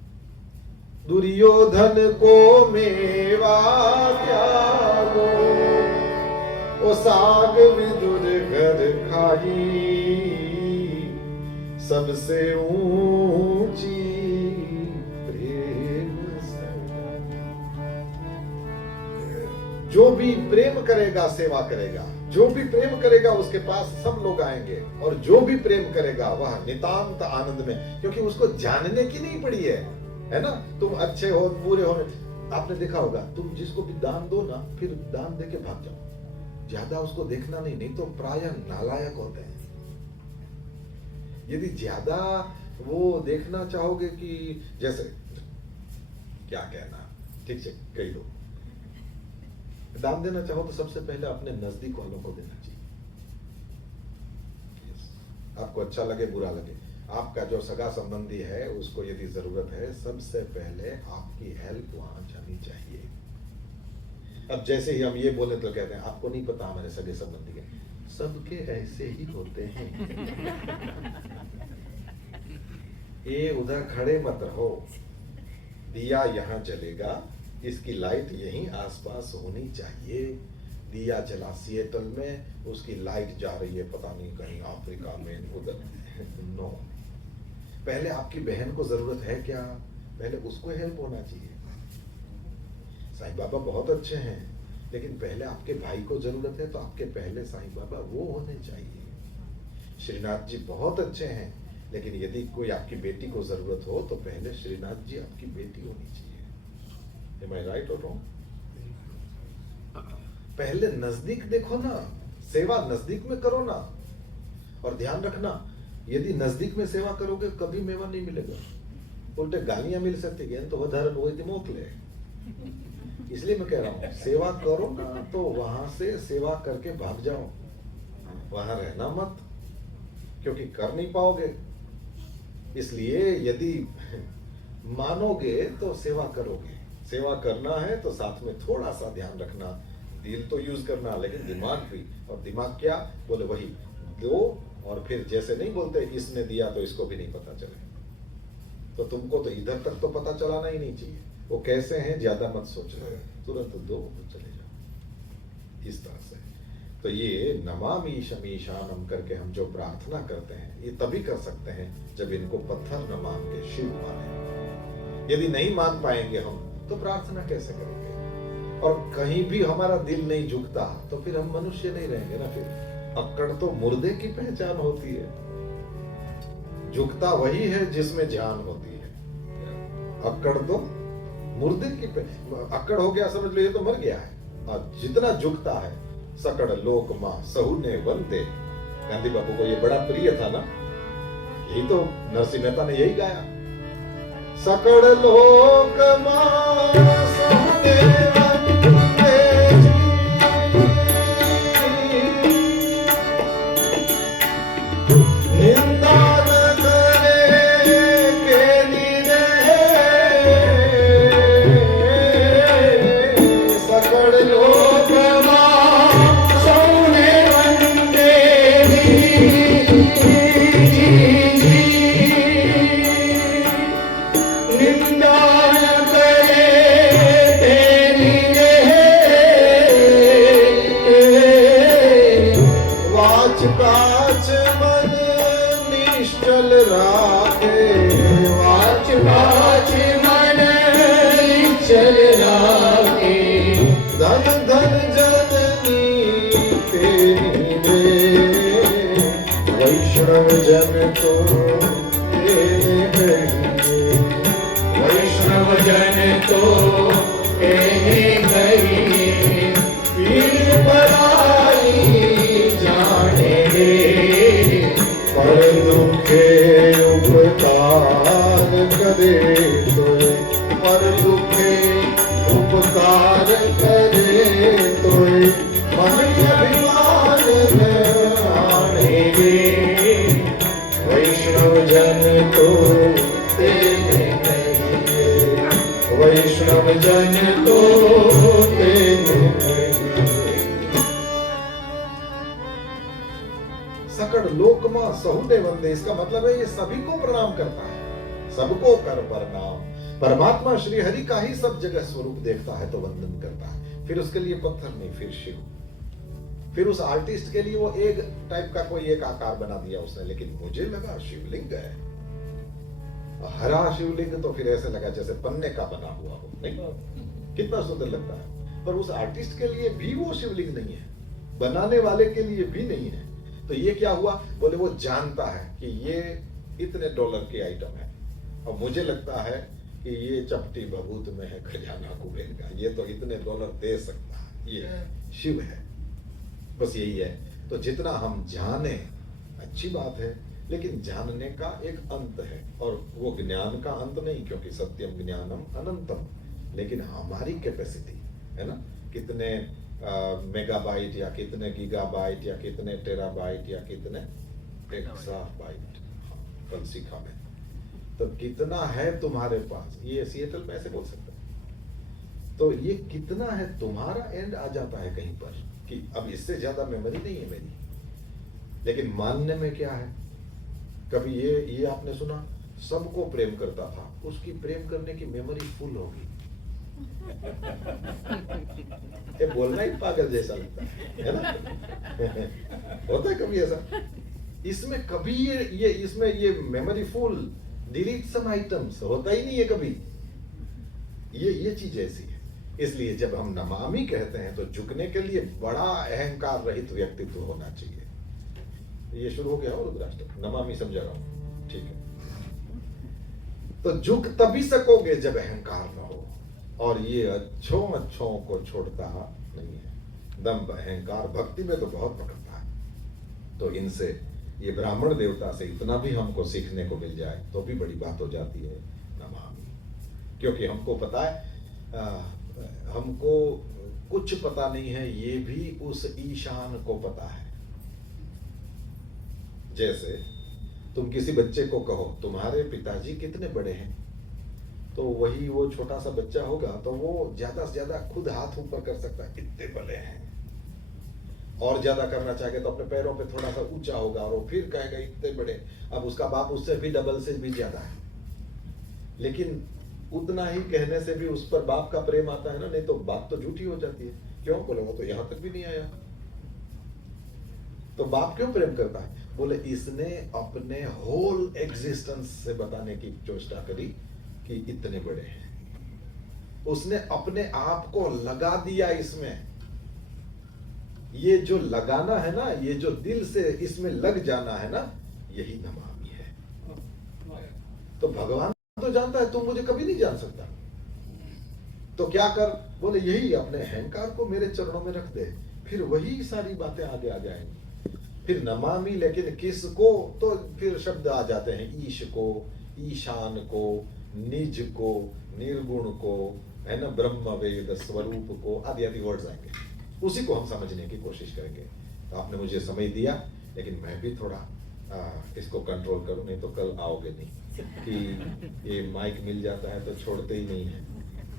दुर्योधन को मेवा त्यागो, ओ साग विदुर घर खाई, सबसे ऊंची प्रेम संग। जो भी प्रेम करेगा सेवा करेगा, जो भी प्रेम करेगा उसके पास सब लोग आएंगे, और जो भी प्रेम करेगा वह नितांत आनंद में, क्योंकि उसको जानने की नहीं पड़ी है ना। तुम अच्छे हो बुरे हो, आपने देखा होगा, तुम जिसको भी दान दो ना, फिर दान देके भाग जाओ, ज्यादा उसको देखना नहीं, नहीं तो प्रायः नालायक होते हैं। यदि ज्यादा वो देखना चाहोगे कि जैसे क्या कहना, ठीक से कही दो, दान देना चाहो तो सबसे पहले अपने नजदीक वालों को देना चाहिए। आपको अच्छा लगे बुरा लगे, आपका जो सगा संबंधी है उसको यदि जरूरत है, सबसे पहले आपकी हेल्प वहां जानी चाहिए। अब जैसे ही हम ये बोले तो कहते हैं आपको नहीं पता हमारे सगे संबंधी है, सबके ऐसे ही होते हैं। ये उधर खड़े मत रहो, दिया यहाँ जलेगा, इसकी लाइट यहीं आसपास होनी चाहिए। दिया जला सिएटल में, उसकी लाइट जा रही है पता नहीं कहीं अफ्रीका में उधर। नो, पहले आपकी बहन को जरूरत है क्या, पहले उसको हेल्प होना चाहिए। साईं बाबा बहुत अच्छे हैं, लेकिन पहले आपके भाई को जरूरत है तो आपके पहले साईं बाबा वो होने चाहिए। श्रीनाथ जी बहुत अच्छे हैं, लेकिन यदि कोई आपकी बेटी को जरूरत हो तो पहले श्रीनाथ जी आपकी बेटी होनी चाहिए। Am I right or wrong? पहले नजदीक देखो ना, सेवा नजदीक में करो ना। और ध्यान रखना, यदि नजदीक में सेवा करोगे कभी मेवा नहीं मिलेगा, उल्टे गालियां मिल सकती हैं। तो वधारण वो मोकले इसलिए मैं कह रहा हूं सेवा करो ना तो वहां से सेवा करके भाग जाओ, वहां रहना मत, क्योंकि कर नहीं पाओगे। इसलिए यदि मानोगे तो सेवा करोगे। सेवा करना है तो साथ में थोड़ा सा ध्यान रखना, दिल तो यूज करना लेकिन दिमाग भी। और दिमाग क्या बोले, वही दो, और फिर जैसे नहीं बोलते इसने दिया तो इसको भी नहीं पता चले, तो तुमको तो इधर तक तो पता चलाना ही नहीं चाहिए वो कैसे हैं, ज्यादा मत सोच रहे, तुरंत दो चले जाओ, इस तरह से। तो ये नमामि शमीशानम करके हम जो प्रार्थना करते हैं ये तभी कर सकते हैं जब इनको पत्थर न मान के शिव माने। यदि नहीं मान पाएंगे हम तो प्रार्थना कैसे करेंगे? और कहीं भी हमारा दिल नहीं झुकता तो फिर हम मनुष्य नहीं रहेंगे ना। फिर अक्कड़ तो मुर्दे की पहचान होती है, झुकता वही है जिसमें जान होती है। अक्कड़ तो मुर्दे की अक्कड़ हो गया, समझ लो ये तो मर गया है। और जितना झुकता है सकड़ लोक मां सहुने वंदे, गांधी बापू को ये बड़ा प्रिय था ना, यही तो नरसिंह मेहता ने यही गाया, सकड़ लोक मां सहुने वंदे निंदा न करे के लीने, सकड़ लोक काच मन निश्चल राखे, वाच काच मन निश्चल राखे, धन धन जननी तेरी दे, वैष्णव जन तो तेरे कहिए, वैष्णव जन तो तेरे कहिए, पीर बलाई जाने दे, पर दुखे उपकार करे तो, पर दुखे उपकार करे तो, मन अभिमान आने दे, वैष्णव जन तो तेरे कहिए, वैष्णव जन तो तेरे सकड़ लोकमा सहुने वंदे। इसका मतलब है ये सभी को प्रणाम करता है, सबको कर प्रणाम। परमात्मा श्री हरि का ही सब जगह स्वरूप देखता है तो वंदन करता है। फिर उसके लिए पत्थर नहीं, फिर शिव। फिर उस आर्टिस्ट के लिए वो एक टाइप का कोई एक आकार बना दिया उसने, लेकिन मुझे लगा शिवलिंग है, हरा शिवलिंग, तो फिर ऐसे लगा जैसे पन्ने का बना हुआ हो, नहीं कितना सुंदर लगता है। पर उस आर्टिस्ट के लिए भी वो शिवलिंग नहीं है, बनाने वाले के लिए भी नहीं है। तो ये क्या हुआ, बोले वो जानता है कि ये इतने डॉलर की आइटम है, और मुझे लगता है कि ये चपटी भभूत में है खजाना कुबेर का, ये तो इतने डॉलर दे सकता है, ये शिव है। बस यही है। तो जितना हम जाने अच्छी बात है, लेकिन जानने का एक अंत है, और वो ज्ञान का अंत नहीं, क्योंकि सत्यम ज्ञानम अनंतम। लेकिन हमारी कैपेसिटी है ना, कितने मेगाबाइट या कितने गीगाबाइट या कितने टेराबाइट या कितने एक्साबाइट, कल सीखा मैं। तो कितना है तुम्हारे पास, ये सिएटल में ऐसे बोल सकते हैं। तो ये कितना है तुम्हारा, एंड आ जाता है कहीं पर कि अब इससे ज्यादा मेमोरी नहीं है मेरी। लेकिन मानने में क्या है, कभी ये आपने सुना, सबको प्रेम करता था, उसकी प्रेम करने की मेमोरी फुल होगी। ये बोलना ही पागल जैसा लगता है ना। होता है कभी ऐसा, इसमें कभी ये memory full, delete some items, होता ही नहीं है कभी। ये चीज ऐसी है। इसलिए जब हम नमामि कहते हैं तो झुकने के लिए बड़ा अहंकार रहित व्यक्तित्व होना चाहिए। ये शुरू हो गया हो रुद्राष्ट्र, नमामि समझा रहा हूं, ठीक है। तो झुक तभी सकोगे जब अहंकार न हो, और ये अच्छों को छोड़ता नहीं है। दंभ अहंकार भक्ति में तो बहुत पकड़ता है। तो इनसे, ये ब्राह्मण देवता से इतना भी हमको सीखने को मिल जाए तो भी बड़ी बात हो जाती है नमामि। क्योंकि हमको पता है आ, हमको कुछ पता नहीं है, ये भी उस ईशान को पता है। जैसे तुम किसी बच्चे को कहो तुम्हारे पिताजी कितने बड़े हैं, तो वही वो छोटा सा बच्चा होगा तो वो ज्यादा से ज्यादा खुद हाथ ऊपर कर सकता है, इतने बड़े हैं। और ज्यादा करना चाहे तो अपने पैरों पे थोड़ा सा ऊंचा होगा और वो फिर कहेगा इतने बड़े। अब उसका बाप उससे भी डबल से भी ज्यादा है, लेकिन उतना ही कहने से भी उस पर बाप का प्रेम आता है ना, नहीं तो बात तो झूठी हो जाती है। क्यों? बोले वो तो यहां तक भी नहीं आया, तो बाप क्यों प्रेम करता है? बोले इसने अपने होल एग्जिस्टेंस से बताने की चेष्टा करी कि इतने बड़े हैं। उसने अपने आप को लगा दिया इसमें। ये जो लगाना है ना, ये जो दिल से इसमें लग जाना है ना, यही नमामि है। तो भगवान तो जानता है, तुम मुझे कभी नहीं जान सकता, तो क्या कर? बोले यही अपने अहंकार को मेरे चरणों में रख दे, फिर वही सारी बातें आगे आ जाएंगी। फिर नमामि, लेकिन किसको? तो फिर शब्द आ जाते हैं, ईश को, ईशान को, निज को, निर्गुण को, है ना, ब्रह्म वेद स्वरूप को, आदि आदि वर्ड्स आएंगे, उसी को हम समझने की कोशिश करेंगे। तो आपने मुझे समय दिया, लेकिन मैं भी थोड़ा इसको कंट्रोल करूं, नहीं तो कल आओगे नहीं कि ये माइक मिल जाता है तो छोड़ते ही नहीं है,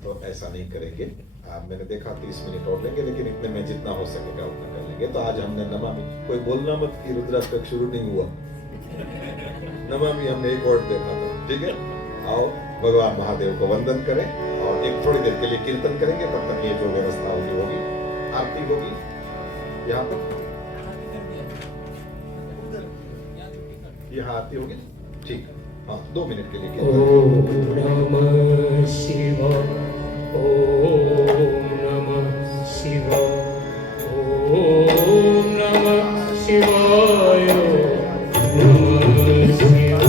तो ऐसा नहीं करेंगे। मैंने देखा 30 मिनट और लेंगे, लेकिन इतने में जितना हो सकेगा उतना कर लेंगे। तो आज हमने नमामि, कोई बोलना मत कि रुद्राष्टक शुरू नहीं हुआ, नमामि हमने एक वर्ड देखा था, ठीक है। आओ भगवान महादेव को वंदन करें और एक थोड़ी देर के लिए कीर्तन करेंगे, तब तक ये जो व्यवस्था होगी आरती होगी यहाँ पर, यहाँ आरती होगी, ठीक है। हाँ, 2 मिनट के लिए कीर्तन। ओम नमः शिवाय, ओम नमः शिवाय, ओम नमः शिवाय, नमः शिवाय।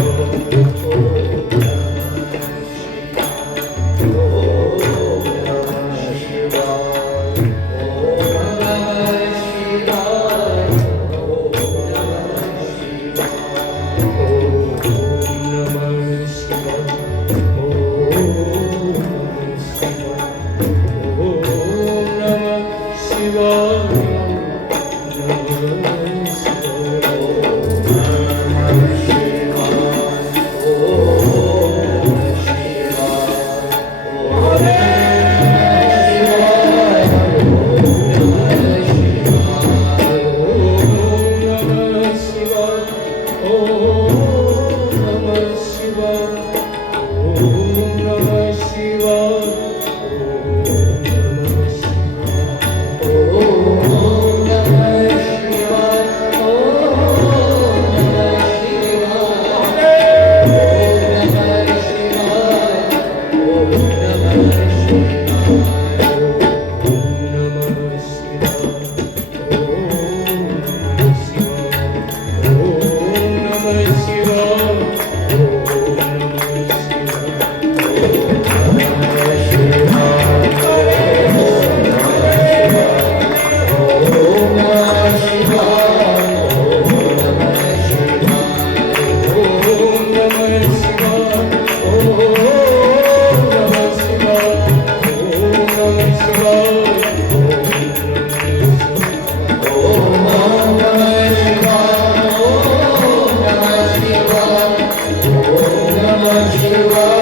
Shiva.